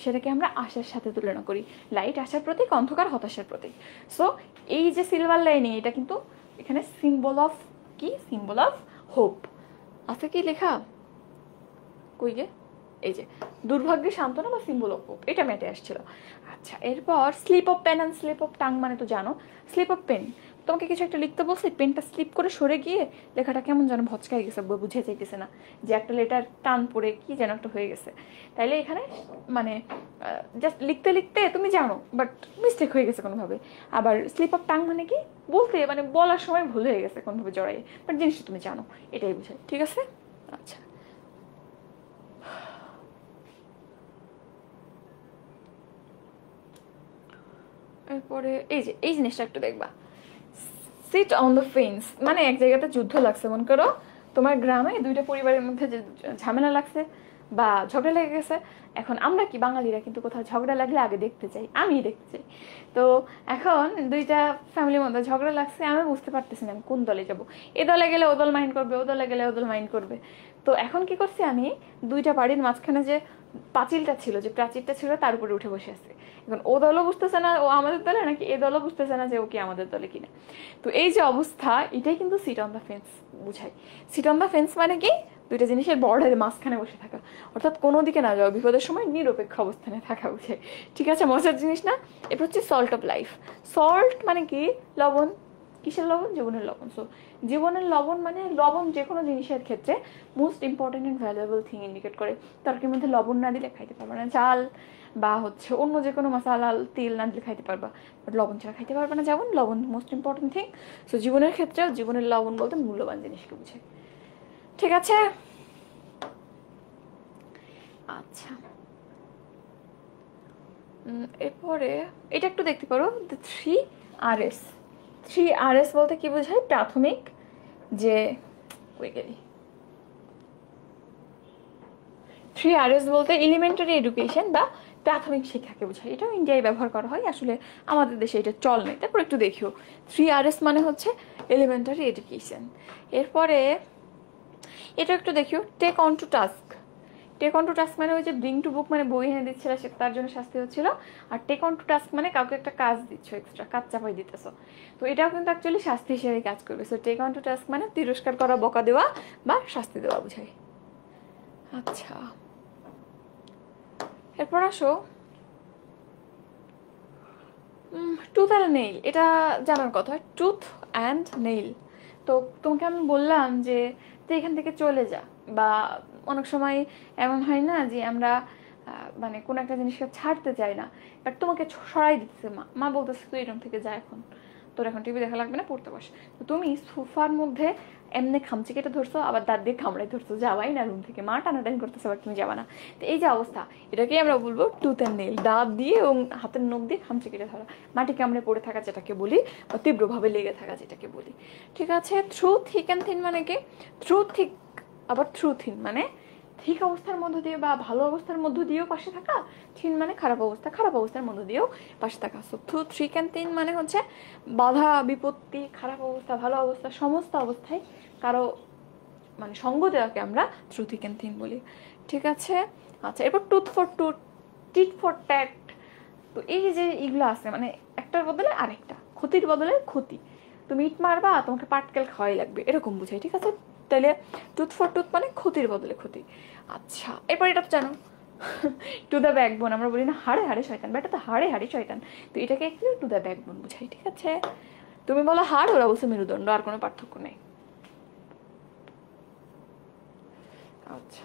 সেটাকে আমরা আশার সাথে তুলনা করি। লাইট আশার প্রতীক, অন্ধকার হতাশার প্রতীক। সো এই যে সিলভার লাইনিং, এটা কিন্তু এখানে সিম্বল অফ কি? Symbol of hope. আছে কি লেখা? কই গে? এই যে দুর্ভাগ্যের সান্ত্বনা বা সিম্বল অফ হোপ, এটা ম্যাটে আসছিল। আচ্ছা এরপর slip of pen and slip of tongue মানে তো জানো। স্লিপ অফ পেন, তোমাকে কিছু একটা লিখতে বলছে, পেনটা স্লিপ করে সরে গিয়ে লেখাটা কেমন যেন ভচকাই গেছে, বুঝে যাইতেছে না, যে একটা লেটার টান পড়ে কি যেন একটা হয়ে গেছে। তাইলে এখানে মানে জাস্ট লিখতে লিখতে তুমি জানো বাট মিস্টেক হয়ে গেছে কোনোভাবে। আবার স্লিপ অফ টাং মানে কি? বলতে মানে বলার সময় ভুল হয়ে গেছে কোনোভাবে জড়াই, বাট জিনিসটা তুমি জানো, এটাই বোঝায়। ঠিক আছে, আচ্ছা এরপরে এই জিনিসটা একটু দেখবা, সিট অন দ্য ফেন্স মানে এক জায়গাতে যুদ্ধ লাগছে, মনে করো তোমার গ্রামে দুইটা পরিবারের মধ্যে যে ঝামেলা লাগছে বা ঝগড়া লেগে গেছে। এখন আমরা কি বাঙালিরা কিন্তু কোথাও ঝগড়া লাগলে আগে দেখতে চাই, আমি দেখতে চাই। তো এখন দুইটা ফ্যামিলির মধ্যে ঝগড়া লাগছে, আমি বুঝতে পারতেছি না আমি কোন দলে যাব। এ দলে গেলে ও দল মাইন্ড করবে, ও দলে গেলে ও দল মাইন্ড করবে। তো এখন কি করছি আমি, দুইটা বাড়ির মাঝখানে যে পাঁচিলটা ছিল, যে প্রাচীরটা ছিল, তার উপরে উঠে বসে আছে। এখন ও দলও বুঝতেছে না ও আমাদের দলে নাকি, এ দলও বুঝতেছে না যে ও কি আমাদের দলে কিনা। তো এই যে অবস্থা, এটাই কিন্তু সিট অন দ্য ফেন্স বুঝায়। সিট অন দ্য ফেন্স মানে কি? দুইটা জিনিসের বর্ডারের মাঝখানে বসে থাকা, অর্থাৎ কোনো দিকে না যাওয়া, বিপদের সময় নিরপেক্ষ অবস্থানে থাকা বুঝে। ঠিক আছে, মজার জিনিস না? এরপর হচ্ছে সল্ট অফ লাইফ। সল্ট মানে কি? লবণ। কিসের লবণ? জীবনের লবণ। সো জীবনের লবণ মানে লবণ যে কোনো জিনিসের ক্ষেত্রে most important and valuable thing indicate করে। তরকারির মধ্যে লবণ না দিলে খাইতে পারবে না, চাল বা হচ্ছে অন্য যে কোনো মশলা, তেল না দিলে খাইতে পারবা, বাট লবণ ছাড়া খাইতে পারবে না। যেমন লবণ মোস্ট ইম্পর্টেন্ট থিং। সো জীবনের ক্ষেত্রেও জীবনের লবণ বলতে মূল্যবান জিনিসকে বুঝে। ঠিক আছে, আচ্ছা এরপরে এটা একটু দেখতে পারো, 3RS। 3RS বলতে কি বোঝায়? প্রাথমিক যে, কই গেলি, 3RS বলতে এলিমেন্টারি এডুকেশন বা প্রাথমিক শিক্ষাকে বোঝায়। এটাও ইন্ডিয়ায় ব্যবহার করা হয়, আসলে আমাদের দেশে এটা চল নেই। তারপর একটু দেখিও, 3RS মানে হচ্ছে এলিমেন্টারি এডুকেশন। এরপরে এটা একটু দেখিও, take on to task. Take on to task মানে ওই যে ব্রিং টু বুক মানে বই এনে দিচ্ছিল, সে তার জন্য শাস্তি হচ্ছিল। আর টেক অন টু টাস্ক মানে কাউকে একটা কাজ দিচ্ছ, এক্সট্রা কাজ চাপাই দিতেছো, তো এটাও কিন্তু অ্যাকচুয়ালি শাস্তি হিসেবে কাজ করবে। So take on to task মানে তিরস্কার করা, বকা দেওয়া বা শাস্তি দেওয়া বোঝায়। আচ্ছা, এরপর আসো টুথ আর নেইল। এটা জানার কথা, টুথ অ্যান্ড নেইল। তো তোমাকে আমি বললাম যে তুই এখান থেকে চলে যা, বা অনেক সময় এমন হয় না যে আমরা মানে কোনো একটা জিনিসকে ছাড়তে চাই না, বাট তোমাকে সরাই দিতেছে মা, মা বলতেছে তুই এরকম থেকে যা, এখন তোর এখন টিভি দেখা লাগবে না, পড়তে বস। তো তুমি সোফার মধ্যে এমনি খামচি কেটে ধরছো, আবার দাঁত দিয়ে কামড়াই ধরছো, যাওয়াই না রুম থেকে, মা টানাটানি করতেছে, আবার তুমি যাবা না। তো এই যে অবস্থা, এটাকেই আমরা বলবো টুথ অ্যান্ড নেইল, দাঁত দিয়ে এবং হাতের নখ দিয়ে খামচি কেটে ধরা, মাটি কামড়ে পড়ে থাকা যেটাকে বলি, বা তীব্রভাবে লেগে থাকা যেটাকে বলি। ঠিক আছে, থ্রু থিক অ্যান্ড থিন মানে কি? থ্রু থিক আবার থ্রু থিন মানে ঠিক অবস্থার মধ্য দিয়ে বা ভালো অবস্থার মধ্য দিয়েও পাশে থাকা, থিন মানে খারাপ অবস্থা, খারাপ অবস্থার মধ্য দিয়েও পাশে থাকা। So through thick and thin মানে হচ্ছে বাধা বিপত্তি, খারাপ অবস্থা, ভালো অবস্থা, সমস্ত অবস্থায় কারো মানে সঙ্গ দেওয়াকে আমরা থ্রু থিক অ্যান্ড থিন বলি। ঠিক আছে, আচ্ছা, এরপর tooth for tooth, tit for tat. তো এই যে এগুলো আছে মানে একটার বদলে আরেকটা, ক্ষতির বদলে ক্ষতি, তুমি ইট মারবা তোমাকে পাটকেল খাওয়াই লাগবে, এরকম বুঝাই। ঠিক আছে, তাহলে টুথ ফর টুথ মানে ক্ষতির বদলে ক্ষতি। আচ্ছা, এরপর এটা তো জানো, টু দ্য ব্যাকবোন। আমরা বলি না হাড়ে হাড়ে শয়তান, বেটা তো হাড়ে হাড়ে শয়তান, তো এটাকে একটু টু দ্য ব্যাকবোন বুঝাই। ঠিক আছে, তুমি বলো হাড়, ওরা বলছে মেরুদণ্ড, আর কোনো পার্থক্য নেই। আচ্ছা,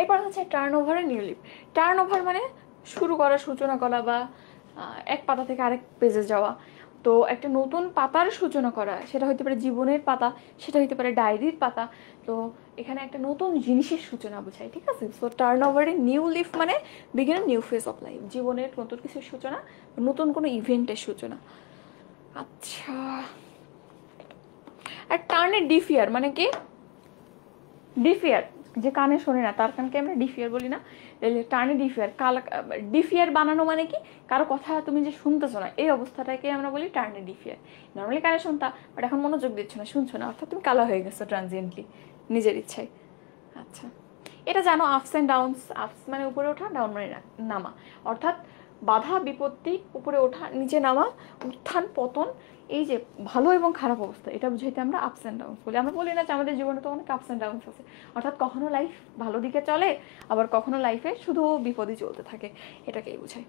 এরপর হচ্ছে turn over new leaf. Turn over মানে শুরু করা, সূচনা করা, বা এক পাতা থেকে আরেক পেজে যাওয়া। তো একটা নতুন পাতার সূচনা করা, সেটা হতে পারে জীবনের পাতা, সেটা হতে পারে ডায়েরির পাতা। তো এখানে একটা নতুন জিনিসের সূচনা বোঝায়। ঠিক আছে, সো টার্ন ওভারে নিউ লিফ মানে begin new phase of life, জীবনের নতুন কিছুর সূচনা, নতুন কোনো ইভেন্টের সূচনা। আচ্ছা, আর টার্নে ডিফিয়ার মানে কি? ডিফিয়ার, যে কানে শোনে না তার কানকে আমরা ডিফিয়ার বলি না, টার্নে ডিফিয়ার। ডিফিয়ার বানানো মানে কি? কারো কথা তুমি যে শুনতেছো না, এই অবস্থাটাকে আমরা বলি টার্নে ডিফিয়ার। নর্মালি কানে শুনতা, বাট এখন মনোযোগ দিচ্ছ না, শুনছো না, অর্থাৎ তুমি কালো হয়ে গেছো ট্রানজিয়েন্টলি, নিজের ইচ্ছায়। আচ্ছা, এটা জানো, আপস অ্যান্ড ডাউনস। আপস মানে উপরে ওঠা, ডাউন মানে নামা, অর্থাৎ বাধা বিপত্তি, উপরে ওঠা নিচে নামা, উত্থান পতন, এই যে ভালো এবং খারাপ অবস্থা, এটা বুঝাইতে আমরা আপস অ্যান্ড ডাউনস বলি। আমরা বলি না যে আমাদের জীবনে তো অনেক আপস অ্যান্ড ডাউনস আছে, অর্থাৎ কখনো লাইফ ভালো দিকে চলে, আবার কখনো লাইফে শুধু বিপদই চলতে থাকে, এটাকেই বোঝায়।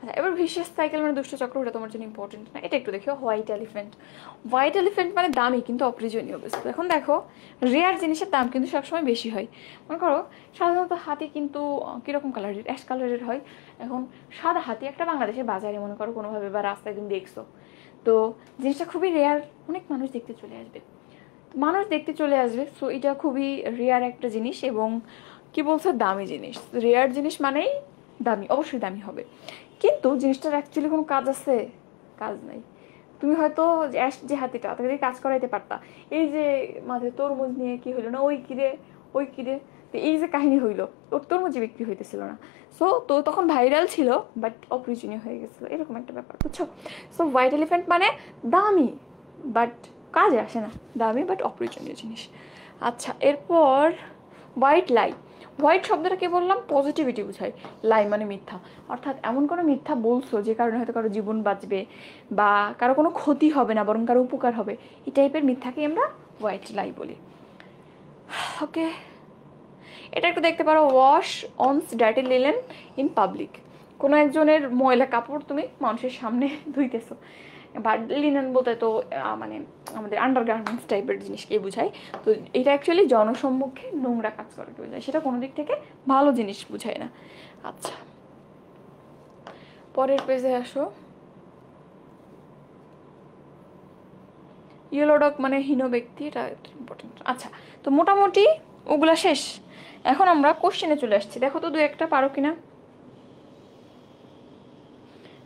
আচ্ছা, এবার ভিশিয়াস সাইকেল মানে দুষ্ট চক্র, ওটা তোমার জন্য ইম্পর্টেন্ট না। এটা একটু দেখো, হোয়াইট এলিফেন্ট। হোয়াইট এলিফেন্ট মানে দামি কিন্তু অপ্রয়োজনীয় বস্তু। এখন দেখো, রেয়ার জিনিসের দাম কিন্তু সবসময় বেশি হয়। মনে করো সাধারণত হাতি কিন্তু কীরকম কালারের? অ্যাশ কালারের হয়। এখন সাদা হাতি একটা বাংলাদেশের বাজারে মনে করো কোনোভাবে বা রাস্তায় তুমি দেখছো, তো জিনিসটা খুবই রেয়ার, অনেক মানুষ দেখতে চলে আসবে, সো এটা খুবই রেয়ার একটা জিনিস, এবং কি বলছে, দামি জিনিস। রেয়ার জিনিস মানেই দামি, অবশ্যই দামি হবে, কিন্তু জিনিসটার অ্যাকচুয়ালি কোনো কাজ আছে? কাজ নাই। তুমি হয়তো যে হাতিটা, তাকে দিয়ে কাজ করাইতে পারতা, এই যে মাঝে তরমুজ নিয়ে কি হইলো না, ওই কিরে, তো এই যে কাহিনী হইলো, ওর তরমুজে বিক্রি হইতেছিল না, সো তো তখন ভাইরাল ছিল, বাট অপ্রয়োজনীয় হয়ে গেছিলো, এরকম একটা ব্যাপার, বুঝছো? সো হোয়াইট এলিফ্যান্ট মানে দামি বাট কাজে আসে না, দামি বাট অপ্রয়োজনীয় জিনিস। আচ্ছা, এরপর হোয়াইট লাই। হোয়াইট শব্দটাকে বললাম পজিটিভিটি বোঝায়, লাই মানে মিথ্যা, অর্থাৎ এমন কোনো মিথ্যা বলছো যে কারণে হয়তো কারো জীবন বাঁচবে বা কারো কোনো ক্ষতি হবে না, বরং কারো উপকার হবে, এই টাইপের মিথ্যাকে আমরা হোয়াইট লাই বলি। ওকে, এটা একটু দেখতে পারো, wash one's dirty linen in public. কোনো একজনের ময়লা কাপড় তুমি মানুষের সামনে ধুইতেছো, বা লিনেন বলতে তো মানে আমাদের আন্ডারগার্মেন্টস টাইপের জিনিসকে বোঝায়। তো এটা অ্যাকচুয়ালি জনসম্মুখে নোংরা কাজ করাকে বোঝায়, সেটা কোনো দিক থেকে ভালো জিনিস বোঝায় না। আচ্ছা, পরের পেজে আসো। ইয়েলো ডগ মানে হীন ব্যক্তি, এটা ইম্পর্টেন্ট। আচ্ছা, তো মোটামুটি ওগুলা শেষ, এখন আমরা কোশ্চেনে চলে আসছি, দেখো তো দু একটা পারো কিনা।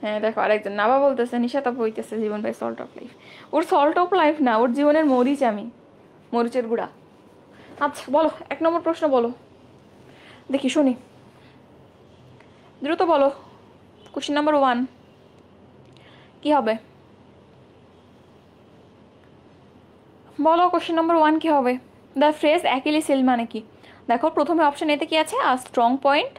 হ্যাঁ দেখো আরেকজন নাবা বলতেছে নিশাত আপু হইতেছে জীবন ভাই salt of life. Or salt of life না, ওর জীবনের মরিচ আমি, মরিচের গুঁড়া। আচ্ছা বলো 1 নম্বর প্রশ্ন বলো, দেখি শুনি, দ্রুত বলো। কোশ্চেন নাম্বার 1 কি হবে? বলো কোশ্চেন নাম্বার 1 কি হবে? দ্য ফ্রেজ অ্যাকিলিস হিল মানে কি? দেখো প্রথমে অপশন এতে কি আছে? আ স্ট্রং পয়েন্ট,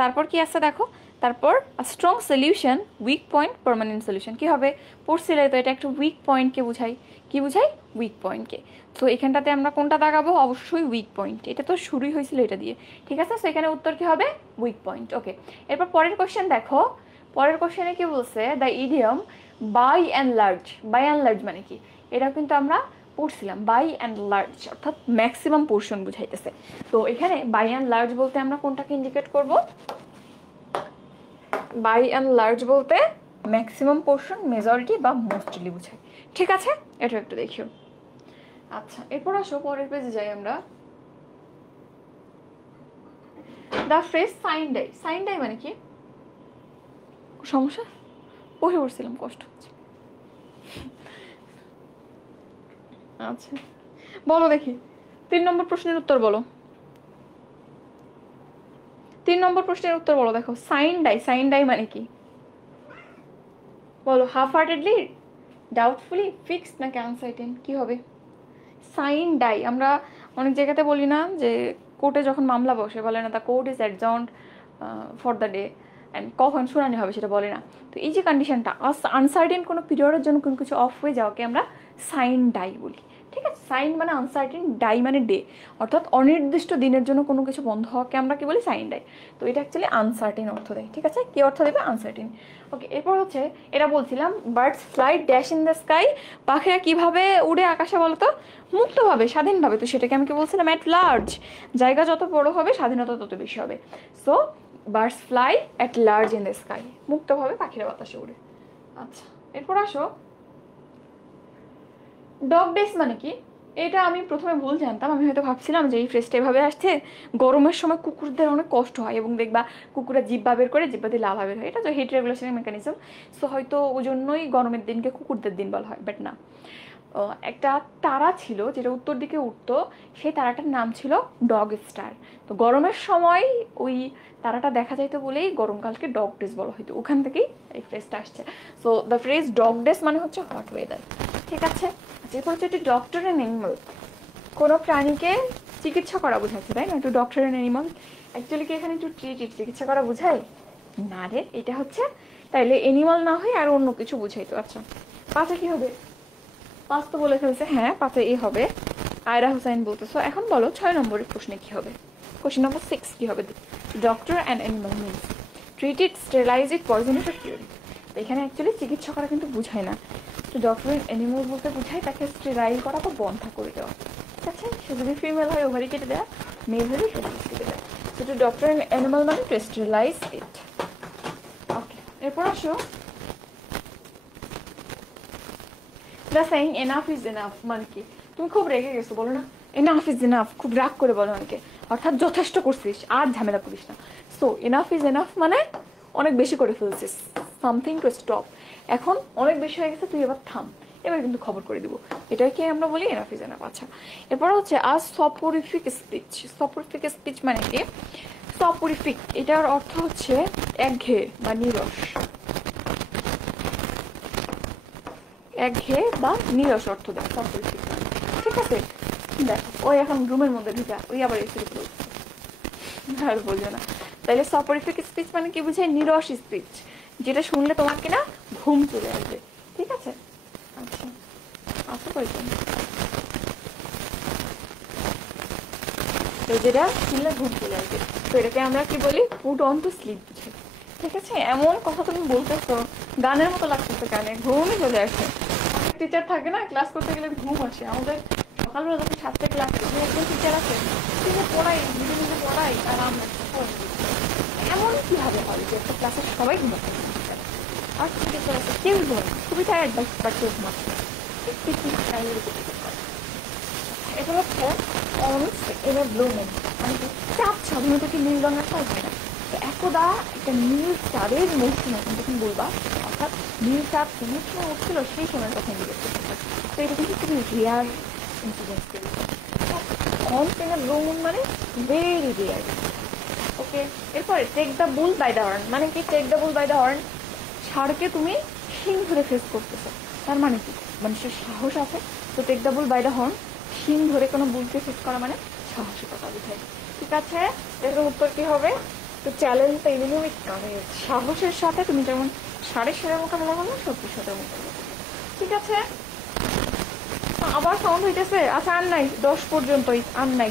তারপর কি আছে দেখো, তারপর আ strong solution, weak point, permanent solution. কি হবে? পড়ছিলে তো এটা একটা উইক পয়েন্টকে বোঝাই। কি বোঝাই? উইক পয়েন্টকে। তো এখানটাতে আমরা কোনটা দাগাবো? অবশ্যই উইক পয়েন্ট, এটা তো শুরুই হয়েছিল এটা দিয়ে, ঠিক আছে? তো এখানে উত্তর কি হবে? Weak point. ওকে, এরপর পরের কোশ্চেন দেখো, পরের কোশ্চেনে কি বলছে? The idiom by and large. By and large মানে কি? এটা কিন্তু আমরা পড়ছিলাম, বাই অ্যান্ড লার্জ অর্থাৎ ম্যাক্সিমাম পোর্শন বুঝাইতেছে। তো এখানে বাই অ্যান্ড লার্জ বলতে আমরা কোনটাকে ইন্ডিকেট করব? বাই অ্যান্ড লার্জ বলতে ম্যাক্সিমাম পোর্শন, মেজরিটি বা মোস্টলি বুঝায়, ঠিক আছে? এটা একটু দেখিও। আচ্ছা এরপর আসো পরের পেজে যাই আমরা। The phrase sine die. Sine die মানে কি? সমস্যা? বসে পড়ছিলাম, কষ্ট হচ্ছে। আচ্ছা বলো দেখি 3 নম্বর প্রশ্নের উত্তর বলো। 3 নম্বর প্রশ্নের উত্তর বলো। দেখো সাইন ডাই, সাইন ডাই মানে কি বলো? হাফ হার্টেডলি, ডাউটফুলি, ফিক্সড নাকি আনসার্টেন? কি হবে? সাইন ডাই আমরা অনেক জায়গাতে বলি না যে কোর্টে যখন মামলা বসে বলে না the court is adjourned for the day and কখন শুনানি হবে সেটা বলে না। তো এই যে কন্ডিশনটা আনসার্টেন কোনো পিরিয়ডের জন্য কোনো কিছু অফ হয়ে যাওয়াকে আমরা সাইন ডাই বলি, ঠিক আছে? সাইন মানে আনসার্টেন, ডাই মানে ডে, অর্থাৎ অনির্দিষ্ট দিনের জন্য কোনো কিছু বন্ধ হওয়াকে আমরা কি বলি? Sign die. তো এটা অ্যাকচুয়ালি আনসার্টেন অর্থ দেয়, ঠিক আছে? কি অর্থ দেবে? আনসার্টেন। ওকে, এরপর হচ্ছে এটা বলছিলাম birds fly dash in the sky. পাখিরা কিভাবে উড়ে আকাশে বলো তো? মুক্তভাবে, স্বাধীনভাবে। তো সেটাকে আমি কি বলছিলাম? At large. জায়গা যত বড় হবে স্বাধীনতা তত বেশি হবে। So birds fly at large in the sky, মুক্তভাবে পাখিরা বাতাসে উড়ে। আচ্ছা এরপর আসো ডগ ডেস মানে কি? এটা আমি প্রথমে ভুল জানতাম, আমি হয়তো ভাবছিলাম যে এই ফ্রেজটা এভাবে আসছে, গরমের সময় কুকুরদের অনেক কষ্ট হয় এবং দেখবা কুকুরা জিব্বা বের করে, জিব্বা দিয়ে লাভা বের হয়, এটা তো হিট রেগুলেশনের মেকানিজম। সো হয়তো ওই জন্যই গরমের দিনকে কুকুরদের দিন বলা হয়, বাট না। একটা তারা ছিল যেটা উত্তর দিকে উঠতো, সেই তারাটার নাম ছিল ডগ স্টার। তো গরমের সময় ওই তারাটা দেখা যাইতো বলেই গরমকালকে ডগ ডেস বলা হয়তো, ওখান থেকেই এই ফ্রেজটা আসছে। So the phrase dog days মানে হচ্ছে হট ওয়েদার, ঠিক আছে? এরপর হচ্ছে একটি ডক্টর অ্যান্ড অ্যানিমাল, কোনো প্রাণীকে চিকিৎসা করা বোঝাচ্ছে, তাই না? একটু ডক্টর অ্যান্ড অ্যানিমাল অ্যাকচুয়ালি কি এখানে একটু ট্রিট চিকিৎসা করা বোঝায় না রে? এটা হচ্ছে তাইলে অ্যানিমাল না হয় আর অন্য কিছু বুঝাইতো। আচ্ছা পাশে কি হবে? পাঁচ তো বলে ফেলছে, হ্যাঁ পাশে এ হবে। আয়রা হুসাইন বলতেছো। এখন বলো 6 নম্বরের প্রশ্নে কি হবে? কোশ্চেন নম্বর 6 কি হবে? Doctor and animal means treat it, sterilize it, poison it, cure it. এখানে অ্যাকচুয়ালি চিকিৎসা করা কিন্তু বুঝায় না। তো ডক্টর অ্যান্ড অ্যানিমাল বলতে বুঝায় তাকে স্টেরাইল করা বা বন্ধ করে দেওয়া, ঠিক আছে? সে যদি ফিমেল হয় ওভারি কেটে দেওয়া, মেল হলে টেস্টিস কেটে দেওয়া। তো ডক্টর অ্যান্ড অ্যানিমাল মানে টু স্টেরিলাইজ ইট। ওকে, এরপর আসো the saying enough is enough মানে কি? তুমি খুব রেগে গেছো, বলো না এনাফ ইজ এনাফ, খুব রাগ করে বলো অনেকে, অর্থাৎ যথেষ্ট করছিস, আর ঝামেলা করিস না। সো এনাফ ইজ এনাফ মানে অনেক বেশি করে ফেলছিস, সামথিং টু স্টপ। এখন অনেক বেশি হয়ে গেছে, তুই এবার থাম, এবার কিন্তু খবর করে দিব। এটাকে আমরা বলি এনাফ ইজ এনাফ। আচ্ছা এরপর হচ্ছে আজ সপরিফিক স্পিচ। সপরিফিক স্পিচ মানে কি? সপরিফিক এটার অর্থ হচ্ছে একঘেয়ে বা নিরস, একঘেয়ে বা নিরস অর্থ দেয় সপরিফিক, ঠিক আছে? দেখো ওই এখন রুমের মধ্যে ঢুকা, ওই আবার এসে আর বলবে না। তাইলে সপরিফিক স্পিচ মানে কি বুঝায়? নিরস স্পিচ, যেটা শুনলে তোমার কিনা ঘুম চলে আসবে, ঠিক আছে? আচ্ছা আশা করেছেন যেটা শুনলে ঘুম চলে আসবে, তো এটাকে আমরা কি বলি? পুট অন টু স্লিপ বুঝাই, ঠিক আছে? এমন কথা তুমি বলতেছো গানের মতো লাগতেছে, কানে ঘুমই চলে আসে। টিচার থাকে না, ক্লাস করতে গেলে ঘুম আসে। আমাদের সকালবেলা যখন ছাত্রের ক্লাস করতে একজন টিচার আছে, তিনি পড়াই, নিজে নিজে পড়াই, আর আমরা এমন কিভাবে হয় যে একটা ক্লাসের সবাই ঘুমাচ্ছে, আর টিচার আছে কেউ ঘুমায়, খুবই টায়ার্ড বাট কেউ ঘুমাচ্ছে। এটা হচ্ছে অলস ইন আ ব্লু মুন, মানে চাপ সাধারণত কি নীল রঙের পাওয়া যায় না, তো এত একদা একটা নীল চাঁদের মৌসুমে যখন বলবা, অর্থাৎ নীল চাঁদ কোন সময় উঠছিল সেই সময়ের কথা জিজ্ঞেস করতেছে। তো এটা কিন্তু খুবই রেয়ার ইনসিডেন্স কিন্তু, অন পেনের ব্লু মুন মানে ভেরি রেয়ার। ওকে, এরপরে take the bull by the horn মানে কি? Take the bull by the horn, ষাঁড়কে তুমি শিং ধরে ফেস করতেছো, তার মানে কি? মানুষের সাহস আছে। তো take the bull by the horn, শিং ধরে কোনো বুলকে ফেস করা মানে সাহসিকতা বোঝায়। ঠিক আছে, এর উত্তর কি হবে? তো challenge the enemy with courage, সাহসের সাথে তুমি যেমন ষাঁড়ের সাথে মোকাবেলা করলো, শক্তির সাথে মোকাবেলা করলো। ঠিক আছে, আবার সাউন্ড হইতেছে। আচ্ছা আর নাই, 10 পর্যন্তই, আর নাই,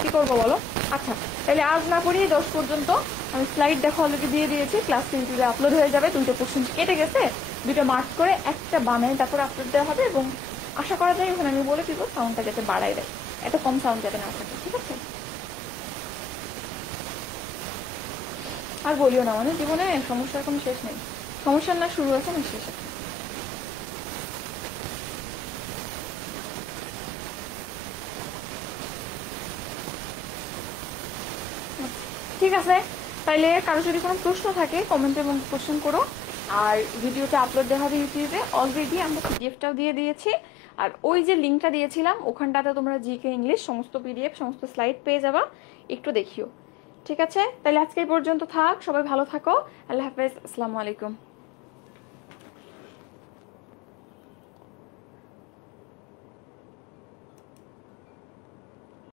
কি করবো বলো? আচ্ছা তাহলে আজ না করি 10 পর্যন্ত। আমি স্লাইড দেখো অলরেডি দিয়ে দিয়েছি, ক্লাস ইউটিউবে আপলোড হয়ে যাবে। 2টা কোশ্চেন কেটে গেছে, 2টা মার্ক করে একটা বানায় তারপর আপলোড দেওয়া হবে। এবং আশা করা যায় ওখানে আমি বলে দিব সাউন্ডটা যাতে বাড়াই দেয়, এত কম সাউন্ড যাতে না থাকে। ঠিক আছে, আর বলিও না, মানে জীবনে সমস্যার কোনো শেষ নেই, সমস্যার না শুরু আছে না শেষ আছে। ঠিক আছে, তাইলে কারো যদি কোনো প্রশ্ন থাকে কমেন্টে এবং কোশ্চেন করো। আর ভিডিওটা আপলোড দেওয়া হবে ইউটিউবে, অলরেডি আমরা পিডিএফটাও দিয়ে দিয়েছি। আর ওই যে লিঙ্কটা দিয়েছিলাম ওখানটাতে তোমরা জিকে ইংলিশ সমস্ত পিডিএফ সমস্ত স্লাইড পেয়ে যাবা, একটু দেখিও। ঠিক আছে, তাহলে আজকে এই পর্যন্ত থাক, সবাই ভালো থাকো, আল্লাহ হাফেজ, আসসালামু আলাইকুম।